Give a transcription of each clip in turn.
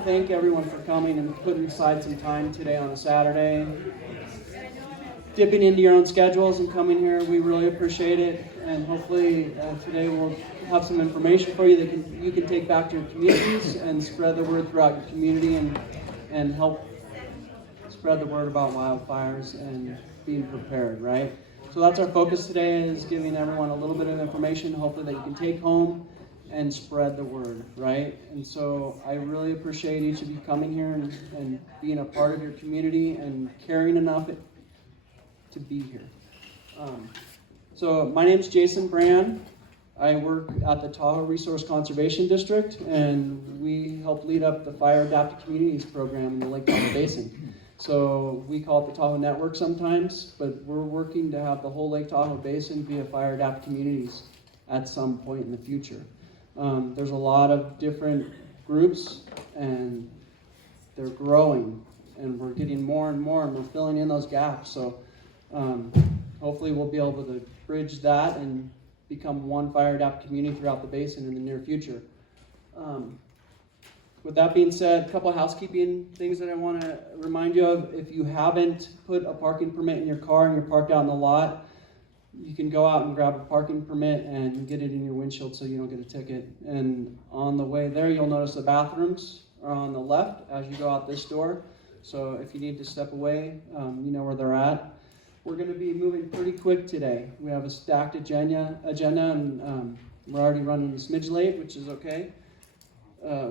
to thank everyone for coming and putting aside some time today on a Saturday, dipping into your own schedules and coming here. We really appreciate it, and hopefully today we'll have some information for you that you can take back to your communities and spread the word throughout your community and help spread the word about wildfires and being prepared, right? So that's our focus today, is giving everyone a little bit of information, hopefully that you can take home and spread the word, right? And so I really appreciate each of you coming here and being a part of your community and caring enough to be here. So my name is Jason Brand. I work at the Tahoe Resource Conservation District, and we help lead up the Fire Adapted Communities program in the Lake Tahoe Basin. So we call it the Tahoe Network sometimes, but we're working to have the whole Lake Tahoe Basin be a fire adapted communities at some point in the future. There's a lot of different groups, and they're growing, and we're getting more and more, and we're filling in those gaps. So hopefully we'll be able to bridge that and become one fire adapted community throughout the basin in the near future. With that being said, a couple of housekeeping things that I want to remind you of. If you haven't put a parking permit in your car and you're parked out in the lot, you can go out and grab a parking permit and get it in your windshield so you don't get a ticket. And on the way there, you'll notice the bathrooms are on the left as you go out this door. So if you need to step away, you know where they're at. We're going to be moving pretty quick today. We have a stacked agenda and we're already running a smidge late, which is okay.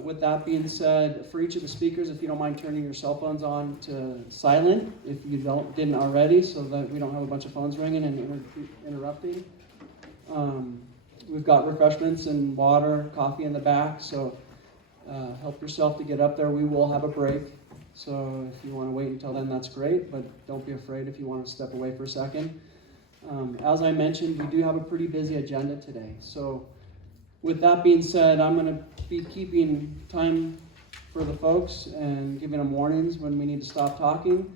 With that being said, for each of the speakers, if you don't mind turning your cell phones on to silent, if you didn't already, so that we don't have a bunch of phones ringing and interrupting. We've got refreshments and water, coffee in the back, so help yourself to get up there. We will have a break, so if you want to wait until then, that's great, but don't be afraid if you want to step away for a second. As I mentioned, we do have a pretty busy agenda today, so with that being said, I'm going to be keeping time for the folks and giving them warnings when we need to stop talking.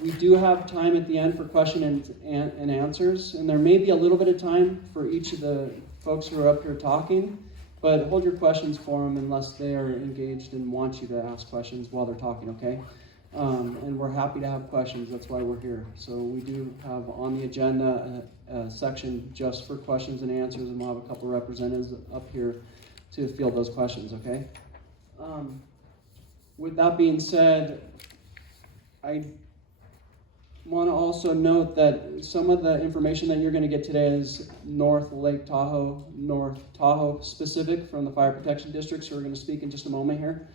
We do have time at the end for questions and answers, and there may be a little bit of time for each of the folks who are up here talking, but hold your questions for them unless they are engaged and want you to ask questions while they're talking, okay? And we're happy to have questions. That's why we're here. So we do have on the agenda a section just for questions and answers, and we'll have a couple of representatives up here to field those questions, okay? With that being said, I want to also note that some of the information that you're going to get today is North Lake Tahoe, North Tahoe specific from the Fire Protection District, so we're going to speak in just a moment here.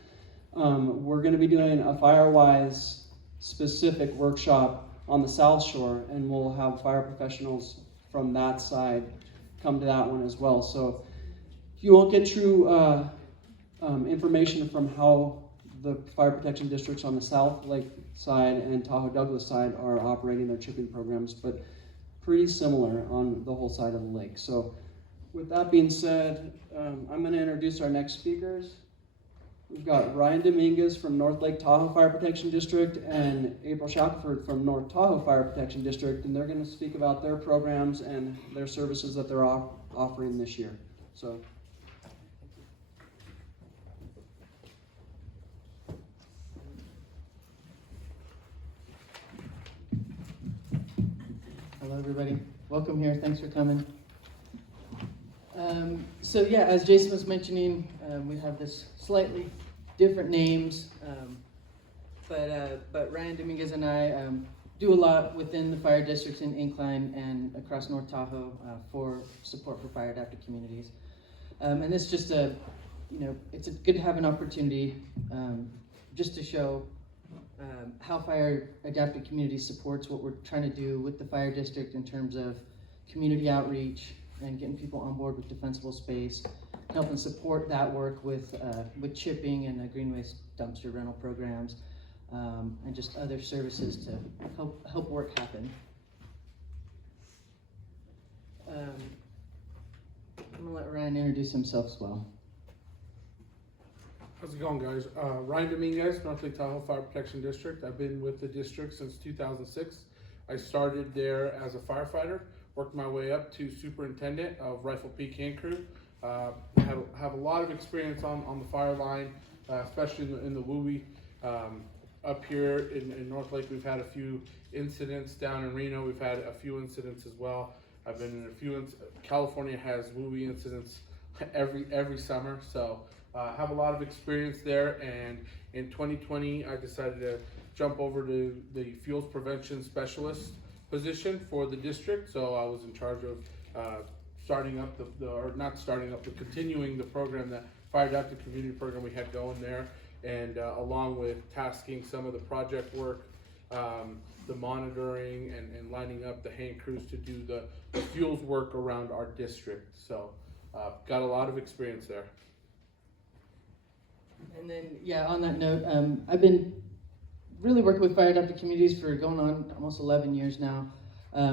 We're going to be doing a FireWise specific workshop on the South Shore, and we'll have fire professionals from that side come to that one as well. So you won't get true information from how the fire protection districts on the South Lake side and Tahoe Douglas side are operating their chipping programs, but pretty similar on the whole side of the lake. So with that being said, I'm going to introduce our next speakers. We've got Ryan Dominguez from North Lake Tahoe Fire Protection District and April Shackelford from North Tahoe Fire Protection District, and they're going to speak about their programs and their services that they're offering this year. So. Hello everybody, welcome here, thanks for coming. So yeah, as Jason was mentioning, we have this slightly different names, but Ryan Dominguez and I do a lot within the fire districts in Incline and across North Tahoe for support for fire adapted communities. And this just it's good to have an opportunity just to show how fire adapted community supports what we're trying to do with the fire district in terms of community outreach and getting people on board with defensible space, helping support that work with chipping and the green waste dumpster rental programs, and just other services to help work happen. I'm gonna let Ryan introduce himself as well. How's it going, guys? Ryan Dominguez, North Lake Tahoe Fire Protection District. I've been with the district since 2006. I started there as a firefighter, worked my way up to superintendent of Rifle Peak Hand Crew. Have a lot of experience on the fire line, especially in the WUI. Up here in North Lake, we've had a few incidents. Down in Reno, we've had a few incidents as well. I've been in a few. California has WUI incidents every summer, so have a lot of experience there. And in 2020, I decided to jump over to the fuels prevention specialist position for the district. So I was in charge of continuing the program, that Fire Adaptive Community program we had going there, and along with tasking some of the project work, the monitoring and lining up the hand crews to do the fuels work around our district. So got a lot of experience there. And then, yeah, on that note, I've been really working with fire adaptive communities for going on almost 11 years now.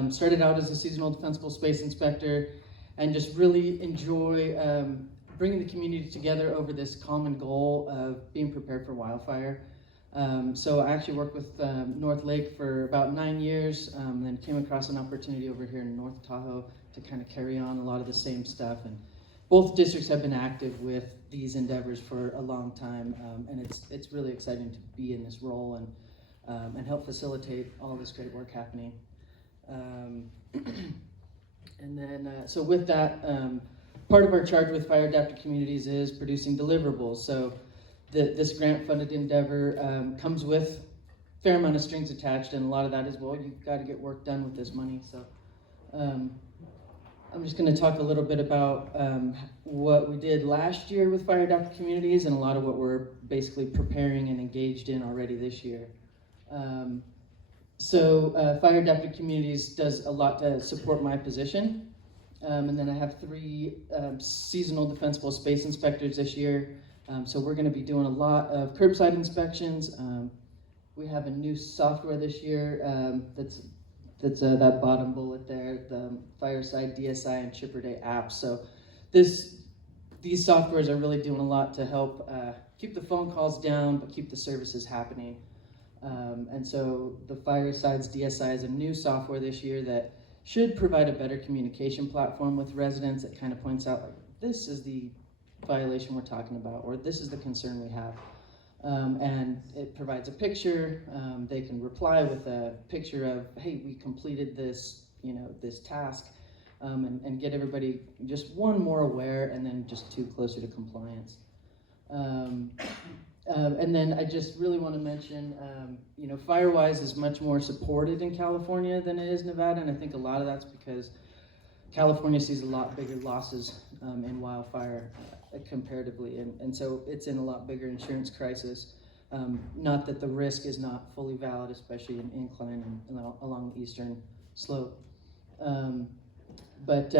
Started out as a seasonal defensible space inspector, and just really enjoy bringing the community together over this common goal of being prepared for wildfire. So I actually worked with North Lake for about 9 years, then came across an opportunity over here in North Tahoe to kind of carry on a lot of the same stuff. And both districts have been active with these endeavors for a long time, and it's really exciting to be in this role and help facilitate all this great work happening. And then, so with that, part of our charge with Fire Adaptive Communities is producing deliverables. So this grant-funded endeavor comes with a fair amount of strings attached, and a lot of that is, well, you've got to get work done with this money. So I'm just going to talk a little bit about what we did last year with Fire Adaptive Communities, and a lot of what we're basically preparing and engaged in already this year. So Fire Adaptive Communities does a lot to support my position. And then I have 3 seasonal defensible space inspectors this year. So we're going to be doing a lot of curbside inspections. We have a new software this year that's that bottom bullet there, the Fireside, DSI, and Chipper Day apps. So these softwares are really doing a lot to help keep the phone calls down, but keep the services happening. And so the Fireside's DSI is a new software this year that should provide a better communication platform with residents that kind of points out, like, this is the violation we're talking about, or this is the concern we have. And it provides a picture. They can reply with a picture of, hey, we completed this, this task, and get everybody just one more aware, and then just 2 closer to compliance. And then I just really want to mention, FireWise is much more supported in California than it is Nevada, and I think a lot of that's because California sees a lot bigger losses in wildfire comparatively, and so it's in a lot bigger insurance crisis. Not that the risk is not fully valid, especially in incline and along the eastern slope. But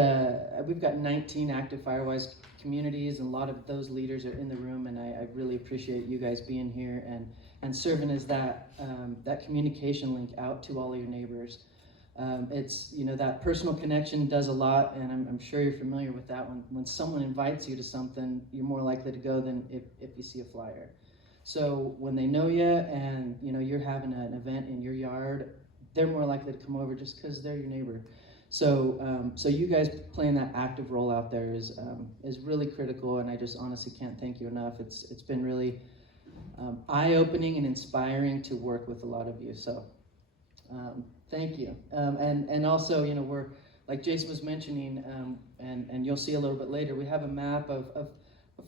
we've got 19 active FireWise communities, and a lot of those leaders are in the room, and I really appreciate you guys being here and serving as that communication link out to all of your neighbors. It's, that personal connection does a lot, and I'm sure you're familiar with that. When someone invites you to something, you're more likely to go than if you see a flyer. So when they know you and you're having an event in your yard, they're more likely to come over just because they're your neighbor. So you guys playing that active role out there is really critical, and I just honestly can't thank you enough. It's been really eye-opening and inspiring to work with a lot of you. So thank you. And also, we're, like Jason was mentioning, and you'll see a little bit later, we have a map of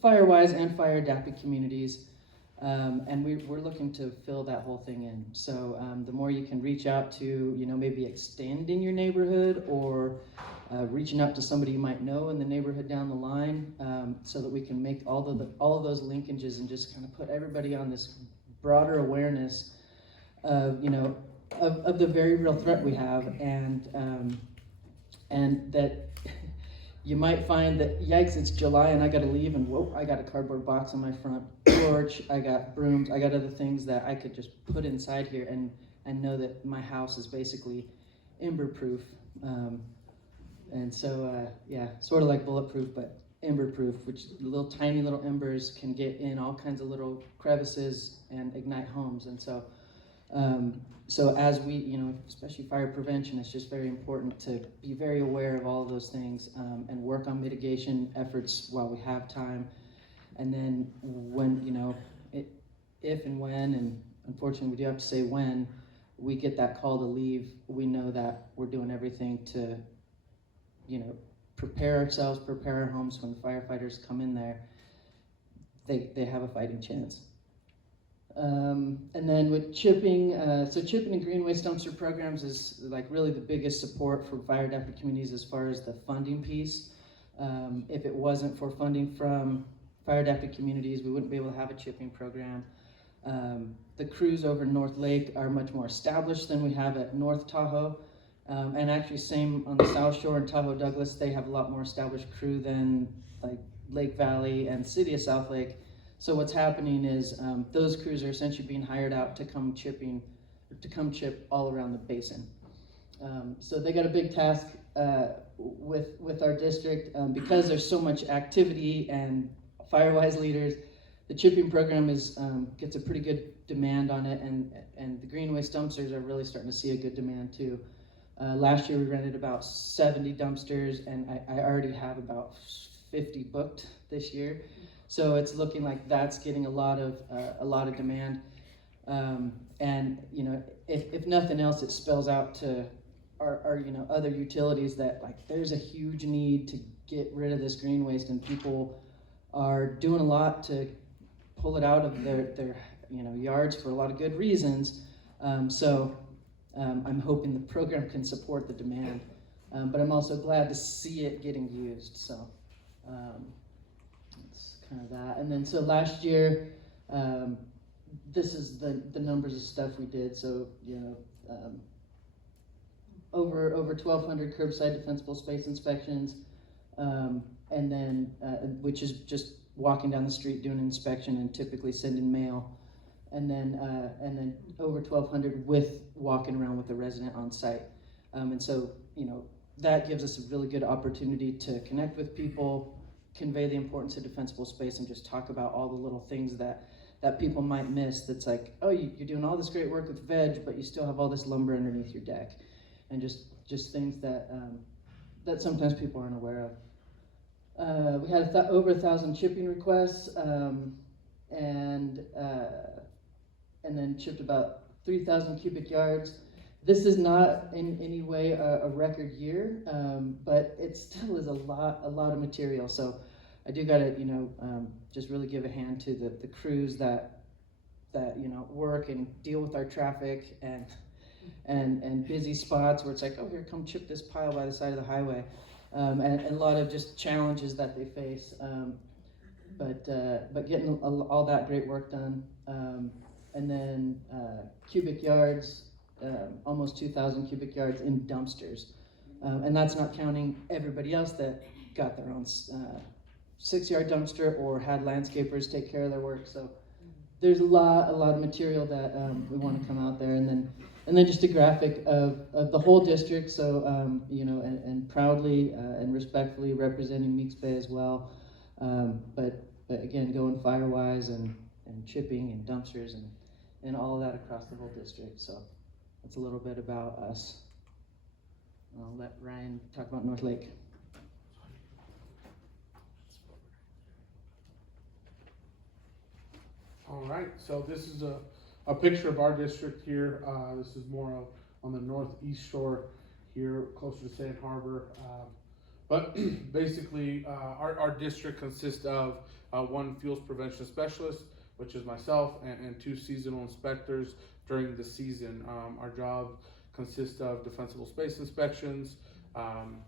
FireWise and Fire Adaptive Communities. And we're looking to fill that whole thing in. So the more you can reach out to, maybe extend in your neighborhood, or reaching out to somebody you might know in the neighborhood down the line, so that we can make all of those linkages and just kind of put everybody on this broader awareness of, of the very real threat we have, and that you might find that, yikes, it's July and I gotta leave, and whoa, I got a cardboard box on my front porch, I got brooms, I got other things that I could just put inside here and know that my house is basically ember-proof. And so, sort of like bulletproof, but ember-proof, which tiny little embers can get in all kinds of little crevices and ignite homes. And so, so as we, especially fire prevention, it's just very important to be very aware of all of those things, and work on mitigation efforts while we have time. And then when, if and when, and unfortunately we do have to say when, we get that call to leave, we know that we're doing everything to, prepare ourselves, prepare our homes. When the firefighters come in there, they have a fighting chance. And then with chipping, so chipping and green waste dumpster programs is like really the biggest support for fire adapted communities as far as the funding piece. If it wasn't for funding from fire adapted communities, we wouldn't be able to have a chipping program. The crews over North Lake are much more established than we have at North Tahoe. And actually same on the South Shore and Tahoe Douglas, they have a lot more established crew than like Lake Valley and City of South Lake. So what's happening is those crews are essentially being hired out to come chip all around the basin. So they got a big task with our district because there's so much activity and Firewise leaders. The chipping program gets a pretty good demand on it, and the green waste dumpsters are really starting to see a good demand too. Last year we rented about 70 dumpsters, and I already have about 50 booked this year. So it's looking like that's getting a lot of demand, and if nothing else, it spells out to our other utilities that like there's a huge need to get rid of this green waste, and people are doing a lot to pull it out of their yards for a lot of good reasons. I'm hoping the program can support the demand, but I'm also glad to see it getting used. So. Kind of that. And then so last year, this is the numbers of stuff we did. So over 1,200 curbside defensible space inspections, and then which is just walking down the street doing an inspection and typically sending mail, and then over 1,200 with walking around with the resident on site, and so that gives us a really good opportunity to connect with people, convey the importance of defensible space, and just talk about all the little things that people might miss. That's like, oh, you're doing all this great work with veg, but you still have all this lumber underneath your deck, and just things that that sometimes people aren't aware of. We had over 1,000 chipping requests, and then chipped about 3,000 cubic yards. This is not in any way a record year, but it still is a lot of material. So I do gotta, just really give a hand to the crews that work and deal with our traffic and busy spots where it's like, oh, here, come chip this pile by the side of the highway, and a lot of just challenges that they face. But getting all that great work done, and then cubic yards. Almost 2,000 cubic yards in dumpsters, and that's not counting everybody else that got their own 6-yard dumpster or had landscapers take care of their work. So there's a lot of material that we want to come out there, and then just a graphic of the whole district. So and proudly and respectfully representing Meeks Bay as well, but again going Firewise and chipping and dumpsters and all of that across the whole district. So. That's a little bit about us. I'll let Ryan talk about North Lake. All right, so this is a picture of our district here. This is more on the northeast shore here, closer to Sand Harbor. But basically, our district consists of one fuels prevention specialist, which is myself, and 2 seasonal inspectors during the season. Our job consists of defensible space inspections, and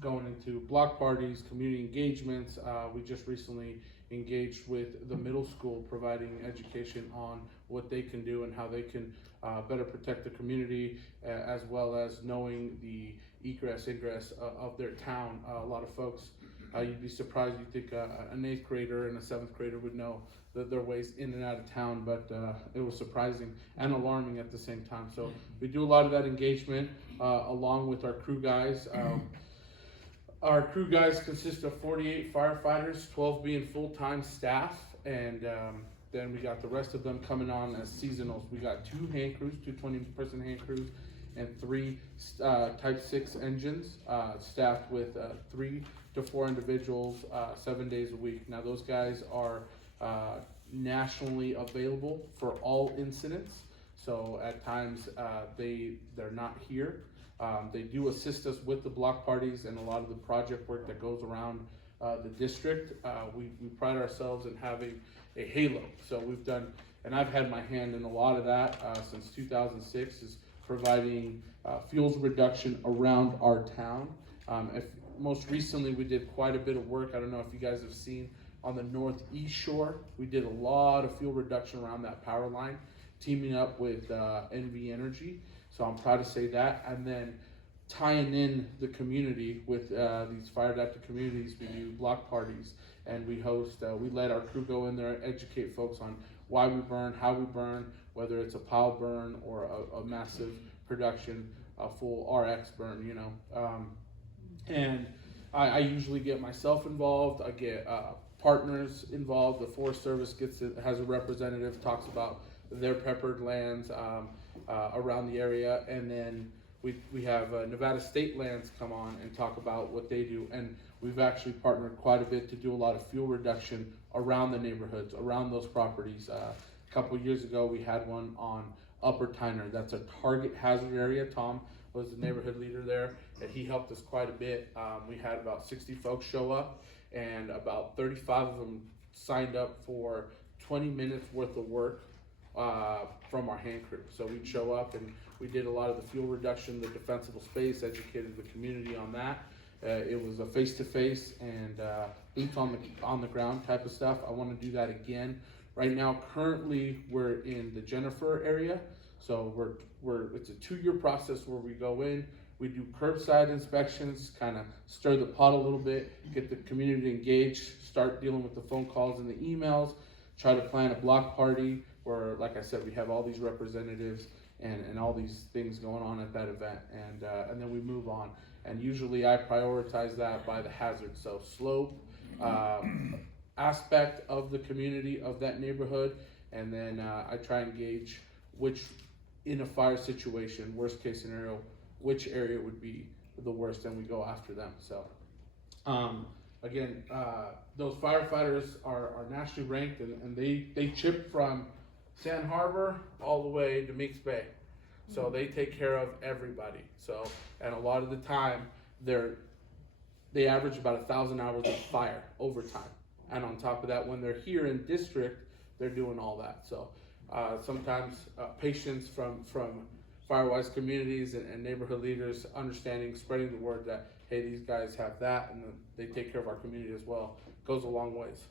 going into block parties, community engagements. We just recently engaged with the middle school, providing education on what they can do and how they can better protect the community, as well as knowing the egress of their town. A lot of folks, you'd be surprised, you think an 8th grader and a 7th grader would know their ways in and out of town, but it was surprising and alarming at the same time. So we do a lot of that engagement along with our crew guys. Our crew guys consist of 48 firefighters, 12 being full-time staff, and then we got the rest of them coming on as seasonals. We got 2 hand crews, 2 20-person hand crews, and 3 Type 6 engines, staffed with 3 to 4 individuals, 7 days a week. Now those guys are nationally available for all incidents. So at times they're not here. They do assist us with the block parties and a lot of the project work that goes around the district. We pride ourselves in having a halo. So we've done, and I've had my hand in a lot of that since 2006, is providing fuels reduction around our town. Most recently we did quite a bit of work. I don't know if you guys have seen on the northeast shore. We did a lot of fuel reduction around that power line, teaming up with NV Energy. So I'm proud to say that. And then tying in the community with these fire adapted communities, we do block parties and we host, we let our crew go in there, educate folks on why we burn, how we burn, whether it's a pile burn or a massive production, a full RX burn, you know. And I usually get myself involved. I get partners involved. The Forest Service has a representative, talks about their peppered lands around the area, and then we have Nevada State Lands come on and talk about what they do, and we've actually partnered quite a bit to do a lot of fuel reduction around the neighborhoods, around those properties. A couple of years ago, we had one on Upper Tyner. That's a target hazard area. Tom was the neighborhood leader there, and he helped us quite a bit. We had about 60 folks show up, and about 35 of them signed up for 20 minutes worth of work from our hand crew. So we'd show up and we did a lot of the fuel reduction, the defensible space, educated the community on that. It was a face-to-face and boots on the ground type of stuff. I want to do that again. Right now, currently, we're in the Jennifer area. So it's a 2-year process where we go in, we do curbside inspections, kind of stir the pot a little bit, get the community engaged, start dealing with the phone calls and the emails, try to plan a block party where, like I said, we have all these representatives and all these things going on at that event, and then we move on. And usually I prioritize that by the hazard, so slope, aspect of the community of that neighborhood, and then I try and gauge which, in a fire situation, worst case scenario, which area would be the worst, and we go after them. So again, those firefighters are nationally ranked, and they chip from Sand Harbor all the way to Meeks Bay. So they take care of everybody. So, and a lot of the time they average about 1,000 hours of fire overtime. And on top of that, when they're here in district, they're doing all that. So sometimes patients from Firewise communities and neighborhood leaders understanding, spreading the word that, hey, these guys have that, and they take care of our community as well, goes a long ways.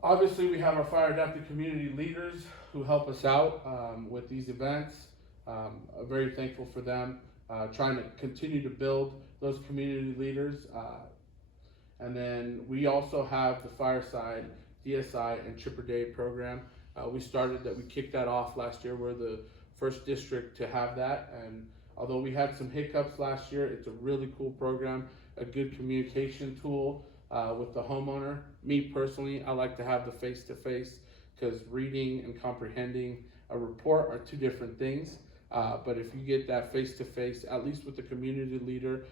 Obviously, we have our fire adapted community leaders who help us out with these events. Very thankful for them, trying to continue to build those community leaders. And then we also have the Fireside, DSI, and Chipper Day program. We kicked that off last year. We're the first district to have that. And although we had some hiccups last year, it's a really cool program, a good communication tool with the homeowner. Me personally, I like to have the face-to-face, because reading and comprehending a report are two different things. But if you get that face-to-face, at least with the community leader,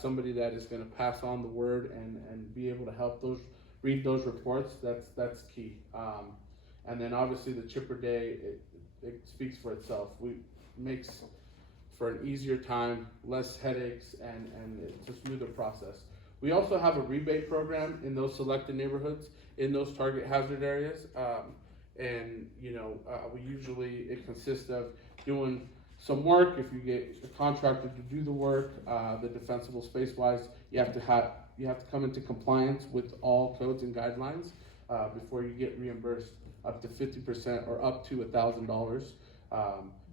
somebody that is going to pass on the word and be able to help read those reports, that's key. And then obviously the Chipper Day, it speaks for itself. We makes for an easier time, less headaches, and it's a smoother process. We also have a rebate program in those selected neighborhoods, in those target hazard areas. And it consists of doing some work. If you get a contractor to do the work, the defensible space-wise, you have to come into compliance with all codes and guidelines before you get reimbursed up to 50% or up to $1,000,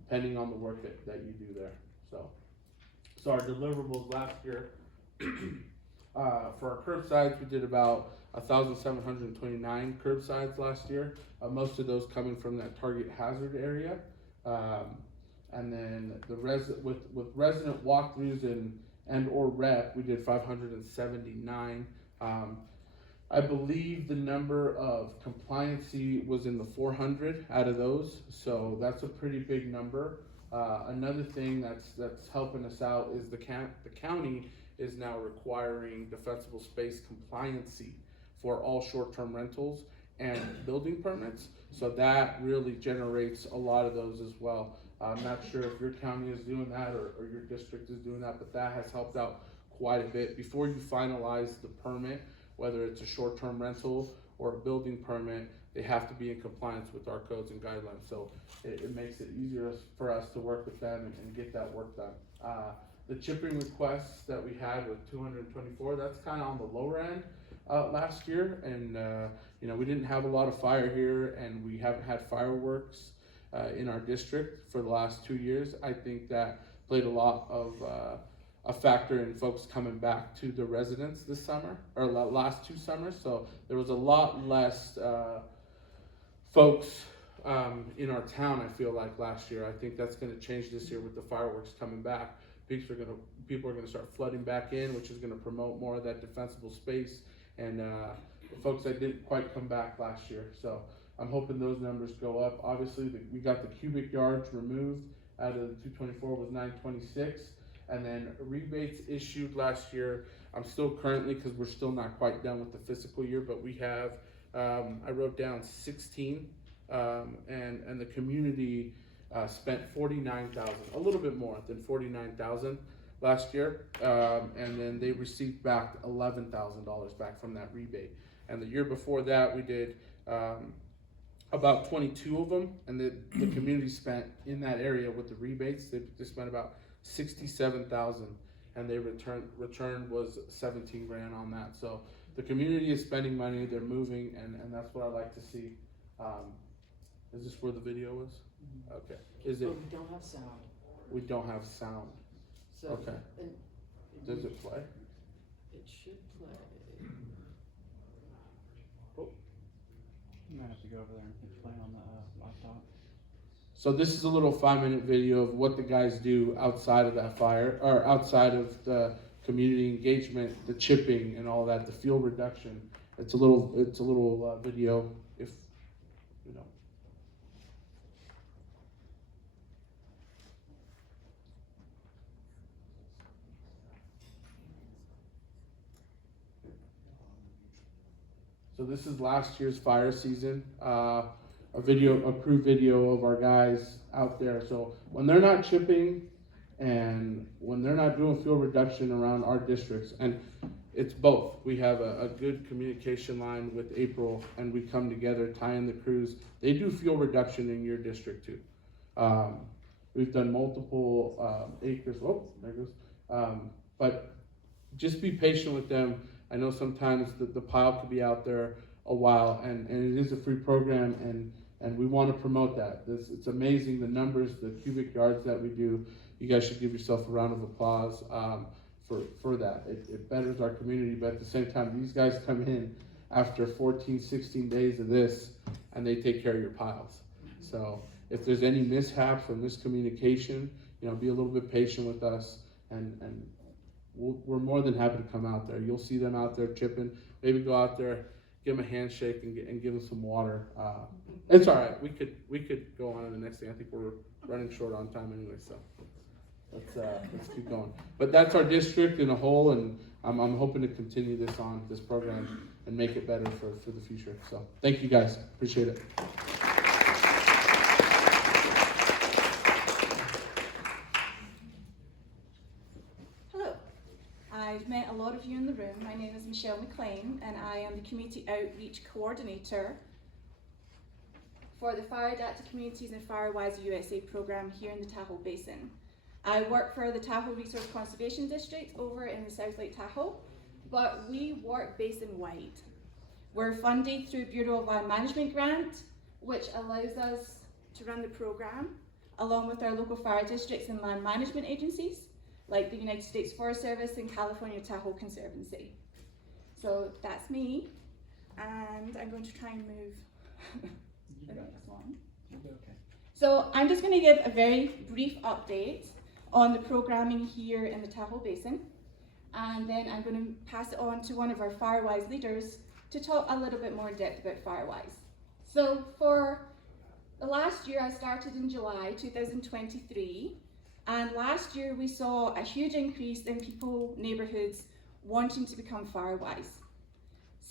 depending on the work that you do there. So our deliverables last year, for our curbsides, we did about 1,729 curbsides last year. Most of those coming from that target hazard area. And then with resident walkthroughs and or rep, we did 579. I believe the number of compliancy was in the 400 out of those, so that's a pretty big number. Another thing that's helping us out is the county is now requiring defensible space compliancy for all short-term rentals and building permits. So that really generates a lot of those as well. I'm not sure if your county is doing that or your district is doing that, but that has helped out quite a bit. Before you finalize the permit, whether it's a short-term rental or a building permit, they have to be in compliance with our codes and guidelines. So it makes it easier for us to work with them and get that work done. The chipping requests that we had with 224, that's kind of on the lower end last year. And you know, we didn't have a lot of fire here, and we haven't had fireworks in our district for the last 2 years. I think that played a lot of a factor in folks coming back to the residence this summer, or last 2 summers. So there was a lot less folks in our town, I feel like, last year. I think that's gonna change this year with the fireworks coming back. People are gonna start flooding back in, which is gonna promote more of that defensible space, and the folks that didn't quite come back last year. So I'm hoping those numbers go up. Obviously, we got the cubic yards removed out of the 224 was 926, and then rebates issued last year. I'm still currently, because we're still not quite done with the fiscal year, but we have, I wrote down 16, and the community spent 49,000, a little bit more than 49,000 last year, and then they received back $11,000 back from that rebate. And the year before that, we did about 22 of them, and the community spent in that area with the rebates. They spent about 67,000, and they return was 17 grand on that. So the community is spending money, they're moving, and that's what I like to see. Is this where the video is? Okay. Is it? But we don't have sound. We don't have sound. So, Okay. Does it play? It should play. You might have to go over there and hit play on the laptop. So this is a little 5-minute video of what the guys do outside of that fire, or outside of the community engagement, the chipping and all that, the fuel reduction. It's a little video, if you know. So this is last year's fire season. Approved video of our guys out there. So when they're not chipping and when they're not doing fuel reduction around our districts, and it's both. We have a good communication line with April, and we come together, tie in the crews. They do fuel reduction in your district too. We've done multiple acres. Oh, there it goes. But just be patient with them. I know sometimes the pile could be out there a while, and it is a free program, and we want to promote that. It's amazing, the numbers, the cubic yards that we do. You guys should give yourself a round of applause for that. It betters our community, but at the same time, these guys come in after 14, 16 days of this, and they take care of your piles. So if there's any mishaps or miscommunication, you know, be a little bit patient with us, and we're more than happy to come out there. You'll see them out there chipping. Maybe go out there, give them a handshake, and give them some water. It's all right. We could go on to the next thing. I think we're running short on time anyway, so let's keep going. But that's our district in a whole, and I'm hoping to continue this program and make it better for the future. So thank you guys. Appreciate it. I've met a lot of you in the room. My name is Michelle McLean, and I am the Community Outreach Coordinator for the Fire Adapted Communities and FireWise USA program here in the Tahoe Basin. I work for the Tahoe Resource Conservation District over in the South Lake Tahoe, but we work basin-wide. We're funded through Bureau of Land Management grant, which allows us to run the program, along with our local fire districts and land management agencies, like the United States Forest Service and California Tahoe Conservancy. So that's me, and I'm going to try and move the next one. Okay. So I'm just going to give a very brief update on the programming here in the Tahoe Basin, and then I'm going to pass it on to one of our FireWise leaders to talk a little bit more in depth about FireWise. So for the last year, I started in July 2023, and last year we saw a huge increase in people, neighbourhoods wanting to become FireWise.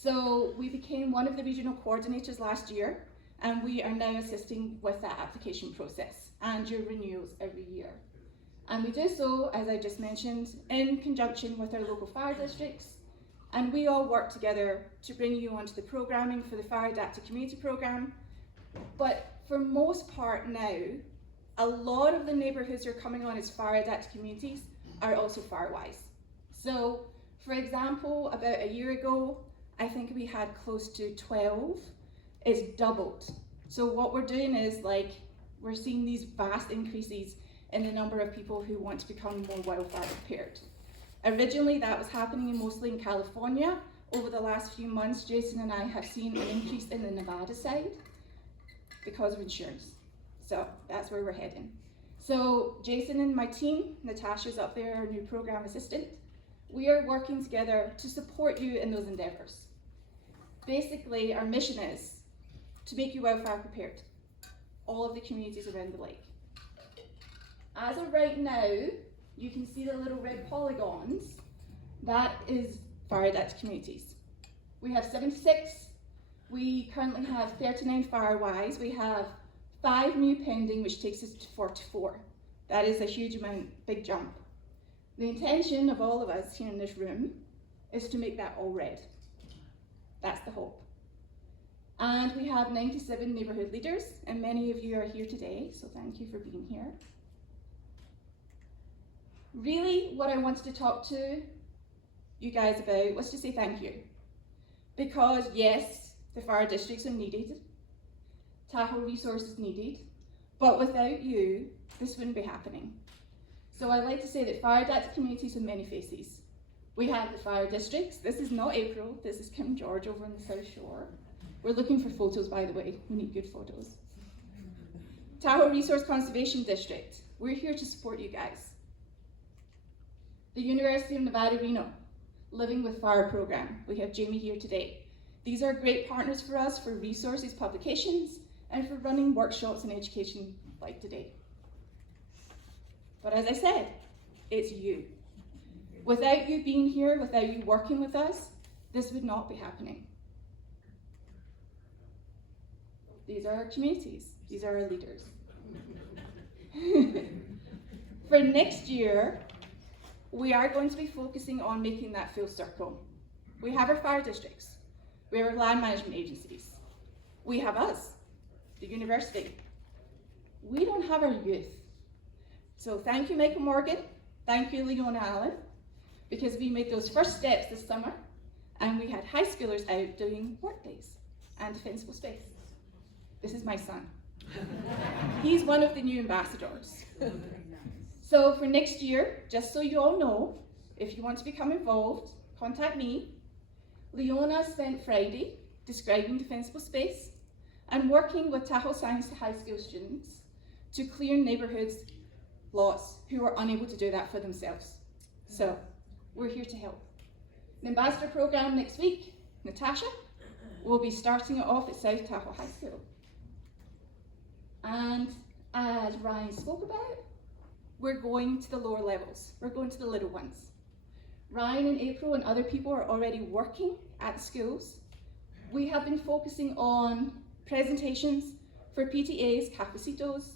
So we became one of the regional coordinators last year, and we are now assisting with that application process and your renewals every year. And we do so, as I just mentioned, in conjunction with our local fire districts, and we all work together to bring you onto the programming for the Fire Adapted Community Programme. But for most part now, a lot of the neighbourhoods who are coming on as fire adapted communities are also FireWise. So, for example, about a year ago, I think we had close to 12. It's doubled. So what we're doing is we're seeing these vast increases in the number of people who want to become more wildfire prepared. Originally, that was happening mostly in California. Over the last few months, Jason and I have seen an increase in the Nevada side because of insurance. So that's where we're heading. So Jason and my team, Natasha's up there, our new program assistant, we are working together to support you in those endeavours. Basically, our mission is to make you wildfire prepared, all of the communities around the lake. As of right now, you can see the little red polygons. That is fire adapted communities. We have 76. We currently have 39 FireWise. We have 5 new pending, which takes us to 44. That is a huge amount, big jump. The intention of all of us here in this room is to make that all red. That's the hope. And we have 97 neighbourhood leaders, and many of you are here today, so thank you for being here. Really, what I wanted to talk to you guys about was to say thank you. Because yes, the fire districts are needed, Tahoe resources needed, but without you, this wouldn't be happening. So I like to say that fire adapted communities have many faces. We have the fire districts. This is not April, this is Kim George over on the South Shore. We're looking for photos, by the way, we need good photos. Tahoe Resource Conservation District, we're here to support you guys. The University of Nevada, Reno, Living with Fire program. We have Jamie here today. These are great partners for us for resources, publications, and for running workshops and education like today. But as I said, it's you. Without you being here, without you working with us, this would not be happening. These are our communities. These are our leaders. For next year, we are going to be focusing on making that full circle. We have our fire districts. We have our land management agencies. We have us, the university. We don't have our youth. So thank you, Michael Morgan. Thank you, Leona Allen, because we made those first steps this summer, and we had high schoolers out doing work days and defensible space. This is my son. He's one of the new ambassadors. So for next year, just so you all know, if you want to become involved, contact me. Leona spent Friday describing defensible space and working with Tahoe Science high school students to clear neighbourhoods lots who are unable to do that for themselves. So we're here to help. The ambassador program next week, Natasha, will be starting it off at South Tahoe High School. And as Ryan spoke about, we're going to the lower levels. We're going to the little ones. Ryan and April and other people are already working at the schools. We have been focusing on presentations for PTAs, cafecitos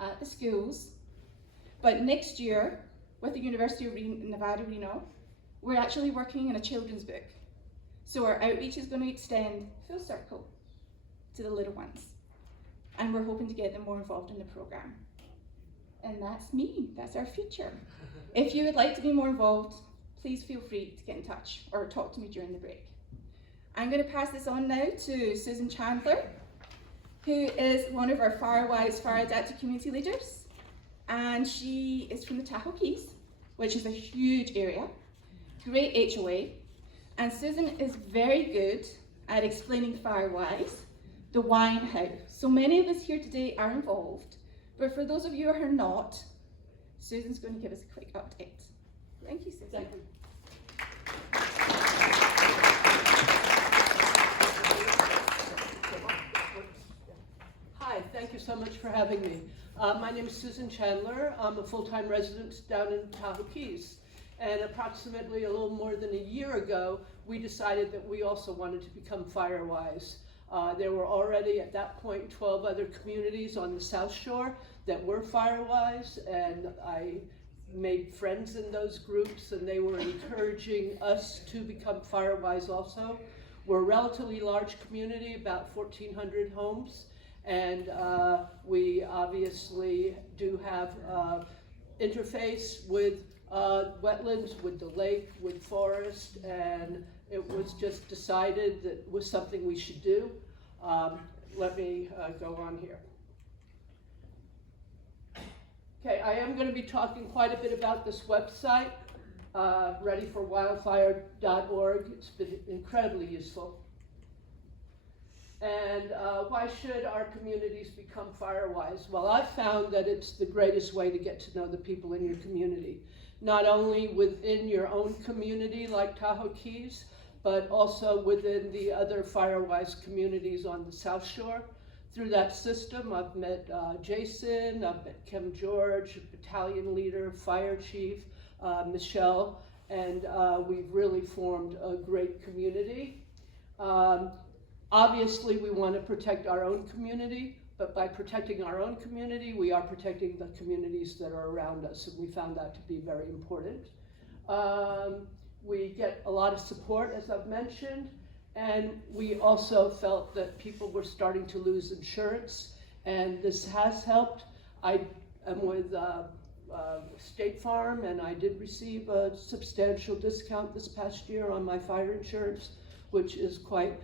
at the schools. But next year, with the University of Nevada, Reno, we're actually working on a children's book. So our outreach is going to extend full circle to the little ones. And we're hoping to get them more involved in the program. And that's me, that's our future. If you would like to be more involved, please feel free to get in touch or talk to me during the break. I'm going to pass this on now to Susan Chandler, who is one of our FireWise Fire Adapted Community leaders. And she is from the Tahoe Keys, which is a huge area, great HOA. And Susan is very good at explaining FireWise, the why and how. So many of us here today are involved, but for those of you who are not, Susan's going to give us a quick update. Thank you, Susan. Thank you. Hi, thank you so much for having me. My name is Susan Chandler. I'm a full-time resident down in Tahoe Keys. and approximately a little more than a year ago, we decided that we also wanted to become FireWise. There were already at that point 12 other communities on the South Shore that were FireWise, and I made friends in those groups, and they were encouraging us to become FireWise also. We're a relatively large community, about 1,400 homes, and we obviously do have interface with wetlands, with the lake, with forest, and it was just decided that it was something we should do. Let me go on here. Okay, I am going to be talking quite a bit about this website, readyforwildfire.org. It's been incredibly useful. And why should our communities become FireWise? Well, I've found that it's the greatest way to get to know the people in your community. Not only within your own community like Tahoe Keys, but also within the other FireWise communities on the South Shore. Through that system, I've met Jason, I've met Kim George, battalion leader, fire chief, Michelle, and we've really formed a great community. Obviously, we want to protect our own community, but by protecting our own community, we are protecting the communities that are around us, and we found that to be very important. We get a lot of support, as I've mentioned, and we also felt that people were starting to lose insurance, and this has helped. I am with State Farm, and I did receive a substantial discount this past year on my fire insurance, which is quite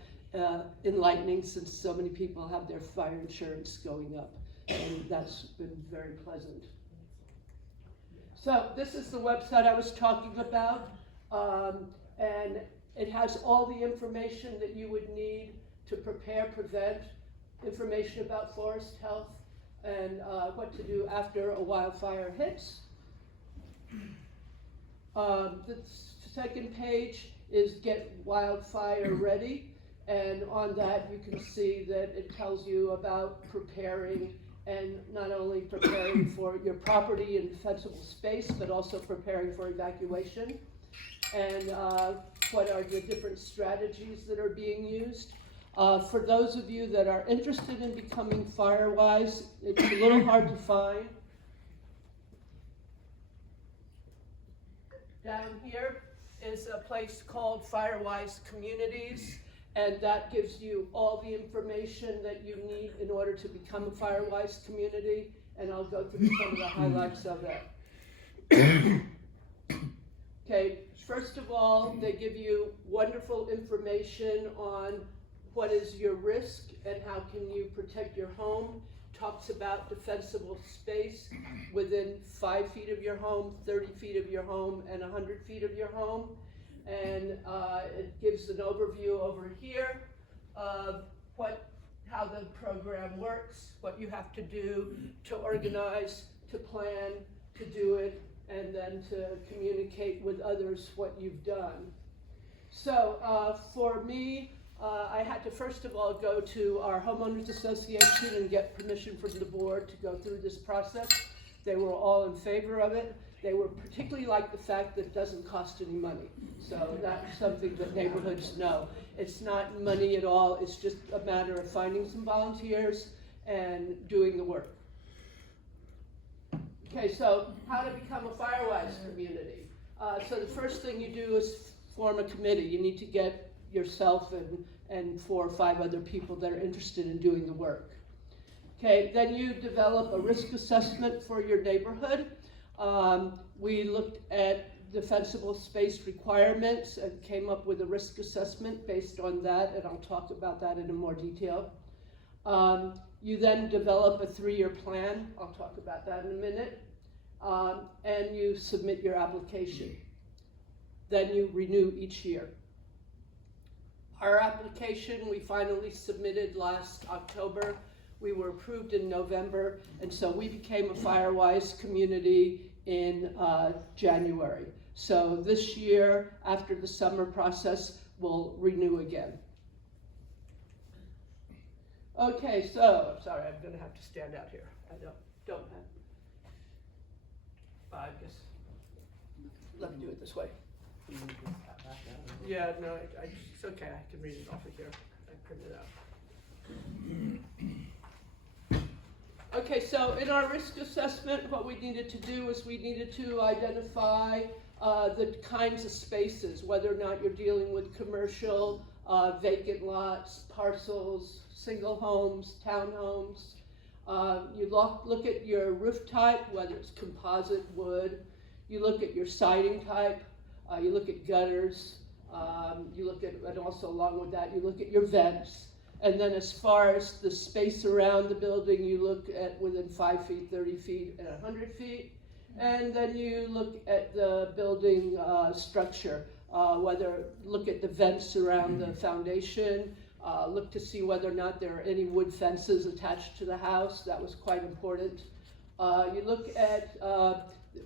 enlightening since so many people have their fire insurance going up, and that's been very pleasant. So this is the website I was talking about, and it has all the information that you would need to prepare, prevent, information about forest health, and what to do after a wildfire hits. The second page is Get Wildfire Ready, and on that you can see that it tells you about preparing, and not only preparing for your property and defensible space, but also preparing for evacuation, and what are the different strategies that are being used. For those of you that are interested in becoming FireWise, it's a little hard to find. Down here is a place called FireWise Communities, and that gives you all the information that you need in order to become a FireWise community, and I'll go through some of the highlights of that. Okay, first of all, they give you wonderful information on what is your risk and how can you protect your home. Talks about defensible space within 5 feet of your home, 30 feet of your home, and 100 feet of your home. And it gives an overview over here of how the program works, what you have to do to organize, to plan, to do it, and then to communicate with others what you've done. So for me, I had to first of all go to our homeowners association and get permission from the board to go through this process. They were all in favor of it. They were particularly like the fact that it doesn't cost any money. So that's something that neighborhoods know. It's not money at all. It's just a matter of finding some volunteers and doing the work. Okay, so how to become a FireWise community. So the first thing you do is form a committee. You need to get yourself and 4 or 5 other people that are interested in doing the work. Okay, then you develop a risk assessment for your neighborhood. We looked at defensible space requirements and came up with a risk assessment based on that, and I'll talk about that in more detail. You then develop a 3-year plan. I'll talk about that in a minute. And you submit your application. Then you renew each year. Our application we finally submitted last October. We were approved in November, and so we became a FireWise community in January. So this year, after the summer process, we'll renew again. Okay, so, sorry, I'm gonna have to stand out here. I don't have, I guess. let me do it this way. Yeah, no, it's okay, I can read it off of here, I printed it out. Okay, so in our risk assessment, what we needed to do is we needed to identify the kinds of spaces, whether or not you're dealing with commercial, vacant lots, parcels, single homes, townhomes. You look at your roof type, whether it's composite, wood. You look at your siding type. You look at gutters. You look at, and also along with that, you look at your vents. And then as far as the space around the building, you look at within 5 feet, 30 feet, and 100 feet. And then you look at the building structure, look at the vents around the foundation, look to see whether or not there are any wood fences attached to the house. That was quite important. You look at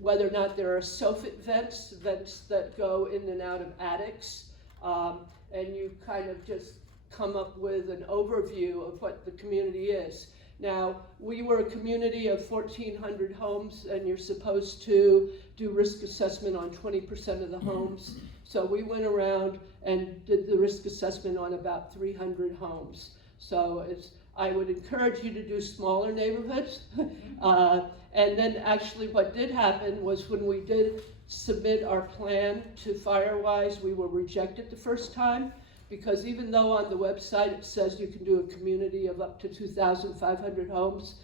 whether or not there are soffit vents that go in and out of attics, and you kind of just come up with an overview of what the community is. Now, we were a community of 1,400 homes, and you're supposed to do risk assessment on 20% of the homes. So we went around and did the risk assessment on about 300 homes. So I would encourage you to do smaller neighborhoods. And then actually what did happen was when we did submit our plan to Firewise, we were rejected the first time, because even though on the website it says you can do a community of up to 2,500 homes,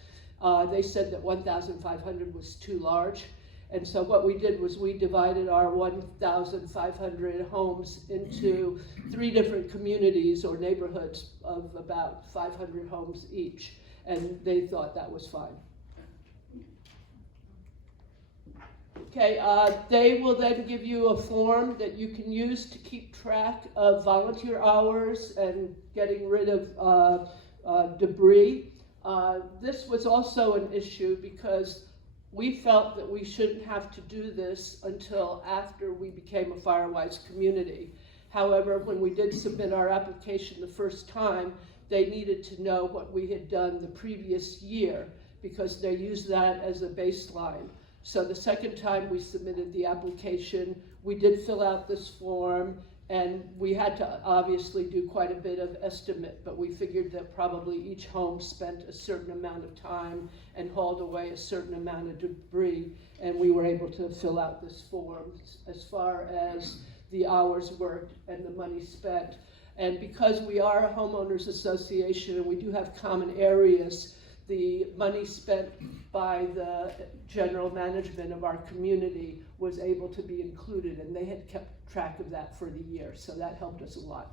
they said that 1,500 was too large. And so what we did was we divided our 1,500 homes into 3 different communities or neighborhoods of about 500 homes each. And they thought that was fine. Okay, they will then give you a form that you can use to keep track of volunteer hours and getting rid of debris. This was also an issue because we felt that we shouldn't have to do this until after we became a Firewise community. However, when we did submit our application the first time, they needed to know what we had done the previous year because they used that as a baseline. So the second time we submitted the application, we did fill out this form, and we had to obviously do quite a bit of estimate, but we figured that probably each home spent a certain amount of time and hauled away a certain amount of debris, and we were able to fill out this form as far as the hours worked and the money spent. And because we are a homeowners association and we do have common areas, the money spent by the general management of our community was able to be included, and they had kept track of that for the year, so that helped us a lot.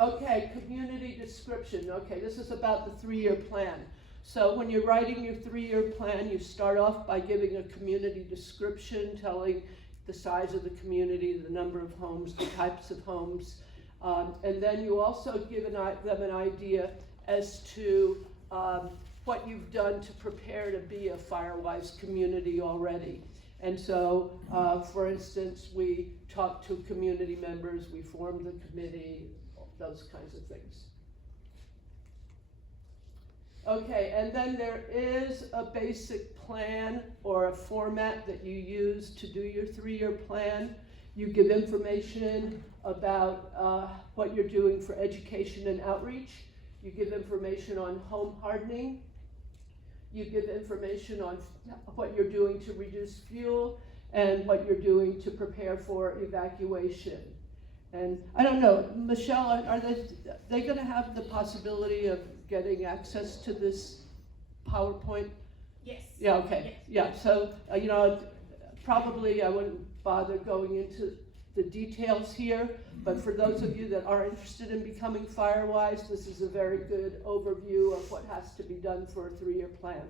Okay, community description. Okay, this is about the 3-year plan. So when you're writing your 3-year plan, you start off by giving a community description, telling the size of the community, the number of homes, the types of homes, and then you also give them an idea as to what you've done to prepare to be a Firewise community already. And so, for instance, we talked to community members, we formed the committee, those kinds of things. Okay, and then there is a basic plan or a format that you use to do your 3-year plan. You give information about what you're doing for education and outreach. You give information on home hardening. You give information on what you're doing to reduce fuel and what you're doing to prepare for evacuation. And I don't know, Michelle, are they going to have the possibility of getting access to this PowerPoint? Yes. Yeah, okay. Yes. Yeah, so, probably I wouldn't bother going into the details here, but for those of you that are interested in becoming Firewise, this is a very good overview of what has to be done for a 3-year plan.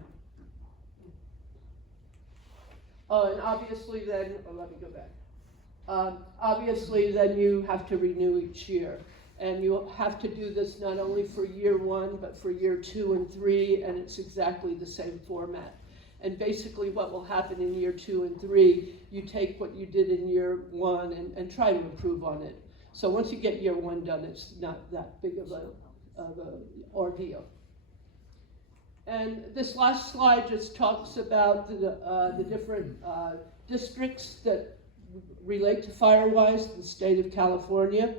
Oh, and obviously then, let me go back. Obviously then you have to renew each year. And you have to do this not only for year 1, but for year 2 and 3, and it's exactly the same format. And basically what will happen in year 2 and 3, you take what you did in year 1 and try to improve on it. So once you get year 1 done, it's not that big of a ordeal. And this last slide just talks about the different districts that relate to Firewise in the state of California.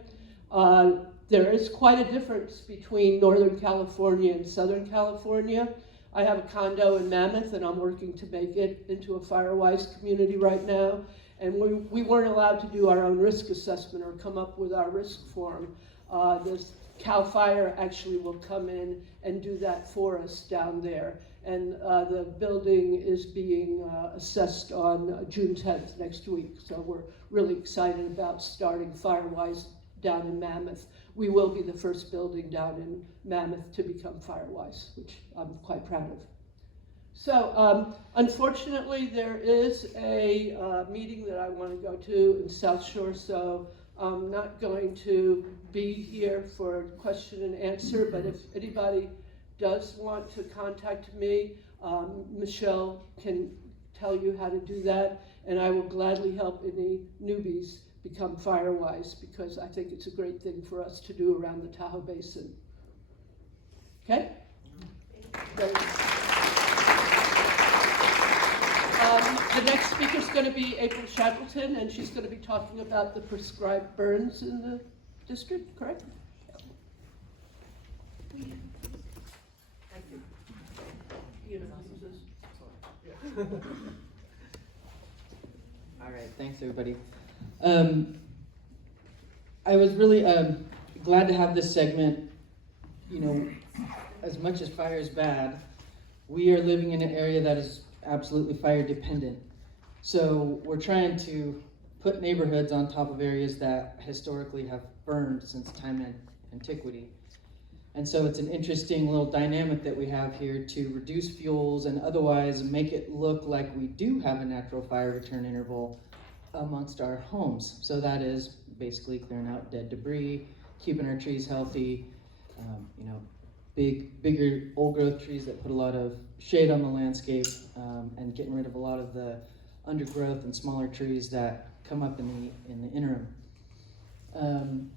There is quite a difference between Northern California and Southern California. I have a condo in Mammoth, and I'm working to make it into a Firewise community right now. And we weren't allowed to do our own risk assessment or come up with our risk form. This CAL FIRE actually will come in and do that for us down there. And the building is being assessed on June 10th, next week. So we're really excited about starting Firewise down in Mammoth. We will be the first building down in Mammoth to become Firewise, which I'm quite proud of. So unfortunately, there is a meeting that I want to go to in South Shore, so I'm not going to be here for question and answer, but if anybody does want to contact me, Michelle can tell you how to do that, and I will gladly help any newbies become Firewise, because I think it's a great thing for us to do around the Tahoe Basin. Okay? The next speaker is going to be April Shackleton, and she's going to be talking about the prescribed burns in the district, correct? Thank you. All right, thanks everybody. I was really glad to have this segment. You know, as much as fire is bad, we are living in an area that is absolutely fire dependent. So we're trying to put neighborhoods on top of areas that historically have burned since time and antiquity. And so it's an interesting little dynamic that we have here to reduce fuels and otherwise make it look like we do have a natural fire return interval amongst our homes. So that is basically clearing out dead debris, keeping our trees healthy, you know, bigger old growth trees that put a lot of shade on the landscape, and getting rid of a lot of the undergrowth and smaller trees that come up in the interim.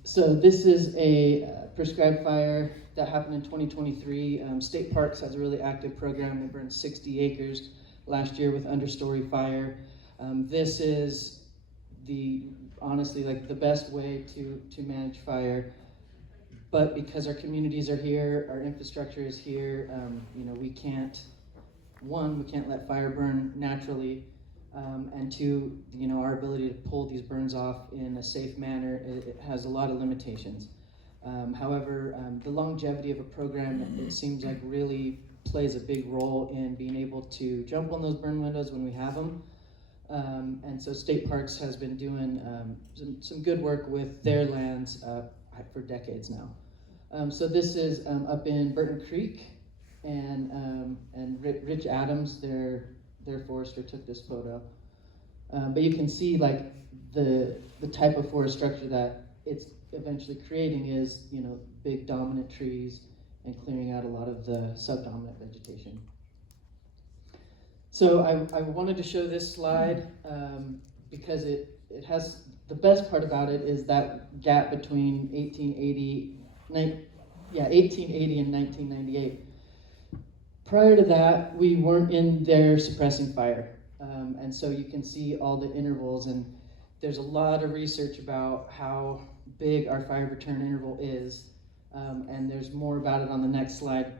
So this is a prescribed fire that happened in 2023. State Parks has a really active program. They burned 60 acres last year with understory fire. This is honestly like the best way to manage fire. But because our communities are here, our infrastructure is here, you know, we can't let fire burn naturally, and two, you know, our ability to pull these burns off in a safe manner, it has a lot of limitations. However, the longevity of a program, it seems like really plays a big role in being able to jump on those burn windows when we have them. And so State Parks has been doing some good work with their lands for decades now. So this is up in Burton Creek, and Rich Adams, their forester, took this photo. But you can see like the type of forest structure that it's eventually creating is, you know, big dominant trees and clearing out a lot of the subdominant vegetation. So I wanted to show this slide because it has, the best part about it is that gap between 1880 and 1998. Prior to that, we weren't in there suppressing fire. And so you can see all the intervals, and there's a lot of research about how big our fire return interval is. And there's more about it on the next slide.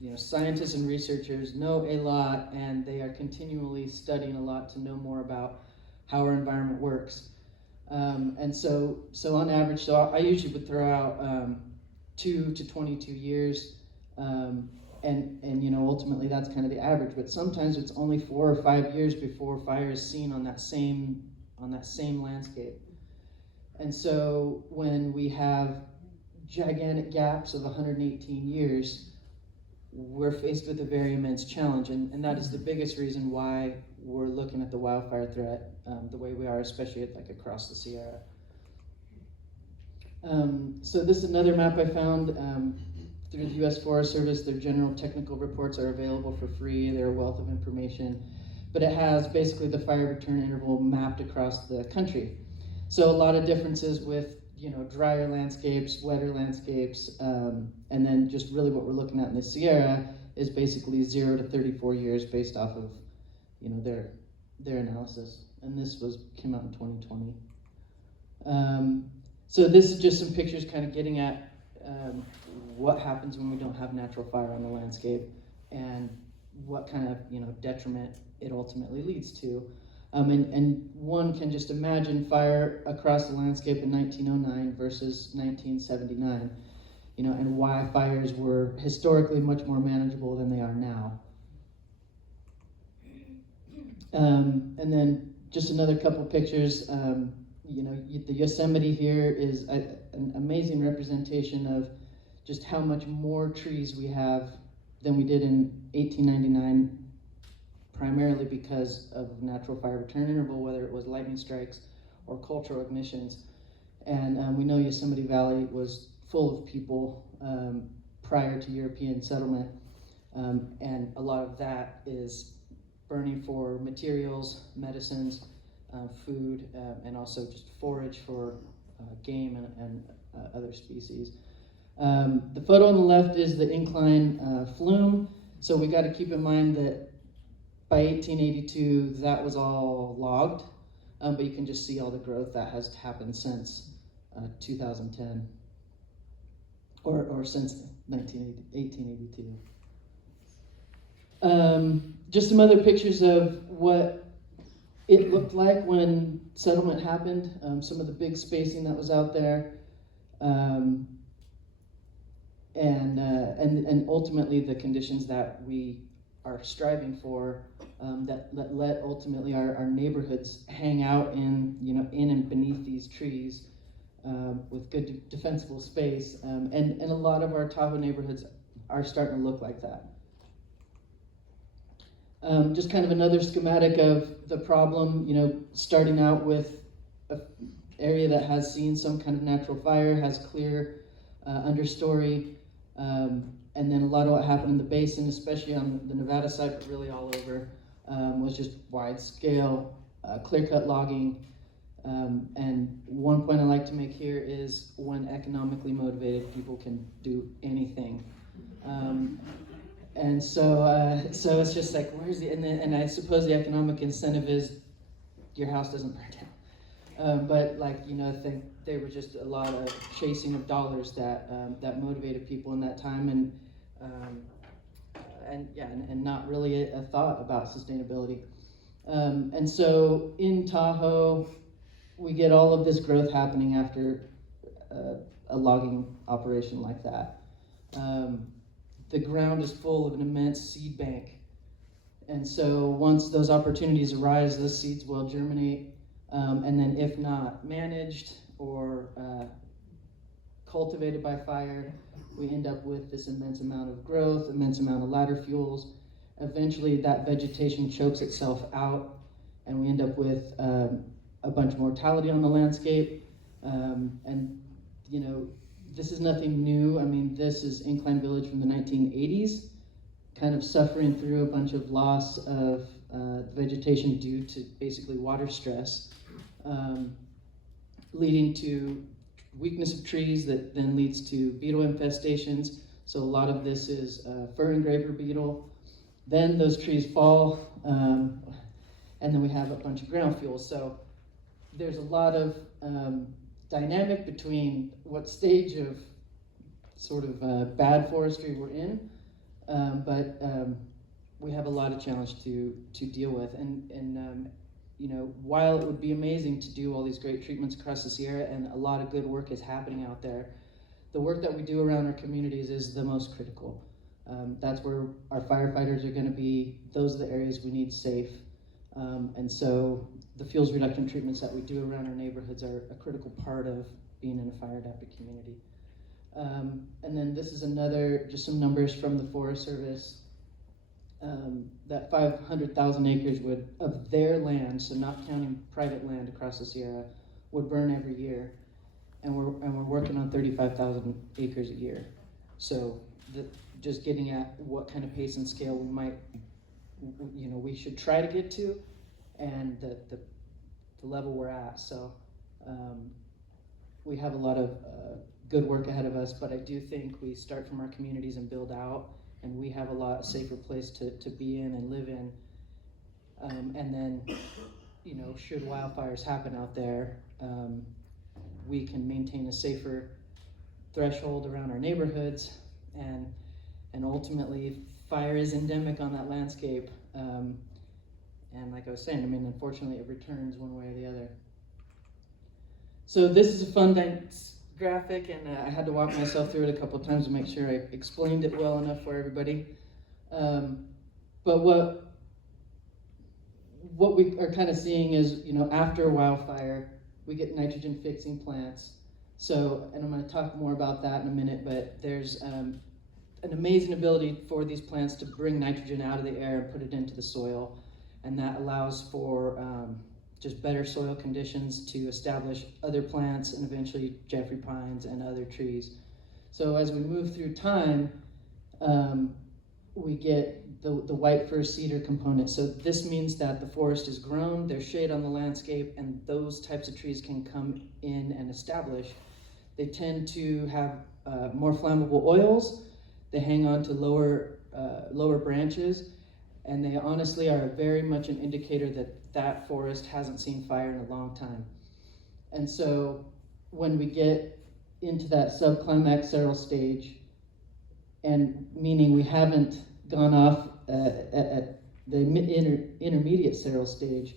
You know, scientists and researchers know a lot, and they are continually studying a lot to know more about how our environment works. And so on average, so I usually would throw out 2 to 22 years, and you know, ultimately that's kind of the average. But sometimes it's only 4 or 5 years before fire is seen on that same landscape. And so when we have gigantic gaps of 118 years, we're faced with a very immense challenge, and that is the biggest reason why we're looking at the wildfire threat the way we are, especially like across the Sierra. So this is another map I found through the U.S. Forest Service. Their general technical reports are available for free. They're a wealth of information, but it has basically the fire return interval mapped across the country. So a lot of differences with, you know, drier landscapes, wetter landscapes, and then just really what we're looking at in the Sierra is basically 0 to 34 years based off of, their analysis. And this came out in 2020. So this is just some pictures kind of getting at what happens when we don't have natural fire on the landscape and what kind of detriment it ultimately leads to. And one can just imagine fire across the landscape in 1909 versus 1979, and why fires were historically much more manageable than they are now. And then just another couple pictures. The Yosemite here is an amazing representation of just how much more trees we have than we did in 1899, primarily because of natural fire return interval, whether it was lightning strikes or cultural ignitions. And we know Yosemite Valley was full of people prior to European settlement, and a lot of that is burning for materials, medicines, food, and also just forage for game and other species. The photo on the left is the incline flume. So we got to keep in mind that by 1882, that was all logged, but you can just see all the growth that has happened since 2010, or since 1882. Just some other pictures of what it looked like when settlement happened, some of the big spacing that was out there, and ultimately the conditions that we are striving for, that let ultimately our neighborhoods hang out in and beneath these trees with good defensible space, and a lot of our Tahoe neighborhoods are starting to look like that. Just kind of another schematic of the problem, starting out with an area that has seen some kind of natural fire, has clear understory, and then a lot of what happened in the basin, especially on the Nevada side, but really all over, was just wide scale, clear-cut logging. And one point I like to make here is when economically motivated people can do anything. And so it's just like, where's and I suppose the economic incentive is your house doesn't burn down. But I think they were just a lot of chasing of dollars that motivated people in that time, and not really a thought about sustainability. And so in Tahoe, we get all of this growth happening after a logging operation like that. The ground is full of an immense seed bank. And so once those opportunities arise, those seeds will germinate. And then if not managed or cultivated by fire, we end up with this immense amount of growth, immense amount of ladder fuels. Eventually that vegetation chokes itself out, and we end up with a bunch of mortality on the landscape. And this is nothing new. I mean, this is Incline Village from the 1980s, kind of suffering through a bunch of loss of vegetation due to basically water stress, leading to weakness of trees that then leads to beetle infestations. So a lot of this is fir engraver beetle. Then those trees fall, and then we have a bunch of ground fuels. So there's a lot of dynamic between what stage of sort of bad forestry we're in, but we have a lot of challenge to deal with. And while it would be amazing to do all these great treatments across the Sierra, and a lot of good work is happening out there, the work that we do around our communities is the most critical. That's where our firefighters are going to be. Those are the areas we need safe. And so the fuels reduction treatments that we do around our neighborhoods are a critical part of being in a fire-adapted community. And then this is just some numbers from the Forest Service. That 500,000 acres of their land, so not counting private land across the Sierra, would burn every year. And we're working on 35,000 acres a year. So just getting at what kind of pace and scale we should try to get to, and the level we're at. So we have a lot of good work ahead of us, but I do think we start from our communities and build out, and we have a lot safer place to be in and live in. And then, you know, should wildfires happen out there, we can maintain a safer threshold around our neighborhoods, and ultimately, fire is endemic on that landscape. And like I was saying, I mean, unfortunately, it returns one way or the other. So this is a fun graphic, and I had to walk myself through it a couple of times to make sure I explained it well enough for everybody. But what we are kind of seeing is, you know, after a wildfire, we get nitrogen fixing plants. So, and I'm going to talk more about that in a minute, but there's an amazing ability for these plants to bring nitrogen out of the air and put it into the soil. And that allows for just better soil conditions to establish other plants and eventually Jeffrey pines and other trees. So as we move through time, we get the white fir cedar component. So this means that the forest is grown, there's shade on the landscape, and those types of trees can come in and establish. They tend to have more flammable oils. They hang on to lower branches, and they honestly are very much an indicator that that forest hasn't seen fire in a long time. And so when we get into that subclimax seral stage, and meaning we haven't gone off at the intermediate seral stage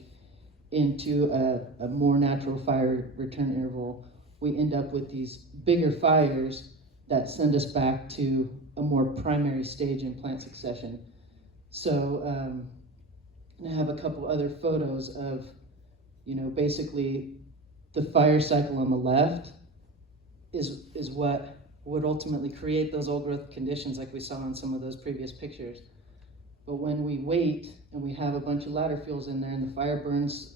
into a more natural fire return interval, we end up with these bigger fires that send us back to a more primary stage in plant succession. So I have a couple other photos of, you know, basically the fire cycle on the left is what would ultimately create those old growth conditions like we saw in some of those previous pictures. But when we wait and we have a bunch of ladder fuels in there and the fire burns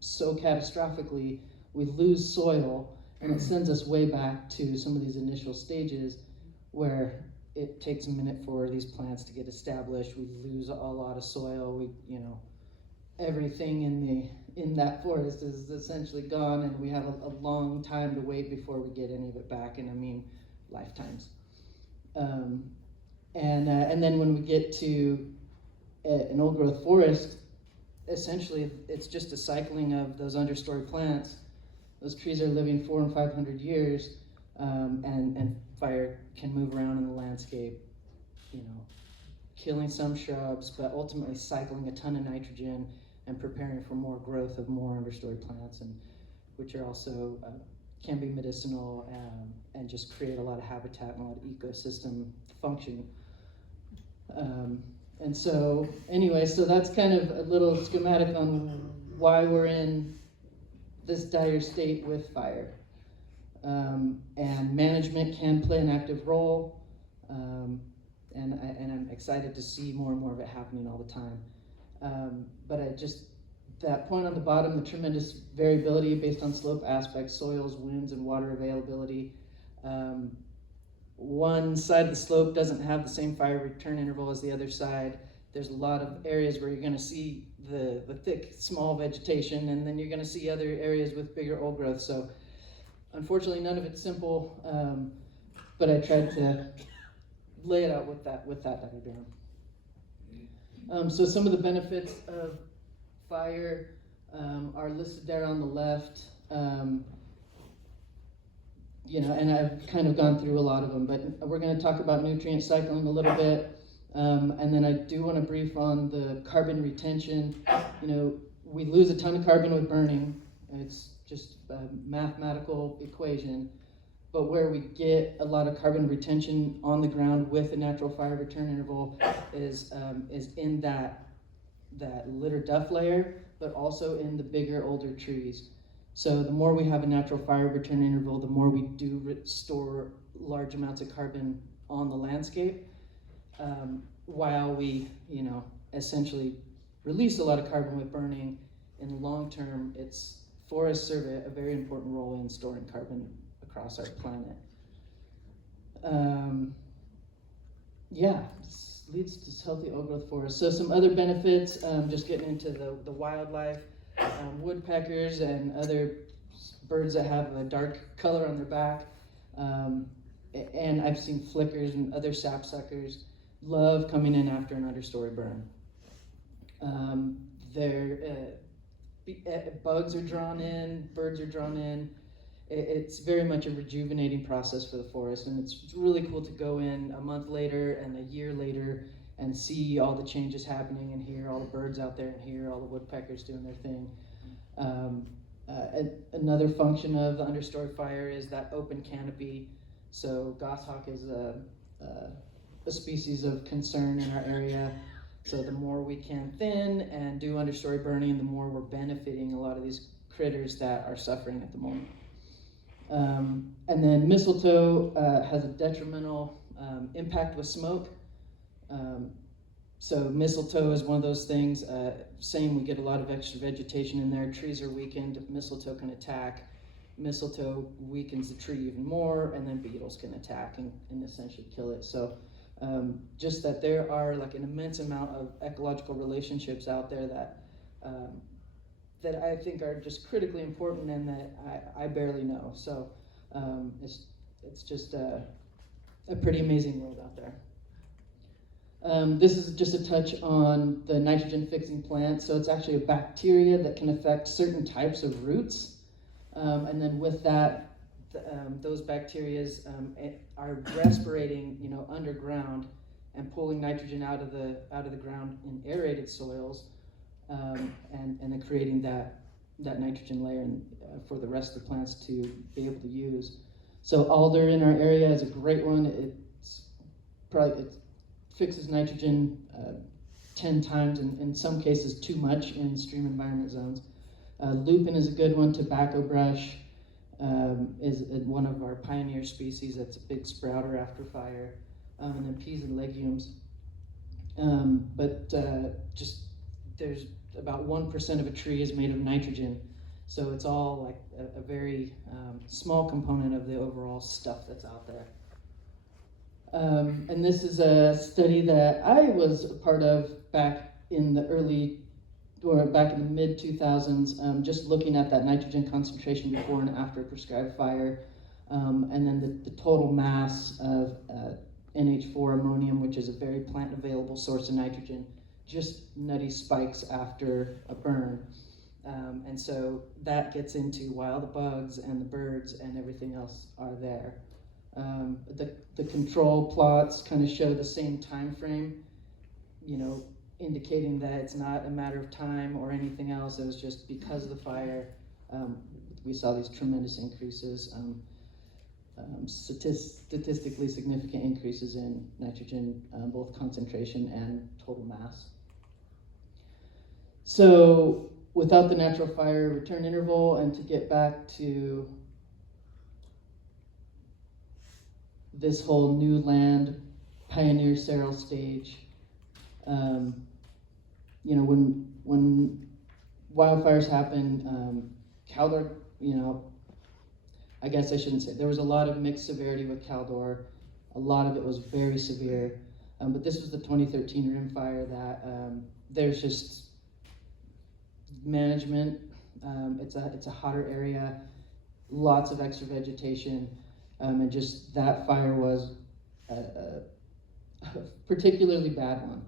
so catastrophically, we lose soil, and it sends us way back to some of these initial stages where it takes a minute for these plants to get established. We lose a lot of soil. You know, everything in that forest is essentially gone, and we have a long time to wait before we get any of it back, and I mean lifetimes. And then when we get to an old growth forest, essentially it's just a cycling of those understory plants. Those trees are living 400 and 500 years, and fire can move around in the landscape, you know, killing some shrubs, but ultimately cycling a ton of nitrogen and preparing for more growth of more understory plants, and which are also can be medicinal and just create a lot of habitat and a lot of ecosystem function. And so anyway, so that's kind of a little schematic on why we're in this dire state with fire. And management can play an active role, and I'm excited to see more and more of it happening all the time. But that point on the bottom, the tremendous variability based on slope aspects, soils, winds, and water availability. One side of the slope doesn't have the same fire return interval as the other side. There's a lot of areas where you're going to see the thick, small vegetation, and then you're going to see other areas with bigger old growth. So unfortunately, none of it's simple, but I tried to lay it out with that diagram. So some of the benefits of fire are listed there on the left. You know, and I've kind of gone through a lot of them, but we're going to talk about nutrient cycling a little bit, and then I do want to brief on the carbon retention. You know, we lose a ton of carbon with burning. It's just a mathematical equation, but where we get a lot of carbon retention on the ground with a natural fire return interval is in that litter duff layer, but also in the bigger, older trees. So the more we have a natural fire return interval, the more we do store large amounts of carbon on the landscape, while we, you know, essentially release a lot of carbon with burning. In the long term, forests serve a very important role in storing carbon across our planet. This leads to healthy old growth forests. So some other benefits, just getting into the wildlife. Woodpeckers and other birds that have a dark color on their back, and I've seen flickers and other sapsuckers. love coming in after an understory burn. Bugs are drawn in, birds are drawn in. It's very much a rejuvenating process for the forest, and it's really cool to go in a month later and a year later and see all the changes happening and hear all the birds out there and hear all the woodpeckers doing their thing. Another function of the understory fire is that open canopy. So goshawk is a species of concern in our area. So the more we can thin and do understory burning, the more we're benefiting a lot of these critters that are suffering at the moment. And then mistletoe has a detrimental impact with smoke. So mistletoe is one of those things, we get a lot of extra vegetation in there, trees are weakened, mistletoe can attack. Mistletoe weakens the tree even more, and then beetles can attack and essentially kill it. So just that there are like an immense amount of ecological relationships out there that that I think are just critically important and that I barely know. So it's just a pretty amazing world out there. This is just a touch on the nitrogen fixing plant. So it's actually a bacteria that can affect certain types of roots. And then with that, those bacteria are respirating, underground and pulling nitrogen out of the ground in aerated soils, and then creating that nitrogen layer for the rest of the plants to be able to use. So alder in our area is a great one. It fixes nitrogen 10 times, in some cases too much in stream environment zones. Lupin is a good one. Tobacco brush is one of our pioneer species. That's a big sprouter after fire. And then peas and legumes. Just there's about 1% of a tree is made of nitrogen. So it's all like a very small component of the overall stuff that's out there. And this is a study that I was a part of back in the mid 2000s, just looking at that nitrogen concentration before and after a prescribed fire, and then the total mass of NH4 ammonium, which is a very plant available source of nitrogen, just nutty spikes after a burn. And so that gets into why all the bugs and the birds and everything else are there. The control plots kind of show the same time frame, indicating that it's not a matter of time or anything else. It was just because of the fire, we saw these tremendous increases, statistically significant increases in nitrogen, both concentration and total mass. So without the natural fire return interval, and to get back to this whole new land pioneer seral stage, when wildfires happen, Caldor, I guess I shouldn't say, there was a lot of mixed severity with Caldor. A lot of it was very severe, but this was the 2013 rim fire that there's just management. It's a hotter area, lots of extra vegetation, and just that fire was a particularly bad one.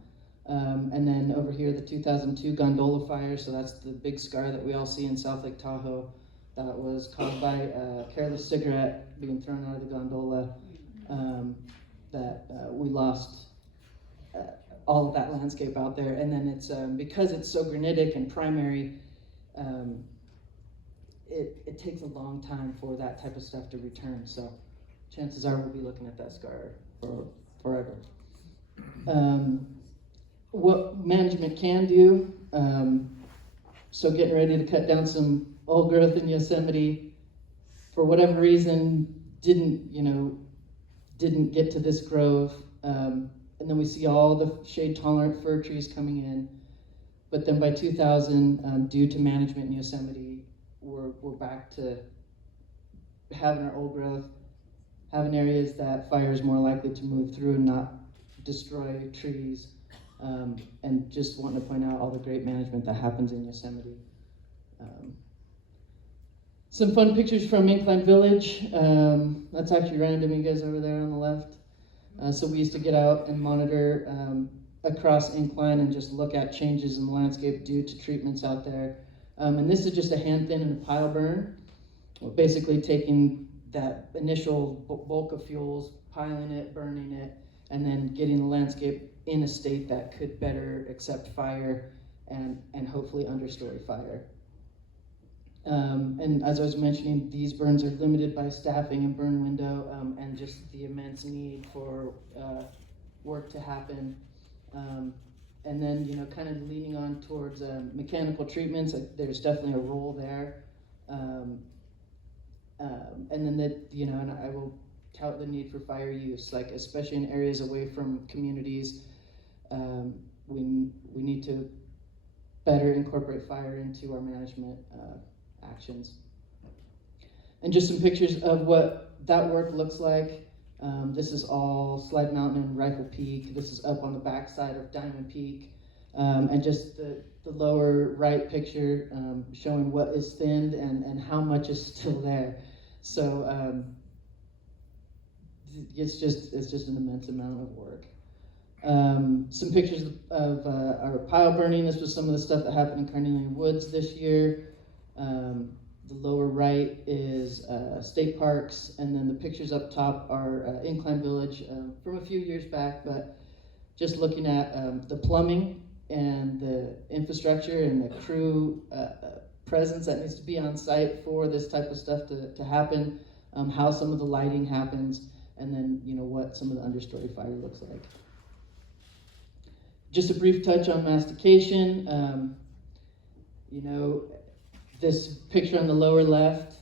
And then over here, the 2002 gondola fire, so that's the big scar that we all see in South Lake Tahoe, that was caused by a careless cigarette being thrown out of the gondola, we lost all of that landscape out there. And then it's because it's so granitic and primary, it takes a long time for that type of stuff to return. So chances are we'll be looking at that scar for forever. What management can do, so getting ready to cut down some old growth in Yosemite, for whatever reason, didn't get to this grove, and then we see all the shade-tolerant fir trees coming in, but then by 2000, due to management in Yosemite, we're back to having our old growth, having areas that fire is more likely to move through and not destroy trees, and just wanting to point out all the great management that happens in Yosemite. Some fun pictures from Incline Village. That's actually random, you guys over there on the left. So we used to get out and monitor across incline and just look at changes in the landscape due to treatments out there. And this is just a hand thin and a pile burn. We're basically taking that initial bulk of fuels, piling it, burning it, and then getting the landscape in a state that could better accept fire and hopefully understory fire. And as I was mentioning, these burns are limited by staffing and burn window and just the immense need for work to happen. And then, you know, kind of leaning on towards mechanical treatments, there's definitely a role there. And then and I will tout the need for fire use, like especially in areas away from communities. We need to better incorporate fire into our management actions. And just some pictures of what that work looks like. This is all Slide Mountain and Rifle Peak. This is up on the backside of Diamond Peak. And just the lower right picture showing what is thinned and how much is still there. So it's just an immense amount of work. Some pictures of our pile burning. This was some of the stuff that happened in Carnelian Woods this year. The lower right is state parks, and then the pictures up top are Incline Village from a few years back, but just looking at the plumbing and the infrastructure and the crew presence that needs to be on site for this type of stuff to happen, how some of the lighting happens, and then, you know, what some of the understory fire looks like. Just a brief touch on mastication. You know, this picture on the lower left,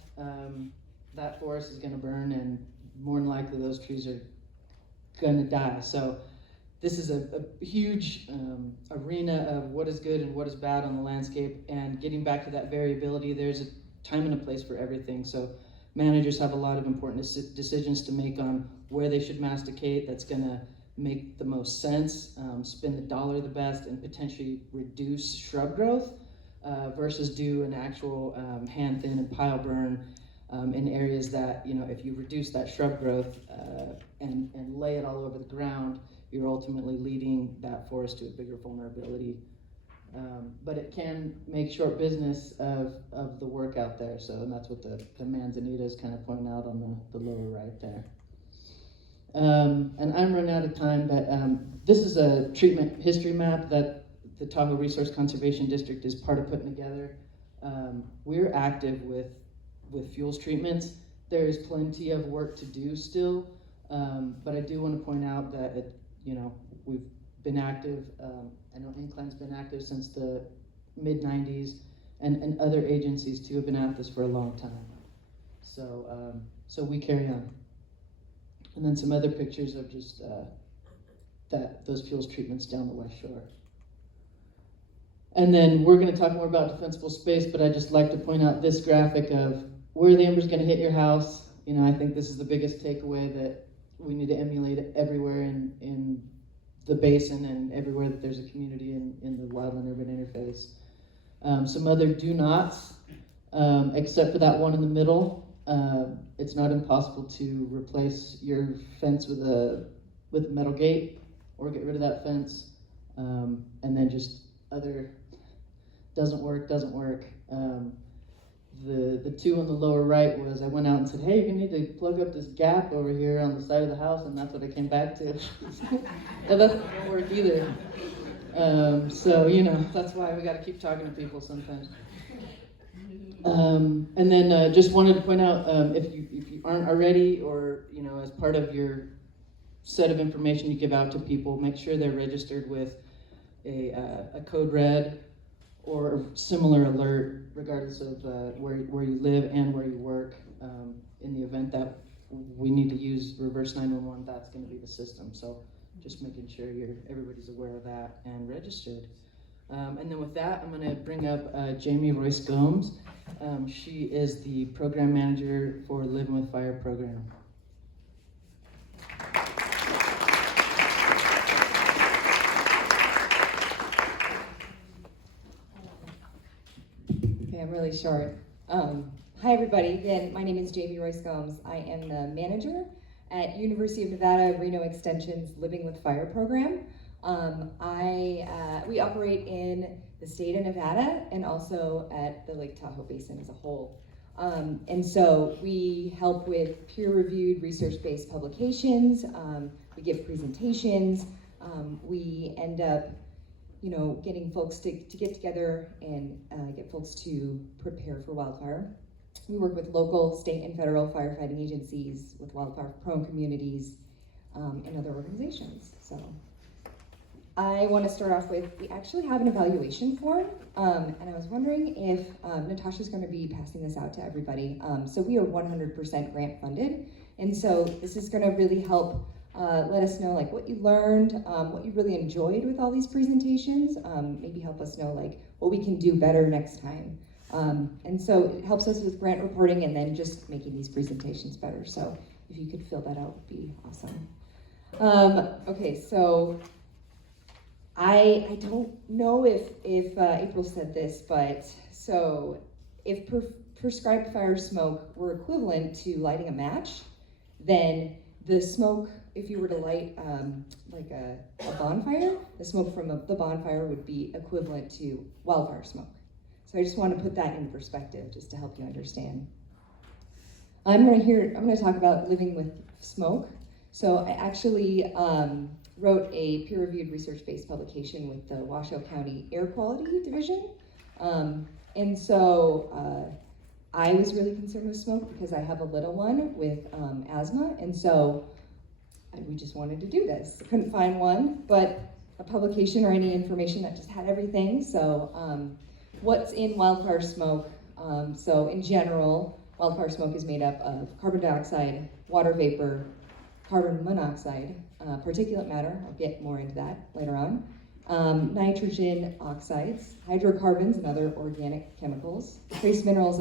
that forest is going to burn, and more than likely those trees are going to die. So this is a huge arena of what is good and what is bad on the landscape, and getting back to that variability, there's a time and a place for everything. So managers have a lot of important decisions to make on where they should masticate that's going to make the most sense, spend the dollar the best, and potentially reduce shrub growth versus do an actual hand thin and pile burn in areas that, you know, if you reduce that shrub growth and lay it all over the ground, you're ultimately leading that forest to a bigger vulnerability. But it can make short business of the work out there. So, and that's what the Manzanita is kind of pointing out on the lower right there. And I'm running out of time, but this is a treatment history map that the Tahoe Resource Conservation District is part of putting together. We're active with fuels treatments. There's plenty of work to do still, but I do want to point out that we've been active. I know Incline's been active since the mid-90s, and other agencies too have been at this for a long time. So we carry on. And then some other pictures of just those fuels treatments down the West Shore. And then we're going to talk more about defensible space, but I'd just like to point out this graphic of where the ember's going to hit your house. You know, I think this is the biggest takeaway, that we need to emulate it everywhere in the basin and everywhere that there's a community in the wildland-urban interface. Some other do nots, except for that one in the middle. It's not impossible to replace your fence with a metal gate, or get rid of that fence, and then just other doesn't work. The two on the lower right was, I went out and said, hey, you're gonna need to plug up this gap over here on the side of the house, and that's what I came back to. That doesn't work either. So, you know, that's why we got to keep talking to people sometimes. And then just wanted to point out, if you aren't already, or, you know, as part of your set of information you give out to people, make sure they're registered with a code red or a similar alert, regardless of where you live and where you work. In the event that we need to use reverse 911, that's going to be the system. So just making sure everybody's aware of that and registered. And then with that, I'm going to bring up Jamie Royce Gomes. She is the program manager for Living with Fire program. Okay, I'm really short. Hi everybody, again, my name is Jamie Royce Gomes. I am the manager at University of Nevada, Reno Extension's Living with Fire program. We operate in the state of Nevada and also at the Lake Tahoe Basin as a whole. And so we help with peer-reviewed research-based publications. We give presentations. We end up, getting folks to get together and get folks to prepare for wildfire. We work with local, state, and federal firefighting agencies, with wildfire-prone communities, and other organizations. So I want to start off with, we actually have an evaluation form, and I was wondering if Natasha's going to be passing this out to everybody. So we are 100% grant funded, and so this is going to really help let us know like what you learned, what you really enjoyed with all these presentations, maybe help us know like what we can do better next time. And so it helps us with grant reporting and then just making these presentations better. So if you could fill that out, would be awesome. Okay, so I don't know if April said this, but so if prescribed fire smoke were equivalent to lighting a match, then the smoke, if you were to light like a bonfire, the smoke from the bonfire would be equivalent to wildfire smoke. So I just want to put that in perspective, just to help you understand. I'm going to talk about living with smoke. So I actually wrote a peer-reviewed research-based publication with the Washoe County Air Quality Division. And so I was really concerned with smoke because I have a little one with asthma, and so we just wanted to do this. I couldn't find one, but a publication or any information that just had everything. So what's in wildfire smoke? So in general, wildfire smoke is made up of carbon dioxide, water vapor, carbon monoxide, particulate matter, I'll get more into that later on, nitrogen oxides, hydrocarbons and other organic chemicals, trace minerals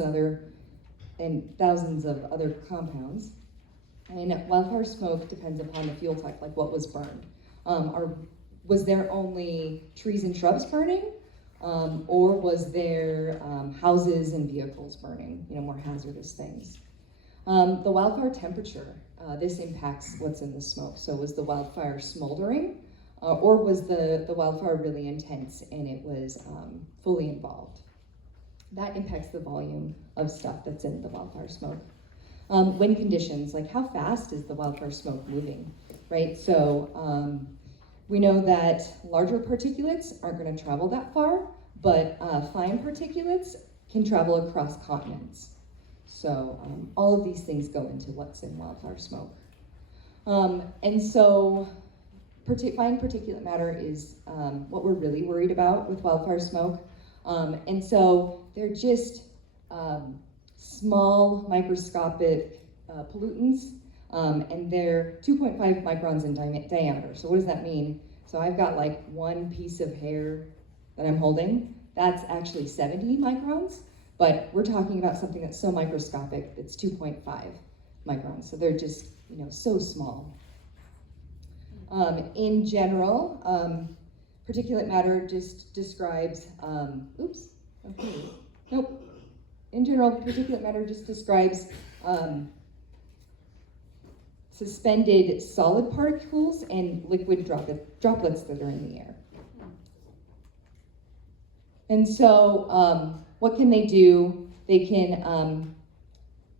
and thousands of other compounds. And wildfire smoke depends upon the fuel type, like what was burned. Was there only trees and shrubs burning? Or was there houses and vehicles burning, more hazardous things? The wildfire temperature, this impacts what's in the smoke. So was the wildfire smoldering, or was the wildfire really intense and it was fully involved? That impacts the volume of stuff that's in the wildfire smoke. Wind conditions, like how fast is the wildfire smoke moving, right? So we know that larger particulates aren't going to travel that far, but fine particulates can travel across continents. So all of these things go into what's in wildfire smoke. And so fine particulate matter is what we're really worried about with wildfire smoke. And so they're just small microscopic pollutants, and they're 2.5 microns in diameter. So what does that mean? So I've got like one piece of hair that I'm holding. That's actually 70 microns, but we're talking about something that's so microscopic that's 2.5 microns. So they're just, so small. In general, particulate matter just describes, In general, particulate matter just describes suspended solid particles and liquid droplets that are in the air. And so what can they do? They can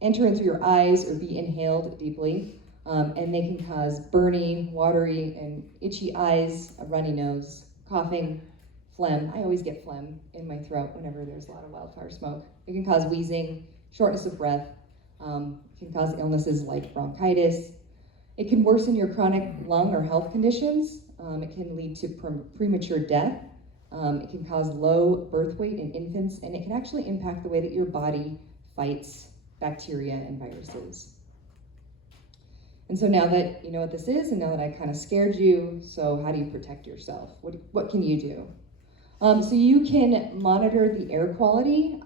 enter in through your eyes or be inhaled deeply, and they can cause burning, watery, and itchy eyes, a runny nose, coughing, phlegm. I always get phlegm in my throat whenever there's a lot of wildfire smoke. It can cause wheezing, shortness of breath. It can cause illnesses like bronchitis. It can worsen your chronic lung or health conditions. It can lead to premature death. It can cause low birth weight in infants, and it can actually impact the way that your body fights bacteria and viruses. And so now that you know what this is, and now that I kind of scared you, so how do you protect yourself? What can you do? So you can monitor the air quality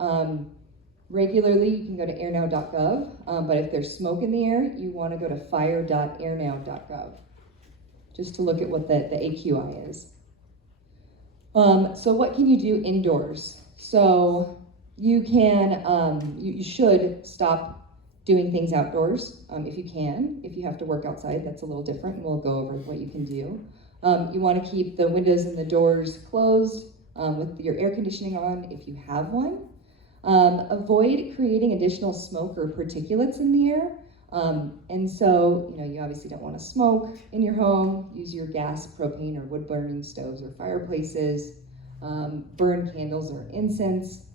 regularly. You can go to airnow.gov, but if there's smoke in the air, you want to go to fire.airnow.gov just to look at what the AQI is. So what can you do indoors? So you can, you should stop doing things outdoors, if you can. If you have to work outside, that's a little different, and we'll go over what you can do. You want to keep the windows and the doors closed with your air conditioning on if you have one. Avoid creating additional smoke or particulates in the air. And so, you obviously don't want to smoke in your home. Use your gas, propane, or wood-burning stoves or fireplaces. Burn candles or incense.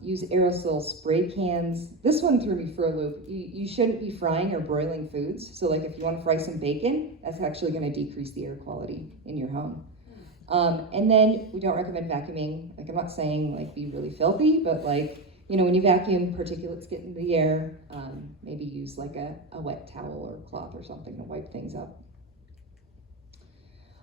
Use aerosol spray cans. This one threw me for a loop. You shouldn't be frying or broiling foods. So like if you want to fry some bacon, that's actually going to decrease the air quality in your home. And then we don't recommend vacuuming. Like I'm not saying like be really filthy, but like, when you vacuum, particulates get in the air. Maybe use like a wet towel or cloth or something to wipe things up.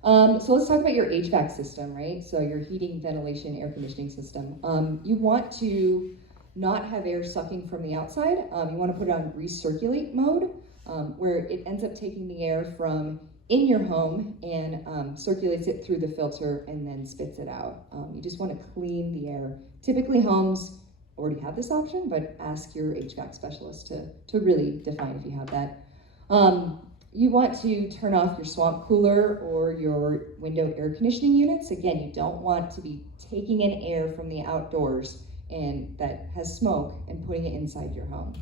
So let's talk about your HVAC system, right? So your heating, ventilation, air conditioning system. You want to not have air sucking from the outside. You want to put it on recirculate mode, where it ends up taking the air from in your home and circulates it through the filter and then spits it out. You just want to clean the air. Typically homes already have this option, but ask your HVAC specialist to really define if you have that. You want to turn off your swamp cooler or your window air conditioning units. Again, you don't want to be taking in air from the outdoors and that has smoke and putting it inside your home.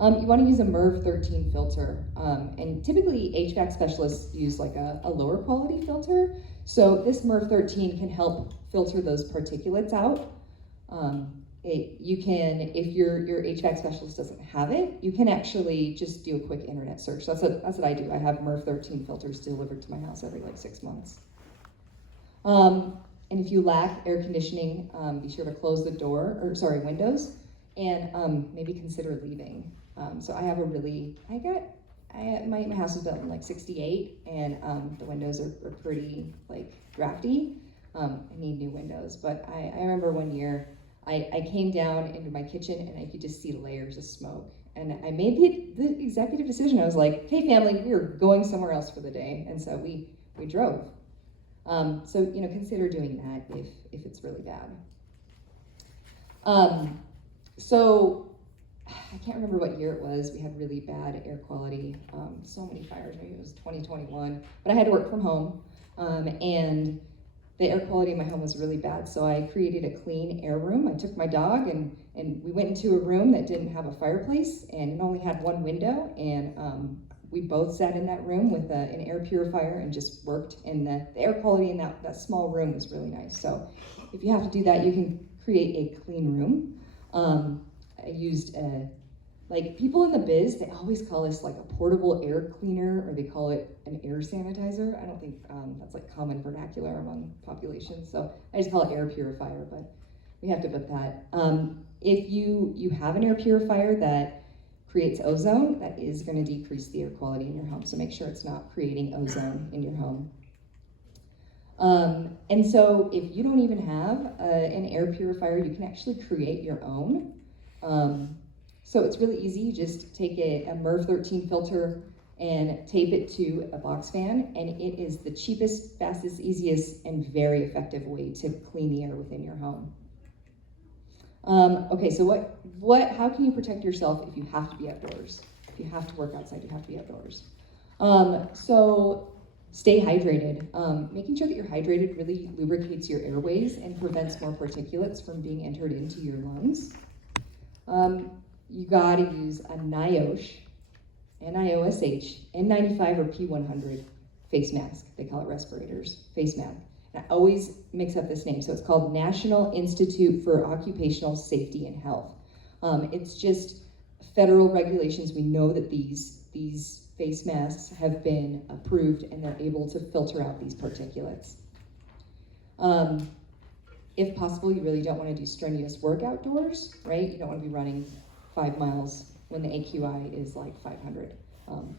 You want to use a MERV 13 filter, and typically HVAC specialists use like a lower quality filter. So this MERV 13 can help filter those particulates out. You can, if your HVAC specialist doesn't have it, you can actually just do a quick internet search. That's what I do. I have MERV 13 filters delivered to my house every like 6 months. And if you lack air conditioning, be sure to close the windows, and maybe consider leaving. So I have my house was built in like 68, and the windows are pretty like drafty. I need new windows, but I remember one year I came down into my kitchen and I could just see layers of smoke. And I made the executive decision. I was like, hey family, we are going somewhere else for the day. And so we drove. So, consider doing that if it's really bad. So I can't remember what year it was. We had really bad air quality, so many fires. Maybe it was 2021, but I had to work from home. And the air quality in my home was really bad, so I created a clean air room. I took my dog and we went into a room that didn't have a fireplace and it only had one window, and we both sat in that room with an air purifier and just worked, and the air quality in that small room was really nice. So if you have to do that, you can create a clean room. I used like people in the biz, they always call this like a portable air cleaner, or they call it an air sanitizer. I don't think that's like common vernacular among populations, so I just call it air purifier, but we have to put that. If you have an air purifier that creates ozone, that is going to decrease the air quality in your home, so make sure it's not creating ozone in your home. And so if you don't even have an air purifier, you can actually create your own. So it's really easy. You just take a MERV 13 filter and tape it to a box fan, and it is the cheapest, fastest, easiest, and very effective way to clean the air within your home. Okay, so how can you protect yourself if you have to be outdoors? If you have to work outside, you have to be outdoors. So stay hydrated. Making sure that you're hydrated really lubricates your airways and prevents more particulates from being entered into your lungs. You gotta use a NIOSH, N-I-O-S-H, N95 or P100 face mask. They call it respirators, face mask. And I always mix up this name. So it's called National Institute for Occupational Safety and Health. It's just federal regulations. We know that these face masks have been approved and they're able to filter out these particulates. If possible, you really don't want to do strenuous work outdoors, right? You don't want to be running 5 miles when the AQI is like 500.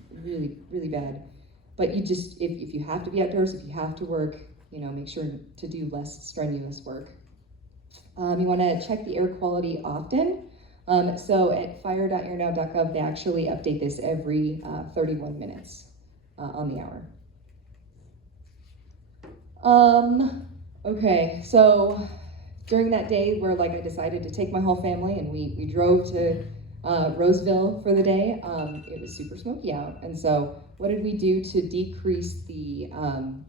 Really, really bad. But you just, if you have to be outdoors, if you have to work, make sure to do less strenuous work. You want to check the air quality often. So at fire.airnow.gov, they actually update this every 31 minutes on the hour. Okay, so during that day where I decided to take my whole family and we drove to Roseville for the day. It was super smoky out, and so what did we do to decrease the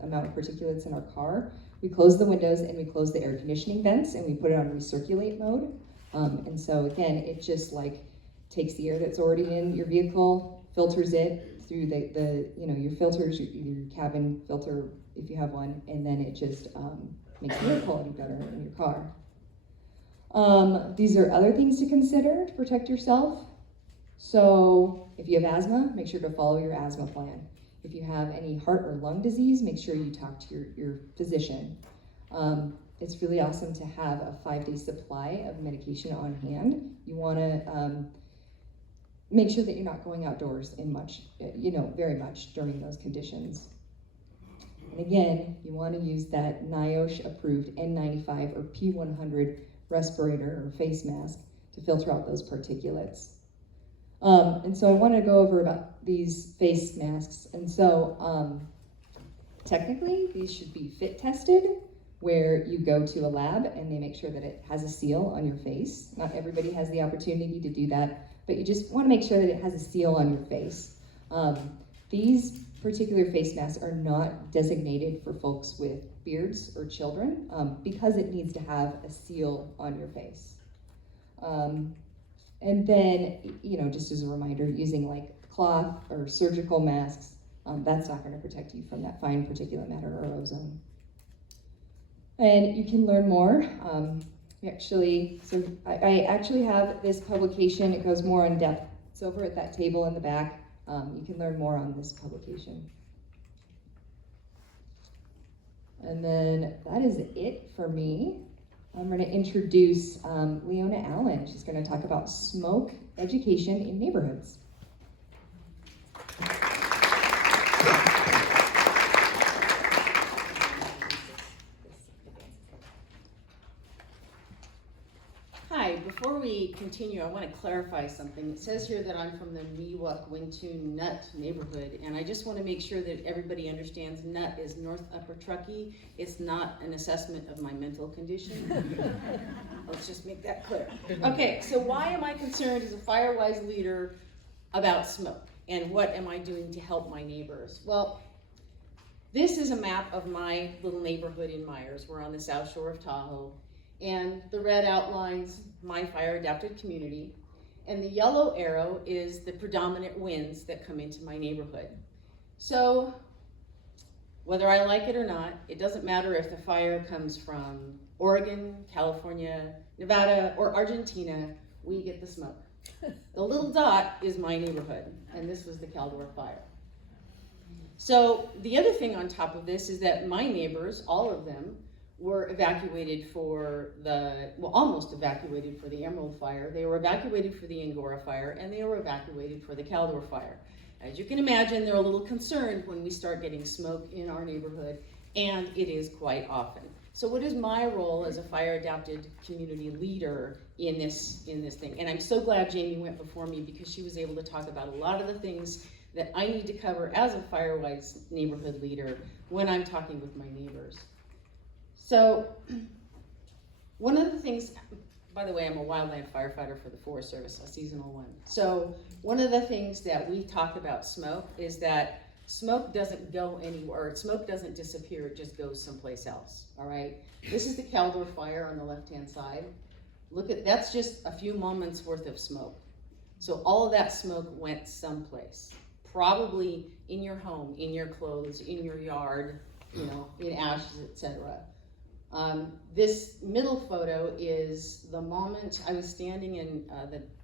amount of particulates in our car? We closed the windows and we closed the air conditioning vents and we put it on recirculate mode. And so again, it just like takes the air that's already in your vehicle, filters it through your filters, your cabin filter if you have one, and then it just makes the air quality better in your car. These are other things to consider to protect yourself. So if you have asthma, make sure to follow your asthma plan. If you have any heart or lung disease, make sure you talk to your physician. It's really awesome to have a 5-day supply of medication on hand. You want to make sure that you're not going outdoors in very much during those conditions. And again, you want to use that NIOSH approved N95 or P100 respirator or face mask to filter out those particulates. And so I want to go over about these face masks. And so technically these should be fit tested, where you go to a lab and they make sure that it has a seal on your face. Not everybody has the opportunity to do that, but you just want to make sure that it has a seal on your face. These particular face masks are not designated for folks with beards or children because it needs to have a seal on your face. And then, just as a reminder, using like cloth or surgical masks, that's not going to protect you from that fine particulate matter or ozone. And you can learn more. I actually have this publication. It goes more in depth. It's over at that table in the back. You can learn more on this publication. And then that is it for me. I'm going to introduce Leona Allen. She's going to talk about smoke education in neighborhoods. Hi, before we continue, I want to clarify something. It says here that I'm from the Miwok-Wintun Nut neighborhood, and I just want to make sure that everybody understands Nut is North Upper Truckee. It's not an assessment of my mental condition. Let's just make that clear. Okay, so why am I concerned as a FireWise leader about smoke, and what am I doing to help my neighbors? Well, this is a map of my little neighborhood in Myers. We're on the South Shore of Tahoe. And the red outlines my fire adapted community, and the yellow arrow is the predominant winds that come into my neighborhood. So whether I like it or not, it doesn't matter if the fire comes from Oregon, California, Nevada, or Argentina, we get the smoke. The little dot is my neighborhood, and this was the Caldor fire. So the other thing on top of this is that my neighbors, all of them, were evacuated for almost evacuated for the Emerald Fire. They were evacuated for the Angora Fire, and they were evacuated for the Caldor Fire. As you can imagine, they're a little concerned when we start getting smoke in our neighborhood, and it is quite often. So what is my role as a fire-adapted community leader in this thing? And I'm so glad Jamie went before me, because she was able to talk about a lot of the things that I need to cover as a FireWise neighborhood leader when I'm talking with my neighbors. So one of the things, by the way, I'm a wildland firefighter for the Forest Service, a seasonal one. So one of the things that we talk about smoke is that smoke doesn't go anywhere, or smoke doesn't disappear, it just goes someplace else, all right? This is the Caldor Fire on the left-hand side. That's just a few moments worth of smoke. So all of that smoke went someplace, probably in your home, in your clothes, in your yard, in ashes, etc. This middle photo is the moment I was standing in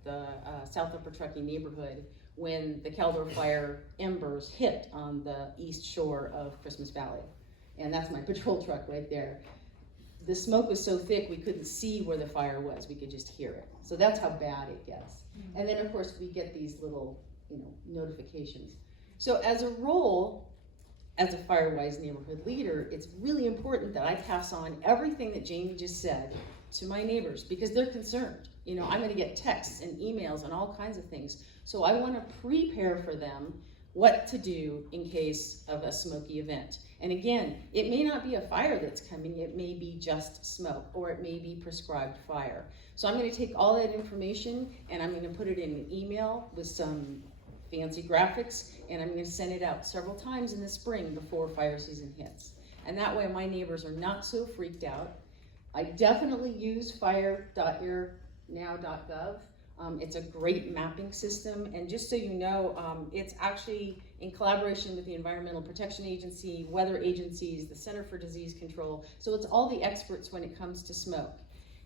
the South Upper Truckee neighborhood when the Caldor Fire embers hit on the east shore of Christmas Valley. And that's my patrol truck right there. The smoke was so thick we couldn't see where the fire was, we could just hear it. So that's how bad it gets. And then of course we get these little notifications. So as a role, as a FireWise neighborhood leader, it's really important that I pass on everything that Jamie just said to my neighbors, because they're concerned. I'm gonna get texts and emails and all kinds of things. So I wanna prepare for them what to do in case of a smoky event. And again, it may not be a fire that's coming, it may be just smoke, or it may be prescribed fire. So I'm going to take all that information and I'm going to put it in an email with some fancy graphics, and I'm going to send it out several times in the spring before fire season hits. And that way my neighbors are not so freaked out. I definitely use fire.airnow.gov. It's a great mapping system, and just so you know, it's actually in collaboration with the Environmental Protection Agency, weather agencies, the Center for Disease Control, so it's all the experts when it comes to smoke.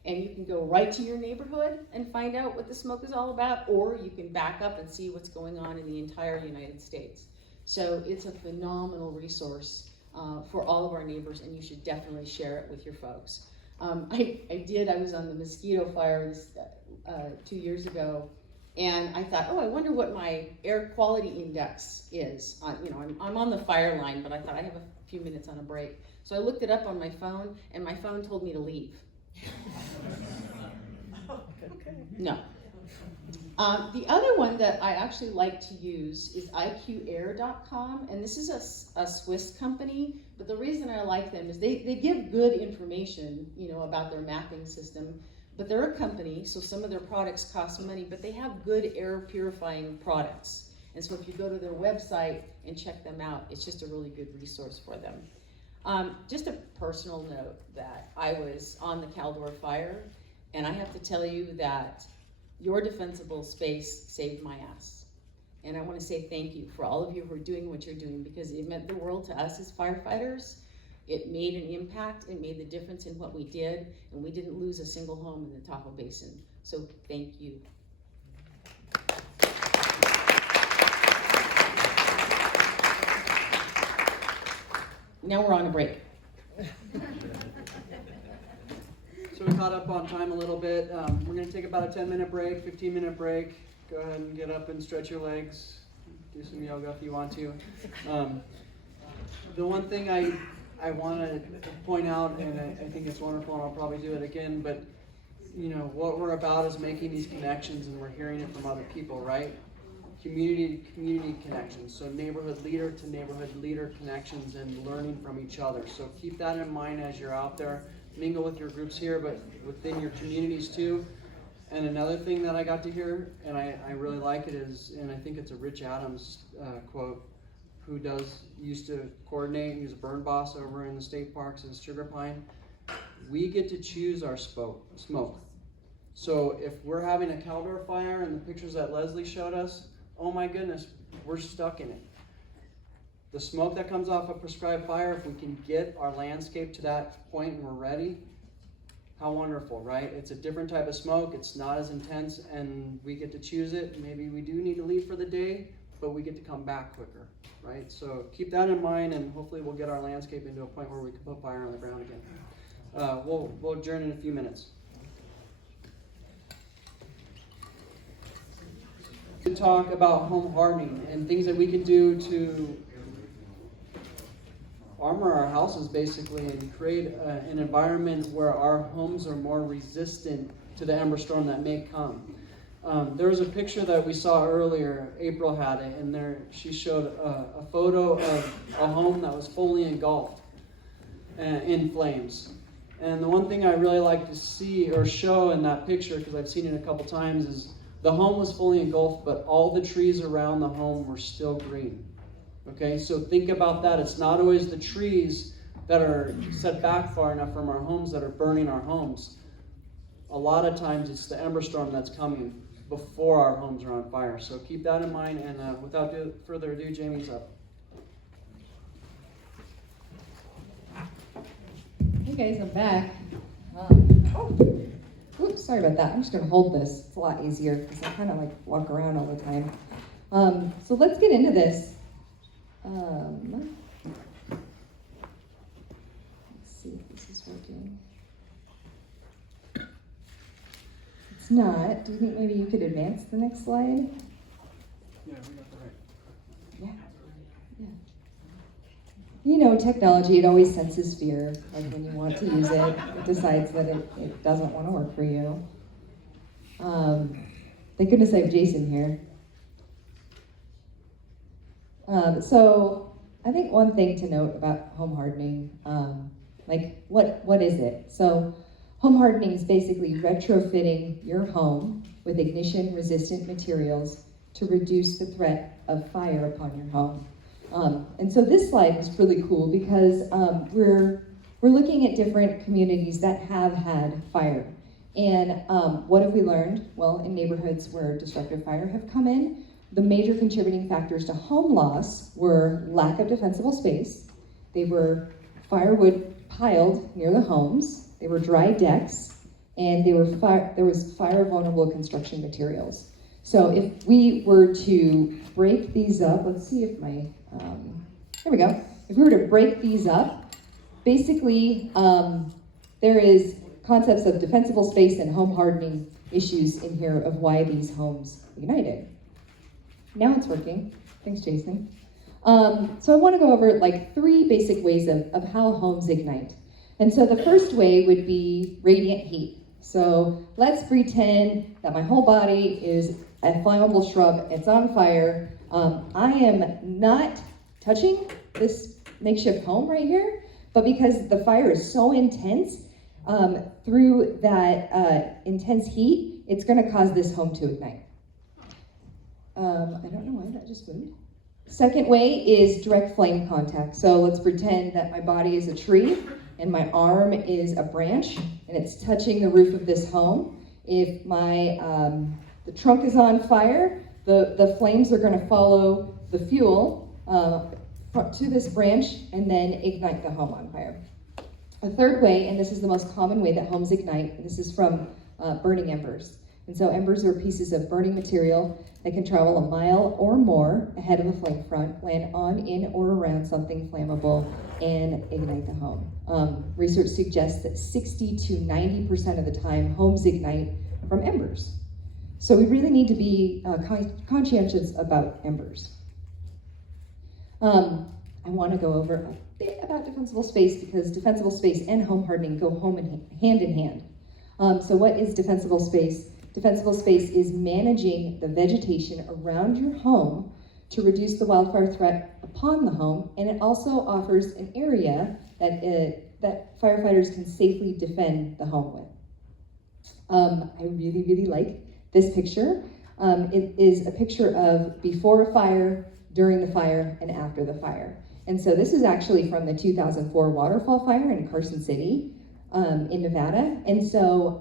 And you can go right to your neighborhood and find out what the smoke is all about, or you can back up and see what's going on in the entire United States. So it's a phenomenal resource for all of our neighbors, and you should definitely share it with your folks. I was on the mosquito fires 2 years ago, and I thought, oh, I wonder what my air quality index is. I'm on the fire line, but I thought I have a few minutes on a break. So I looked it up on my phone, and my phone told me to leave. No. The other one that I actually like to use is iqair.com, and this is a Swiss company, but the reason I like them is they give good information, about their mapping system, but they're a company, so some of their products cost money, but they have good air purifying products. And so if you go to their website and check them out, it's just a really good resource for them. Just a personal note that I was on the Caldor fire, and I have to tell you that your defensible space saved my ass. And I want to say thank you for all of you who are doing what you're doing, because it meant the world to us as firefighters. It made an impact, it made the difference in what we did, and we didn't lose a single home in the Tahoe Basin. So thank you. Now we're on a break. So we caught up on time a little bit. We're going to take about a 10-minute break, 15-minute break. Go ahead and get up and stretch your legs. Do some yoga if you want to. The one thing I want to point out, and I think it's wonderful, and I'll probably do it again, but what we're about is making these connections, and we're hearing it from other people, right? Community to community connections, so neighborhood leader to neighborhood leader connections, and learning from each other. So keep that in mind as you're out there. Mingle with your groups here, but within your communities too. And another thing that I got to hear, and I really like it, is, and I think it's a Rich Adams quote, who used to coordinate. He was a burn boss over in the state parks in Sugar Pine. We get to choose our smoke. So if we're having a Caldor fire, and the pictures that Leslie showed us, oh my goodness, we're stuck in it. The smoke that comes off a prescribed fire, if we can get our landscape to that point and we're ready, how wonderful, right? It's a different type of smoke, it's not as intense, and we get to choose it. Maybe we do need to leave for the day, but we get to come back quicker, right? So keep that in mind, and hopefully we'll get our landscape into a point where we can put fire on the ground again. We'll adjourn in a few minutes. To talk about home hardening and things that we can do to armor our houses basically, and create an environment where our homes are more resistant to the ember storm that may come. There was a picture that we saw earlier. April had it, and there she showed a photo of a home that was fully engulfed in flames. And the one thing I really like to see or show in that picture, because I've seen it a couple times, is the home was fully engulfed, but all the trees around the home were still green. Okay, so think about that. It's not always the trees that are set back far enough from our homes that are burning our homes. A lot of times it's the ember storm that's coming before our homes are on fire. So keep that in mind, and without further ado, Jamie's up. Hey guys, I'm back. Oops, sorry about that. I'm just going to hold this. It's a lot easier because I kind of walk around all the time. So let's get into this. Let's see if this is working. It's not. Do you think maybe you could advance the next slide? Yeah, we got that right. Yeah. Technology, it always senses fear. Like when you want to use it, it decides that it doesn't want to work for you. Thank goodness I have Jason here. So I think one thing to note about home hardening, like what is it? So home hardening is basically retrofitting your home with ignition resistant materials to reduce the threat of fire upon your home. And so this slide is really cool because we're looking at different communities that have had fire. And what have we learned? Well, in neighborhoods where destructive fire have come in, the major contributing factors to home loss were lack of defensible space. They were firewood piled near the homes. They were dry decks, and there was fire vulnerable construction materials. So if we were to break these up, let's see if my, there we go. If we were to break these up, basically there is concepts of defensible space and home hardening issues in here of why these homes ignited. Now it's working. Thanks, Jason. So I want to go over like 3 basic ways of how homes ignite. And so the first way would be radiant heat. So let's pretend that my whole body is a flammable shrub. It's on fire. I am not touching this makeshift home right here, but because the fire is so intense, through that intense heat, it's going to cause this home to ignite. I don't know why that just moved. Second way is direct flame contact. So let's pretend that my body is a tree and my arm is a branch and it's touching the roof of this home. If my the trunk is on fire, the flames are going to follow the fuel to this branch and then ignite the home on fire. A third way, and this is the most common way that homes ignite, this is from burning embers. And so embers are pieces of burning material that can travel a mile or more ahead of a flame front, land on, in, or around something flammable, and ignite the home. Research suggests that 60 to 90% of the time, homes ignite from embers. So we really need to be conscientious about embers. I want to go over a bit about defensible space because defensible space and home hardening go hand in hand. So what is defensible space? Defensible space is managing the vegetation around your home to reduce the wildfire threat upon the home, and it also offers an area that firefighters can safely defend the home with. I really, really like this picture. It is a picture of before a fire, during the fire, and after the fire. And so this is actually from the 2004 waterfall fire in Carson City in Nevada. And so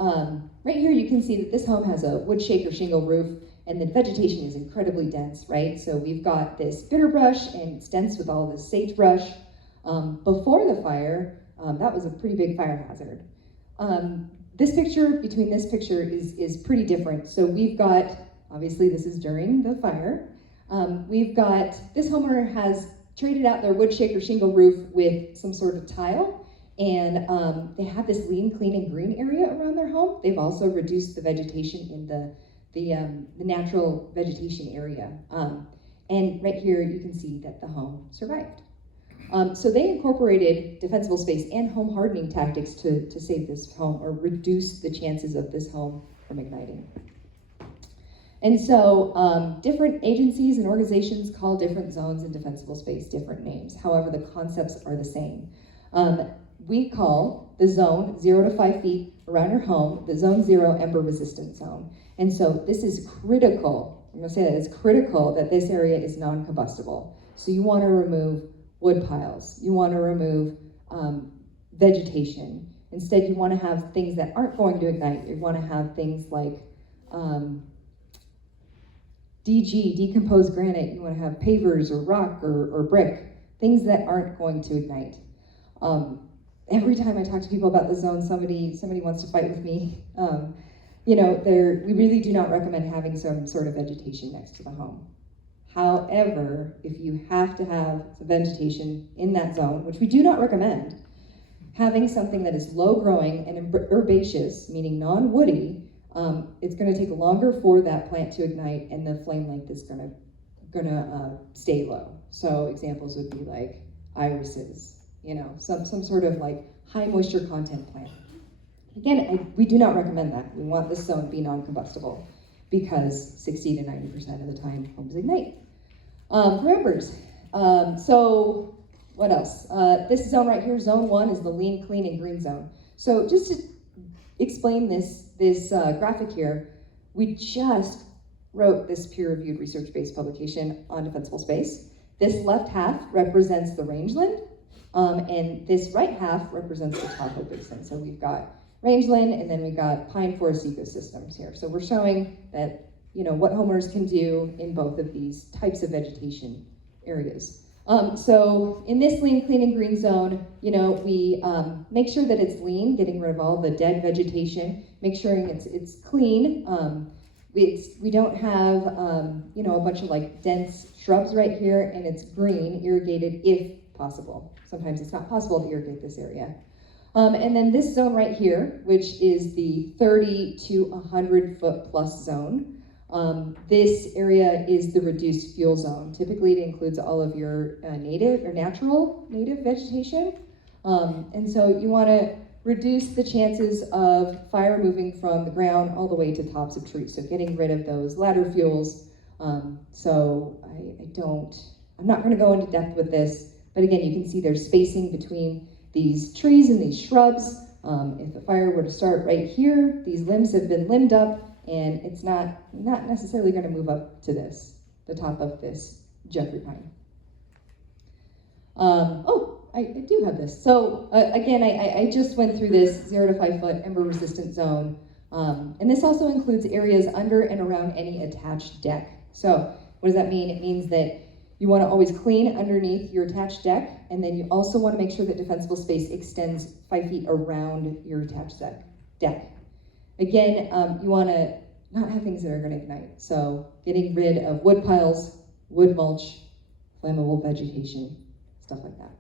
right here you can see that this home has a wood shake or shingle roof and the vegetation is incredibly dense, right? So we've got this bitter brush and it's dense with all this sagebrush. Before the fire, that was a pretty big fire hazard. This picture, between this picture is pretty different. So we've got, obviously this is during the fire. We've got, this homeowner has traded out their wood shake or shingle roof with some sort of tile, and they have this lean, clean, and green area around their home. They've also reduced the vegetation in the natural vegetation area. And right here you can see that the home survived. So they incorporated defensible space and home hardening tactics to save this home or reduce the chances of this home from igniting. And so different agencies and organizations call different zones in defensible space different names. However, the concepts are the same. We call the zone 0 to 5 feet around your home the zone 0 ember resistant zone. And so this is critical. I'm gonna say that it's critical that this area is non-combustible. So you wanna remove wood piles. You wanna remove vegetation. Instead, you wanna have things that aren't going to ignite. You wanna have things like DG, decomposed granite. You want to have pavers or rock or brick, things that aren't going to ignite. Every time I talk to people about the zone, somebody wants to fight with me. We really do not recommend having some sort of vegetation next to the home. However, if you have to have some vegetation in that zone, which we do not recommend, having something that is low growing and herbaceous, meaning non-woody, it's going to take longer for that plant to ignite, and the flame length is going to stay low. So examples would be like irises, some sort of like high moisture content plant. Again, we do not recommend that. We want this zone to be non-combustible because 60 to 90% of the time homes ignite. For embers, So what else? This zone right here, zone 1, is the lean, clean, and green zone. So just to explain this graphic here, we just wrote this peer-reviewed research-based publication on defensible space. This left half represents the rangeland, and this right half represents the Tahoe Basin. So we've got rangeland, and then we've got pine forest ecosystems here. So we're showing that, what homeowners can do in both of these types of vegetation areas. So in this lean, clean, and green zone, we make sure that it's lean, getting rid of all the dead vegetation, make sure it's clean. We don't have, a bunch of like dense shrubs right here, and it's green, irrigated if possible. Sometimes it's not possible to irrigate this area. And then this zone right here, which is the 30 to 100 foot plus zone. This area is the reduced fuel zone. Typically it includes all of your native or natural native vegetation. And so you want to reduce the chances of fire moving from the ground all the way to tops of trees. So getting rid of those ladder fuels. So I'm not going to go into depth with this, but again, you can see there's spacing between these trees and these shrubs. If a fire were to start right here, these limbs have been limbed up, and it's not necessarily going to move up to the top of this Jeffrey pine. I do have this. So again, I just went through this 0 to 5 foot ember resistant zone. And this also includes areas under and around any attached deck. So what does that mean? It means that you want to always clean underneath your attached deck, and then you also want to make sure that defensible space extends 5 feet around your attached deck. Again, you want to not have things that are going to ignite. So getting rid of wood piles, wood mulch, flammable vegetation, stuff like that.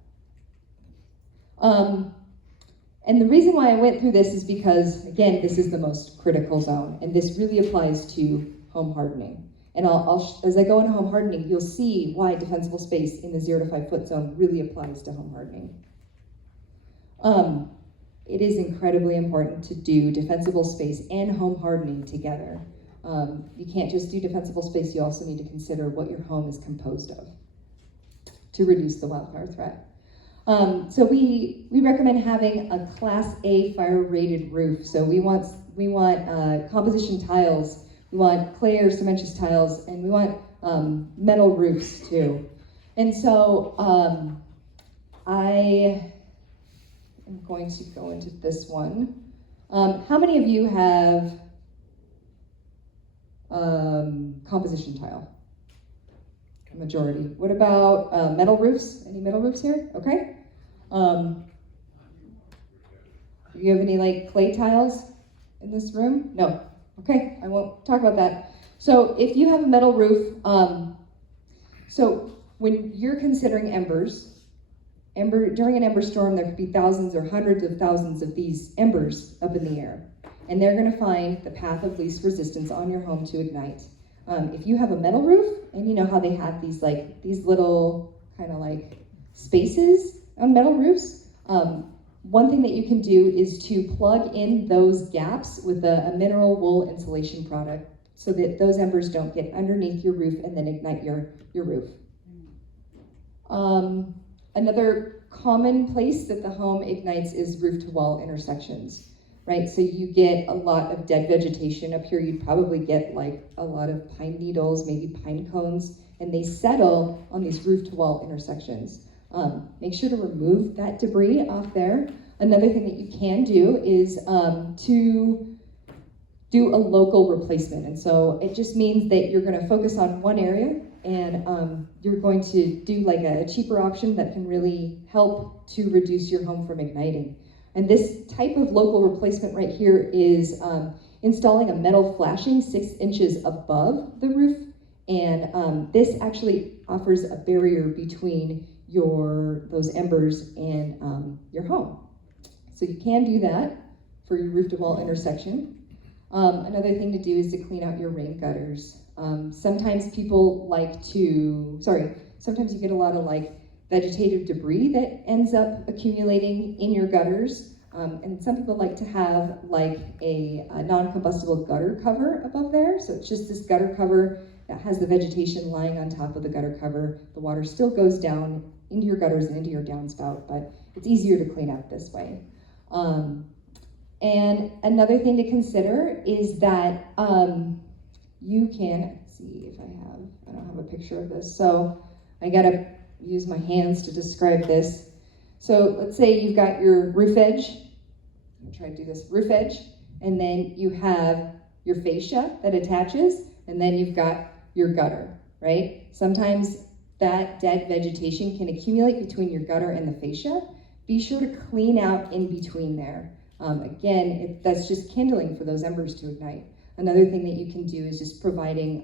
And the reason why I went through this is because, again, this is the most critical zone, and this really applies to home hardening. And as I go into home hardening, you'll see why defensible space in the 0 to 5 foot zone really applies to home hardening. It is incredibly important to do defensible space and home hardening together. You can't just do defensible space, you also need to consider what your home is composed of to reduce the wildfire threat. So we recommend having a Class A fire rated roof. So we want composition tiles, we want clay or cementitious tiles, and we want metal roofs too. And so I am going to go into this one. How many of you have composition tile? A majority. What about metal roofs? Any metal roofs here? Okay. Do you have any like clay tiles in this room? No. Okay, I won't talk about that. So if you have a metal roof, so when you're considering embers, during an ember storm, there could be thousands or hundreds of thousands of these embers up in the air, and they're going to find the path of least resistance on your home to ignite. If you have a metal roof, and you know how they have these little kind of like spaces on metal roofs, one thing that you can do is to plug in those gaps with a mineral wool insulation product so that those embers don't get underneath your roof and then ignite your roof. Another common place that the home ignites is roof to wall intersections, right? So you get a lot of dead vegetation up here. You'd probably get like a lot of pine needles, maybe pine cones, and they settle on these roof to wall intersections. Make sure to remove that debris off there. Another thing that you can do is to do a local replacement. And so it just means that you're going to focus on one area, and you're going to do like a cheaper option that can really help to reduce your home from igniting. And this type of local replacement right here is installing a metal flashing 6 inches above the roof. And this actually offers a barrier between those embers and your home. So you can do that for your roof to wall intersection. Another thing to do is to clean out your rain gutters. Sometimes you get a lot of like vegetative debris that ends up accumulating in your gutters. And some people like to have like a non-combustible gutter cover above there. So it's just this gutter cover that has the vegetation lying on top of the gutter cover. The water still goes down into your gutters and into your downspout, but it's easier to clean up this way. And another thing to consider is that you can, let's see if I don't have a picture of this, so I gotta use my hands to describe this. So let's say you've got your roof edge, I'm trying to do this, roof edge, and then you have your fascia that attaches, and then you've got your gutter, right? Sometimes that dead vegetation can accumulate between your gutter and the fascia. Be sure to clean out in between there. Again, that's just kindling for those embers to ignite. Another thing that you can do is just providing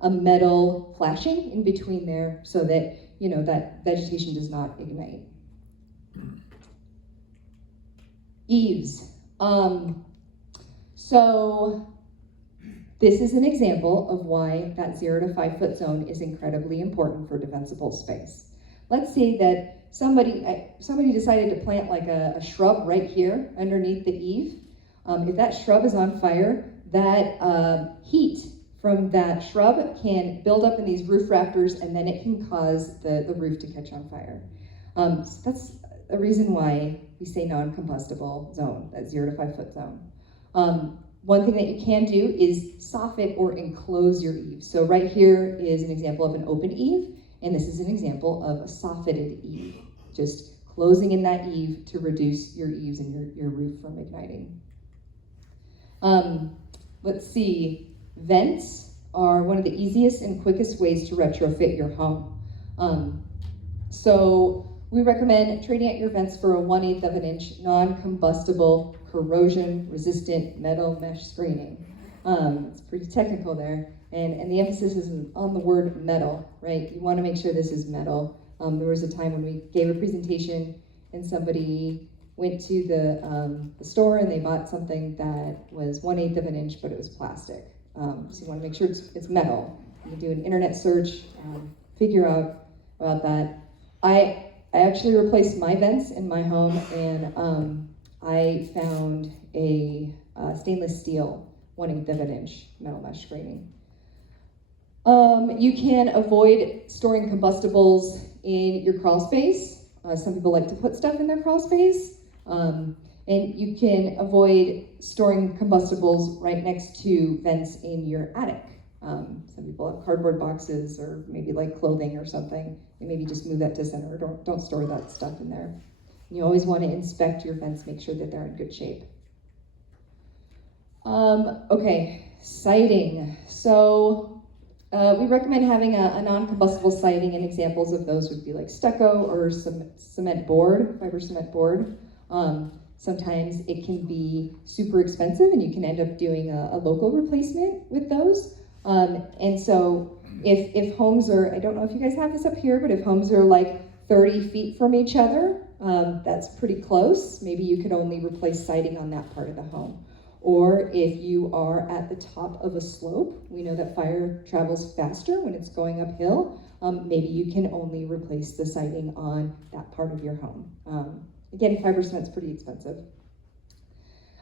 a metal flashing in between there so that, you know, that vegetation does not ignite. Eaves. So this is an example of why that 0 to 5 foot zone is incredibly important for defensible space. Let's say that somebody decided to plant like a shrub right here underneath the eave. If that shrub is on fire, that heat from that shrub can build up in these roof rafters, and then it can cause the roof to catch on fire. So that's a reason why we say non-combustible zone, that 0 to 5 foot zone. One thing that you can do is soffit or enclose your eave. So right here is an example of an open eave, and this is an example of a soffitted eave, just closing in that eave to reduce your eaves and your roof from igniting. Let's see, vents are one of the easiest and quickest ways to retrofit your home. So we recommend trading out your vents for a 1/8 of an inch non-combustible, corrosion-resistant metal mesh screening. It's pretty technical there, and the emphasis is on the word metal, right? You want to make sure this is metal. There was a time when we gave a presentation and somebody went to the store and they bought something that was 1/8 of an inch, but it was plastic. So you want to make sure it's metal. You can do an internet search, figure out about that. I actually replaced my vents in my home, and I found a stainless steel 1/8 of an inch metal mesh screening. You can avoid storing combustibles in your crawl space. Some people like to put stuff in their crawl space. And you can avoid storing combustibles right next to vents in your attic. Some people have cardboard boxes or maybe like clothing or something, and maybe just move that to center. Don't store that stuff in there. You always want to inspect your vents, make sure that they're in good shape. Okay, siding. So we recommend having a non-combustible siding, and examples of those would be like stucco or some cement board, fiber cement board. Sometimes it can be super expensive, and you can end up doing a local replacement with those. And so if homes are, I don't know if you guys have this up here, but if homes are like 30 feet from each other, that's pretty close. Maybe you could only replace siding on that part of the home. Or if you are at the top of a slope, we know that fire travels faster when it's going uphill. Maybe you can only replace the siding on that part of your home. Again, fiber cement's pretty expensive.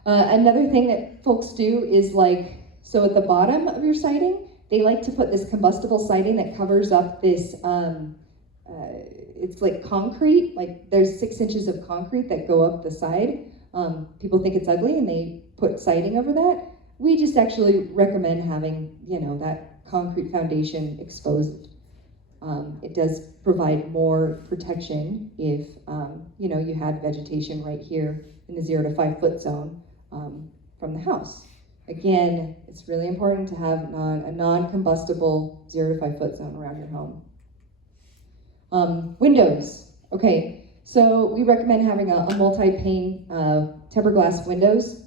Another thing that folks do is like, so at the bottom of your siding, they like to put this combustible siding that covers up this, it's like concrete, like there's 6 inches of concrete that go up the side. People think it's ugly and they put siding over that. We just actually recommend having, you know, that concrete foundation exposed. It does provide more protection if, you know, you had vegetation right here in the 0 to 5 foot zone from the house. Again, it's really important to have a non-combustible 0 to 5 foot zone around your home. Windows. Okay, so we recommend having a multi-pane tempered glass windows.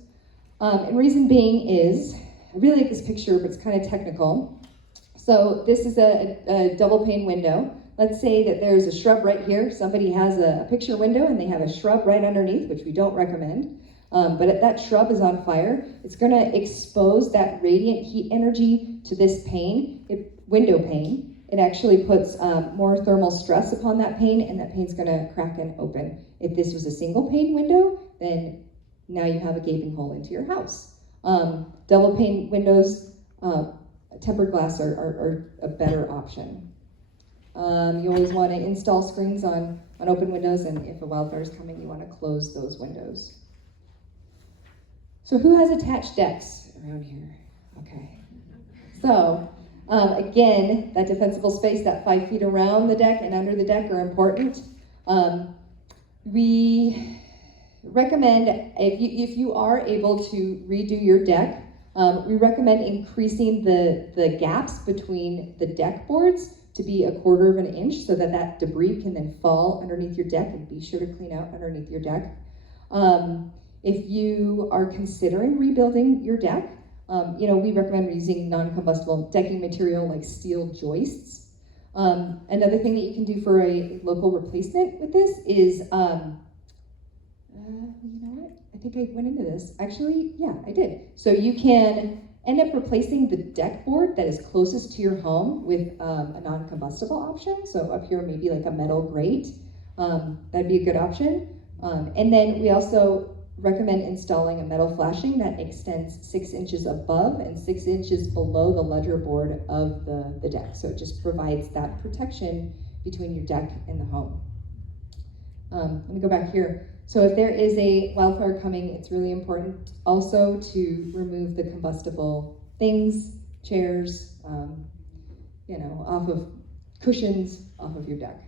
And reason being is, I really like this picture, but it's kind of technical. So this is a double pane window. Let's say that there's a shrub right here. Somebody has a picture window and they have a shrub right underneath, which we don't recommend. But if that shrub is on fire, it's going to expose that radiant heat energy to this pane, window pane. It actually puts more thermal stress upon that pane, and that pane's going to crack and open. If this was a single pane window, then now you have a gaping hole into your house. Double pane windows, tempered glass are a better option. You always want to install screens on open windows, and if a wildfire is coming, you want to close those windows. So who has attached decks around here? Okay. So again, that defensible space, that 5 feet around the deck and under the deck are important. We recommend, if you are able to redo your deck, we recommend increasing the gaps between the deck boards to be 1/4 of an inch so that that debris can then fall underneath your deck, and be sure to clean out underneath your deck. If you are considering rebuilding your deck, we recommend using non-combustible decking material like steel joists. Another thing that you can do for a local replacement with this is, you know what? I think I went into this. Actually, yeah, I did. So you can end up replacing the deck board that is closest to your home with a non-combustible option. So up here, maybe like a metal grate. That'd be a good option. And then we also recommend installing a metal flashing that extends 6 inches above and 6 inches below the ledger board of the deck. So it just provides that protection between your deck and the home. Let me go back here. So if there is a wildfire coming, it's really important also to remove the combustible things, chairs, off of cushions, off of your deck.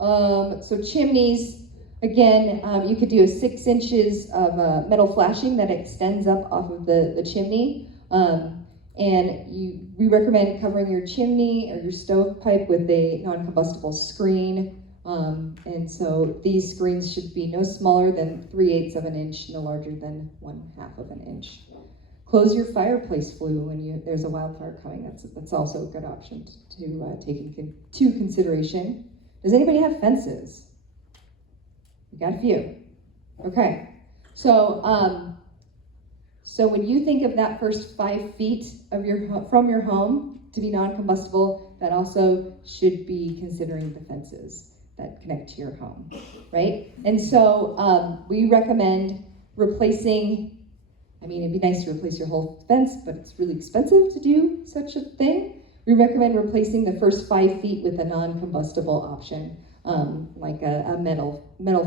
So chimneys, again, you could do a 6 inches of metal flashing that extends up off of the chimney. We recommend covering your chimney or your stovepipe with a non-combustible screen. And so these screens should be no smaller than 3/8 of an inch, no larger than 1/2 of an inch. Close your fireplace flue when there's a wildfire coming. That's also a good option to take into consideration. Does anybody have fences? We got a few. Okay. So when you think of that first 5 feet of from your home to be non-combustible, that also should be considering the fences that connect to your home, right? And so we recommend replacing. It'd be nice to replace your whole fence, but it's really expensive to do such a thing. We recommend replacing the first 5 feet with a non-combustible option, like a metal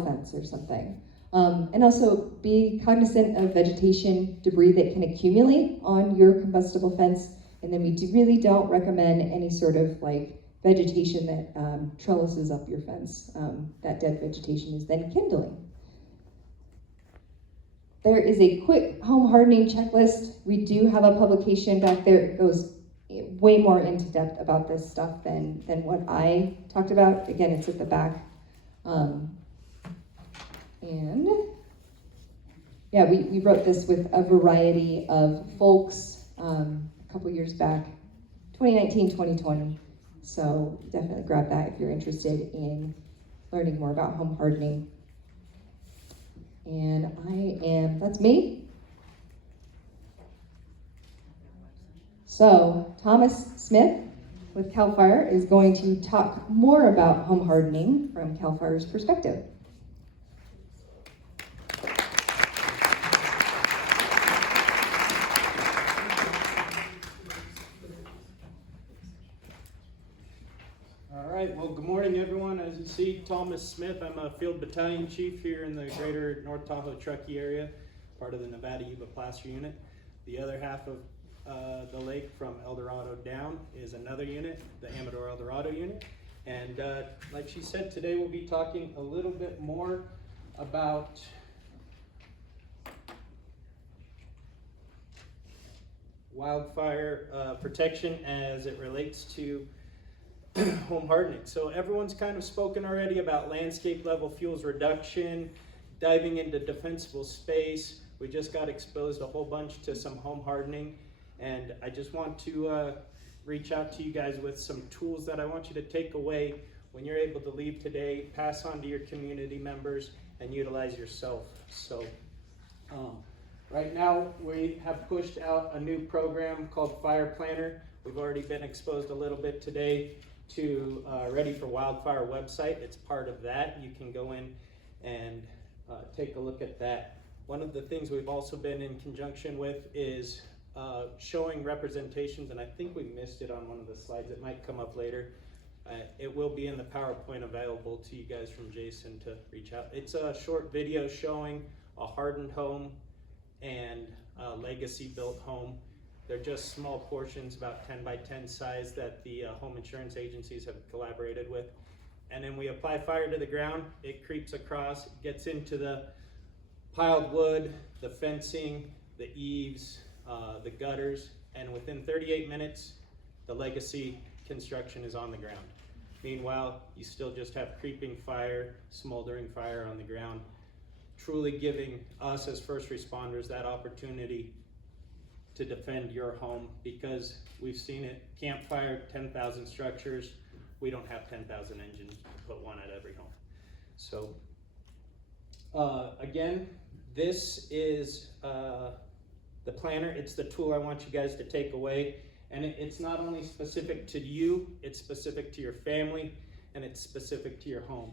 fence or something. And also be cognizant of vegetation debris that can accumulate on your combustible fence. And then we really don't recommend any sort of like vegetation that trellises up your fence. That dead vegetation is then kindling. There is a quick home hardening checklist. We do have a publication back there. It goes way more into depth about this stuff than what I talked about. Again, it's at the back. We wrote this with a variety of folks a couple years back, 2019, 2020. So definitely grab that if you're interested in learning more about home hardening. And that's me. So Thomas Smith with CAL FIRE is going to talk more about home hardening from CAL FIRE's perspective. All right, well, good morning, everyone. As you see, Thomas Smith. I'm a field battalion chief here in the greater North Tahoe Truckee area, part of the Nevada Yuba Placer unit. The other half of the lake from El Dorado down is another unit, the Amador El Dorado unit. And like she said, today we'll be talking a little bit more about wildfire protection as it relates to home hardening. So everyone's kind of spoken already about landscape level fuels reduction, diving into defensible space. We just got exposed a whole bunch to some home hardening, and I just want to reach out to you guys with some tools that I want you to take away when you're able to leave today, pass on to your community members, and utilize yourself. So right now we have pushed out a new program called Fire Planner. We've already been exposed a little bit today to Ready for Wildfire website. It's part of that. You can go in and take a look at that. One of the things we've also been in conjunction with is showing representations, and I think we missed it on one of the slides. It might come up later. It will be in the PowerPoint available to you guys from Jason to reach out. It's a short video showing a hardened home and a legacy built home. They're just small portions, about 10 by 10 size, that the home insurance agencies have collaborated with. And then we apply fire to the ground, it creeps across, gets into the piled wood, the fencing, the eaves, the gutters, and within 38 minutes, the legacy construction is on the ground. Meanwhile, you still just have creeping fire, smoldering fire on the ground, truly giving us as first responders that opportunity to defend your home, because we've seen it, campfire, 10,000 structures, we don't have 10,000 engines to put one at every home. So again, this is the planner. It's the tool I want you guys to take away. And it's not only specific to you, it's specific to your family, and it's specific to your home.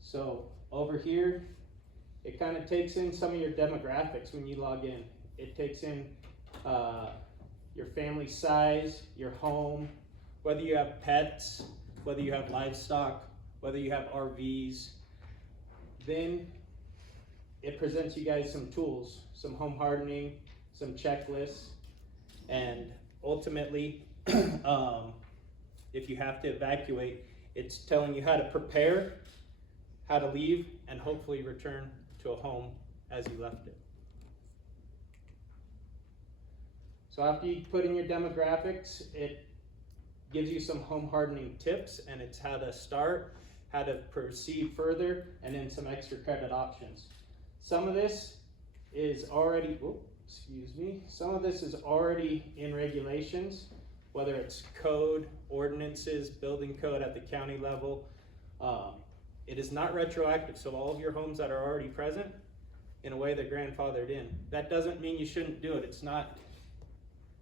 So over here, it kind of takes in some of your demographics when you log in. It takes in your family size, your home, whether you have pets, whether you have livestock, whether you have RVs. Then it presents you guys some tools, some home hardening, some checklists, and ultimately, if you have to evacuate, it's telling you how to prepare, how to leave, and hopefully return to a home as you left it. So after you put in your demographics, it gives you some home hardening tips, and it's how to start, how to proceed further, and then some extra credit options. Some of this is already, some of this is already in regulations, whether it's code, ordinances, building code at the county level. It is not retroactive, so all of your homes that are already present, in a way, they're grandfathered in. That doesn't mean you shouldn't do it. It's not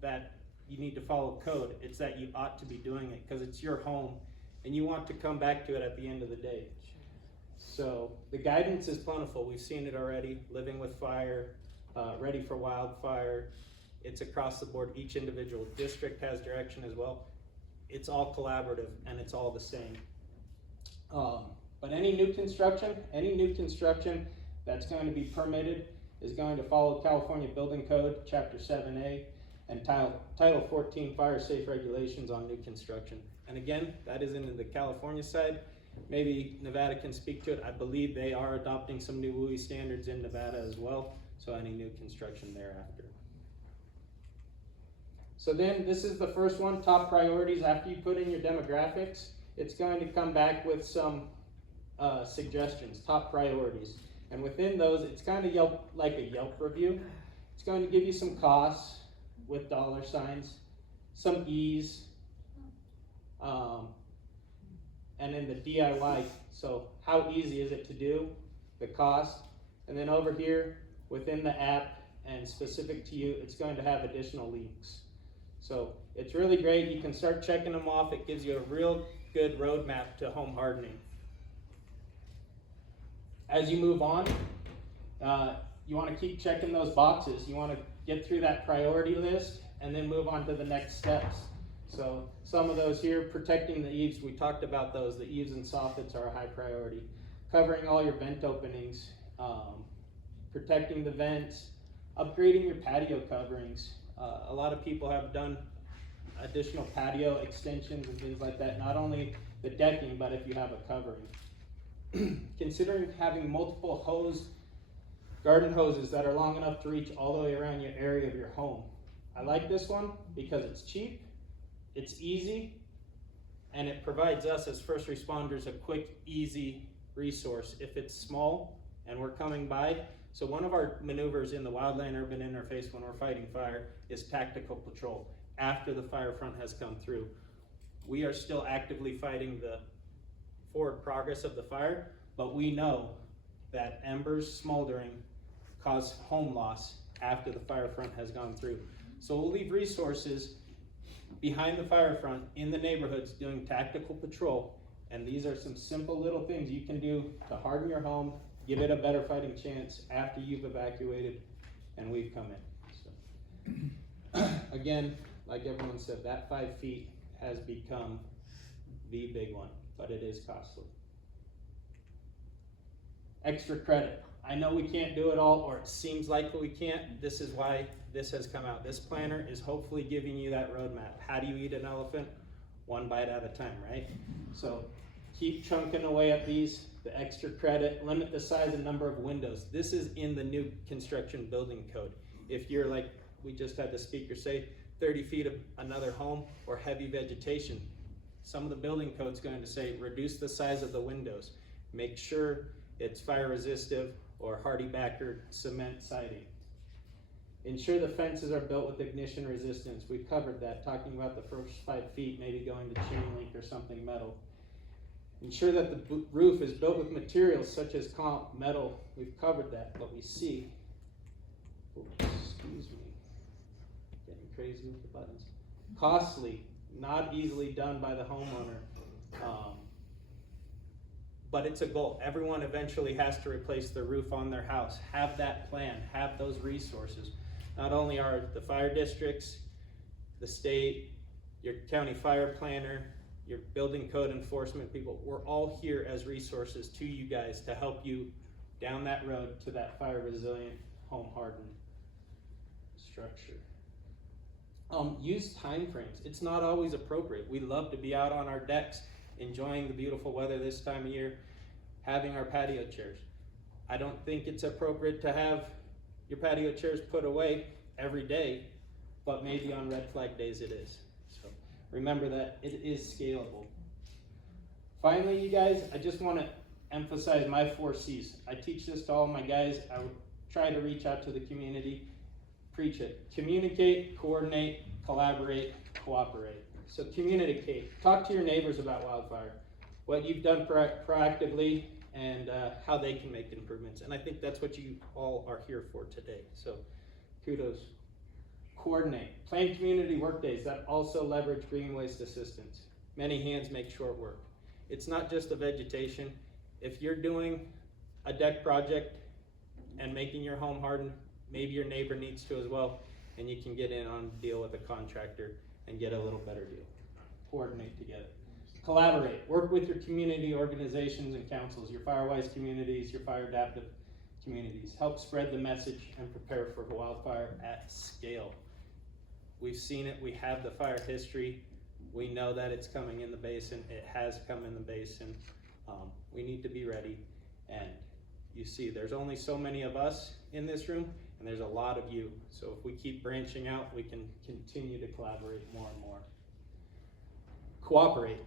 that you need to follow code, it's that you ought to be doing it because it's your home and you want to come back to it at the end of the day. So the guidance is plentiful. We've seen it already, living with fire, ready for wildfire. It's across the board. Each individual district has direction as well. It's all collaborative and it's all the same. But any new construction that's going to be permitted is going to follow California Building Code, Chapter 7A, and Title 14 Fire Safe Regulations on new construction. And again, that is in the California side. Maybe Nevada can speak to it. I believe they are adopting some new WUI standards in Nevada as well, so any new construction thereafter. So then this is the first one, top priorities. After you put in your demographics, it's going to come back with some suggestions, top priorities. And within those, it's kind of like a Yelp review. It's going to give you some costs with dollar signs, some ease, and then the DIY. So how easy is it to do, the cost, and then over here within the app and specific to you, it's going to have additional links. So it's really great. You can start checking them off. It gives you a real good roadmap to home hardening. As you move on, you want to keep checking those boxes. You want to get through that priority list and then move on to the next steps. So some of those here, protecting the eaves, we talked about those. The eaves and soffits are a high priority. Covering all your vent openings, protecting the vents, upgrading your patio coverings. A lot of people have done additional patio extensions and things like that, not only the decking, but if you have a covering. Considering having multiple garden hoses that are long enough to reach all the way around your area of your home. I like this one because it's cheap, it's easy, and it provides us as first responders a quick, easy resource if it's small and we're coming by. So one of our maneuvers in the wildland-urban interface when we're fighting fire is tactical patrol. After the fire front has come through, we are still actively fighting the forward progress of the fire, but we know that embers smoldering cause home loss after the fire front has gone through. So we'll leave resources behind the fire front in the neighborhoods doing tactical patrol, and these are some simple little things you can do to harden your home, give it a better fighting chance after you've evacuated and we've come in. So, again, like everyone said, that 5 feet has become the big one, but it is costly. Extra credit. I know we can't do it all, or it seems like we can't. This is why this has come out. This planner is hopefully giving you that roadmap. How do you eat an elephant? One bite at a time, right? So keep chunking away at these, the extra credit, limit the size and number of windows. This is in the new construction building code. If you're like, we just had the speaker say, 30 feet of another home or heavy vegetation, some of the building code's going to say, reduce the size of the windows. Make sure it's fire resistive or hardy backer cement siding. Ensure the fences are built with ignition resistance. We've covered that, talking about the first 5 feet, maybe going to chain link or something metal. Ensure that the roof is built with materials such as comp, metal. We've covered that, but we see, excuse me, getting crazy with the buttons. Costly, not easily done by the homeowner. But it's a goal. Everyone eventually has to replace the roof on their house. Have that plan, have those resources. Not only are the fire districts, the state, your county fire planner, your building code enforcement people, we're all here as resources to you guys to help you down that road to that fire resilient, home hardened structure. Use time frames. It's not always appropriate. We love to be out on our decks enjoying the beautiful weather this time of year, having our patio chairs. I don't think it's appropriate to have your patio chairs put away every day, but maybe on red flag days it is. So remember that it is scalable. Finally, you guys, I just want to emphasize my 4 C's. I teach this to all my guys. I would try to reach out to the community, preach it. Communicate, coordinate, collaborate, cooperate. So communicate, talk to your neighbors about wildfire, what you've done proactively, and how they can make improvements. And I think that's what you all are here for today. So kudos. Coordinate, plan community work days that also leverage green waste assistance. Many hands make short work. It's not just the vegetation. If you're doing a deck project and making your home harden, maybe your neighbor needs to as well, and you can get in on a deal with a contractor and get a little better deal. Coordinate together. Collaborate. Work with your community organizations and councils, your Firewise communities, your fire adaptive communities. Help spread the message and prepare for wildfire at scale. We've seen it. We have the fire history. We know that it's coming in the basin. It has come in the basin. We need to be ready. And you see, there's only so many of us in this room, and there's a lot of you. So if we keep branching out, we can continue to collaborate more and more. Cooperate.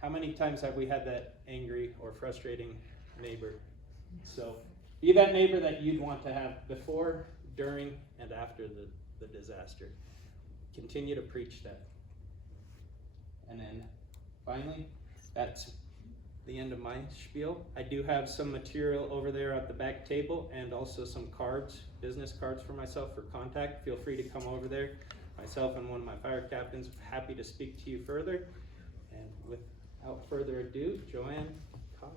How many times have we had that angry or frustrating neighbor? So be that neighbor that you'd want to have before, during, and after the disaster. Continue to preach that. And then finally, that's the end of my spiel. I do have some material over there at the back table and also some cards, business cards for myself for contact. Feel free to come over there. Myself and one of my fire captains, happy to speak to you further. And without further ado, Joanne Cobb.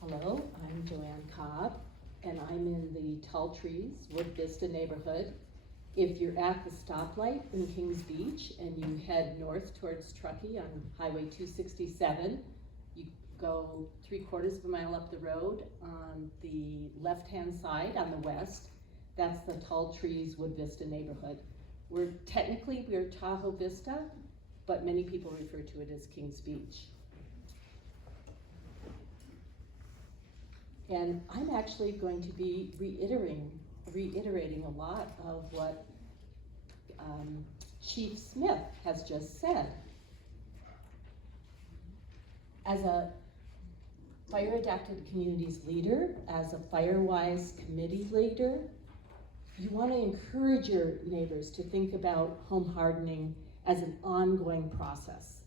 Hello, I'm Joanne Cobb, and I'm in the Tall Trees, Wood Vista neighborhood. If you're at the stoplight in Kings Beach and you head north towards Truckee on Highway 267, you go 3/4 of a mile up the road on the left-hand side on the west. That's the Tall Trees, Wood Vista neighborhood. We're Tahoe Vista, but many people refer to it as Kings Beach. And I'm actually going to be reiterating a lot of what Chief Smith has just said. As a Fire Adapted Communities leader, as a Firewise committee leader, you want to encourage your neighbors to think about home hardening as an ongoing process.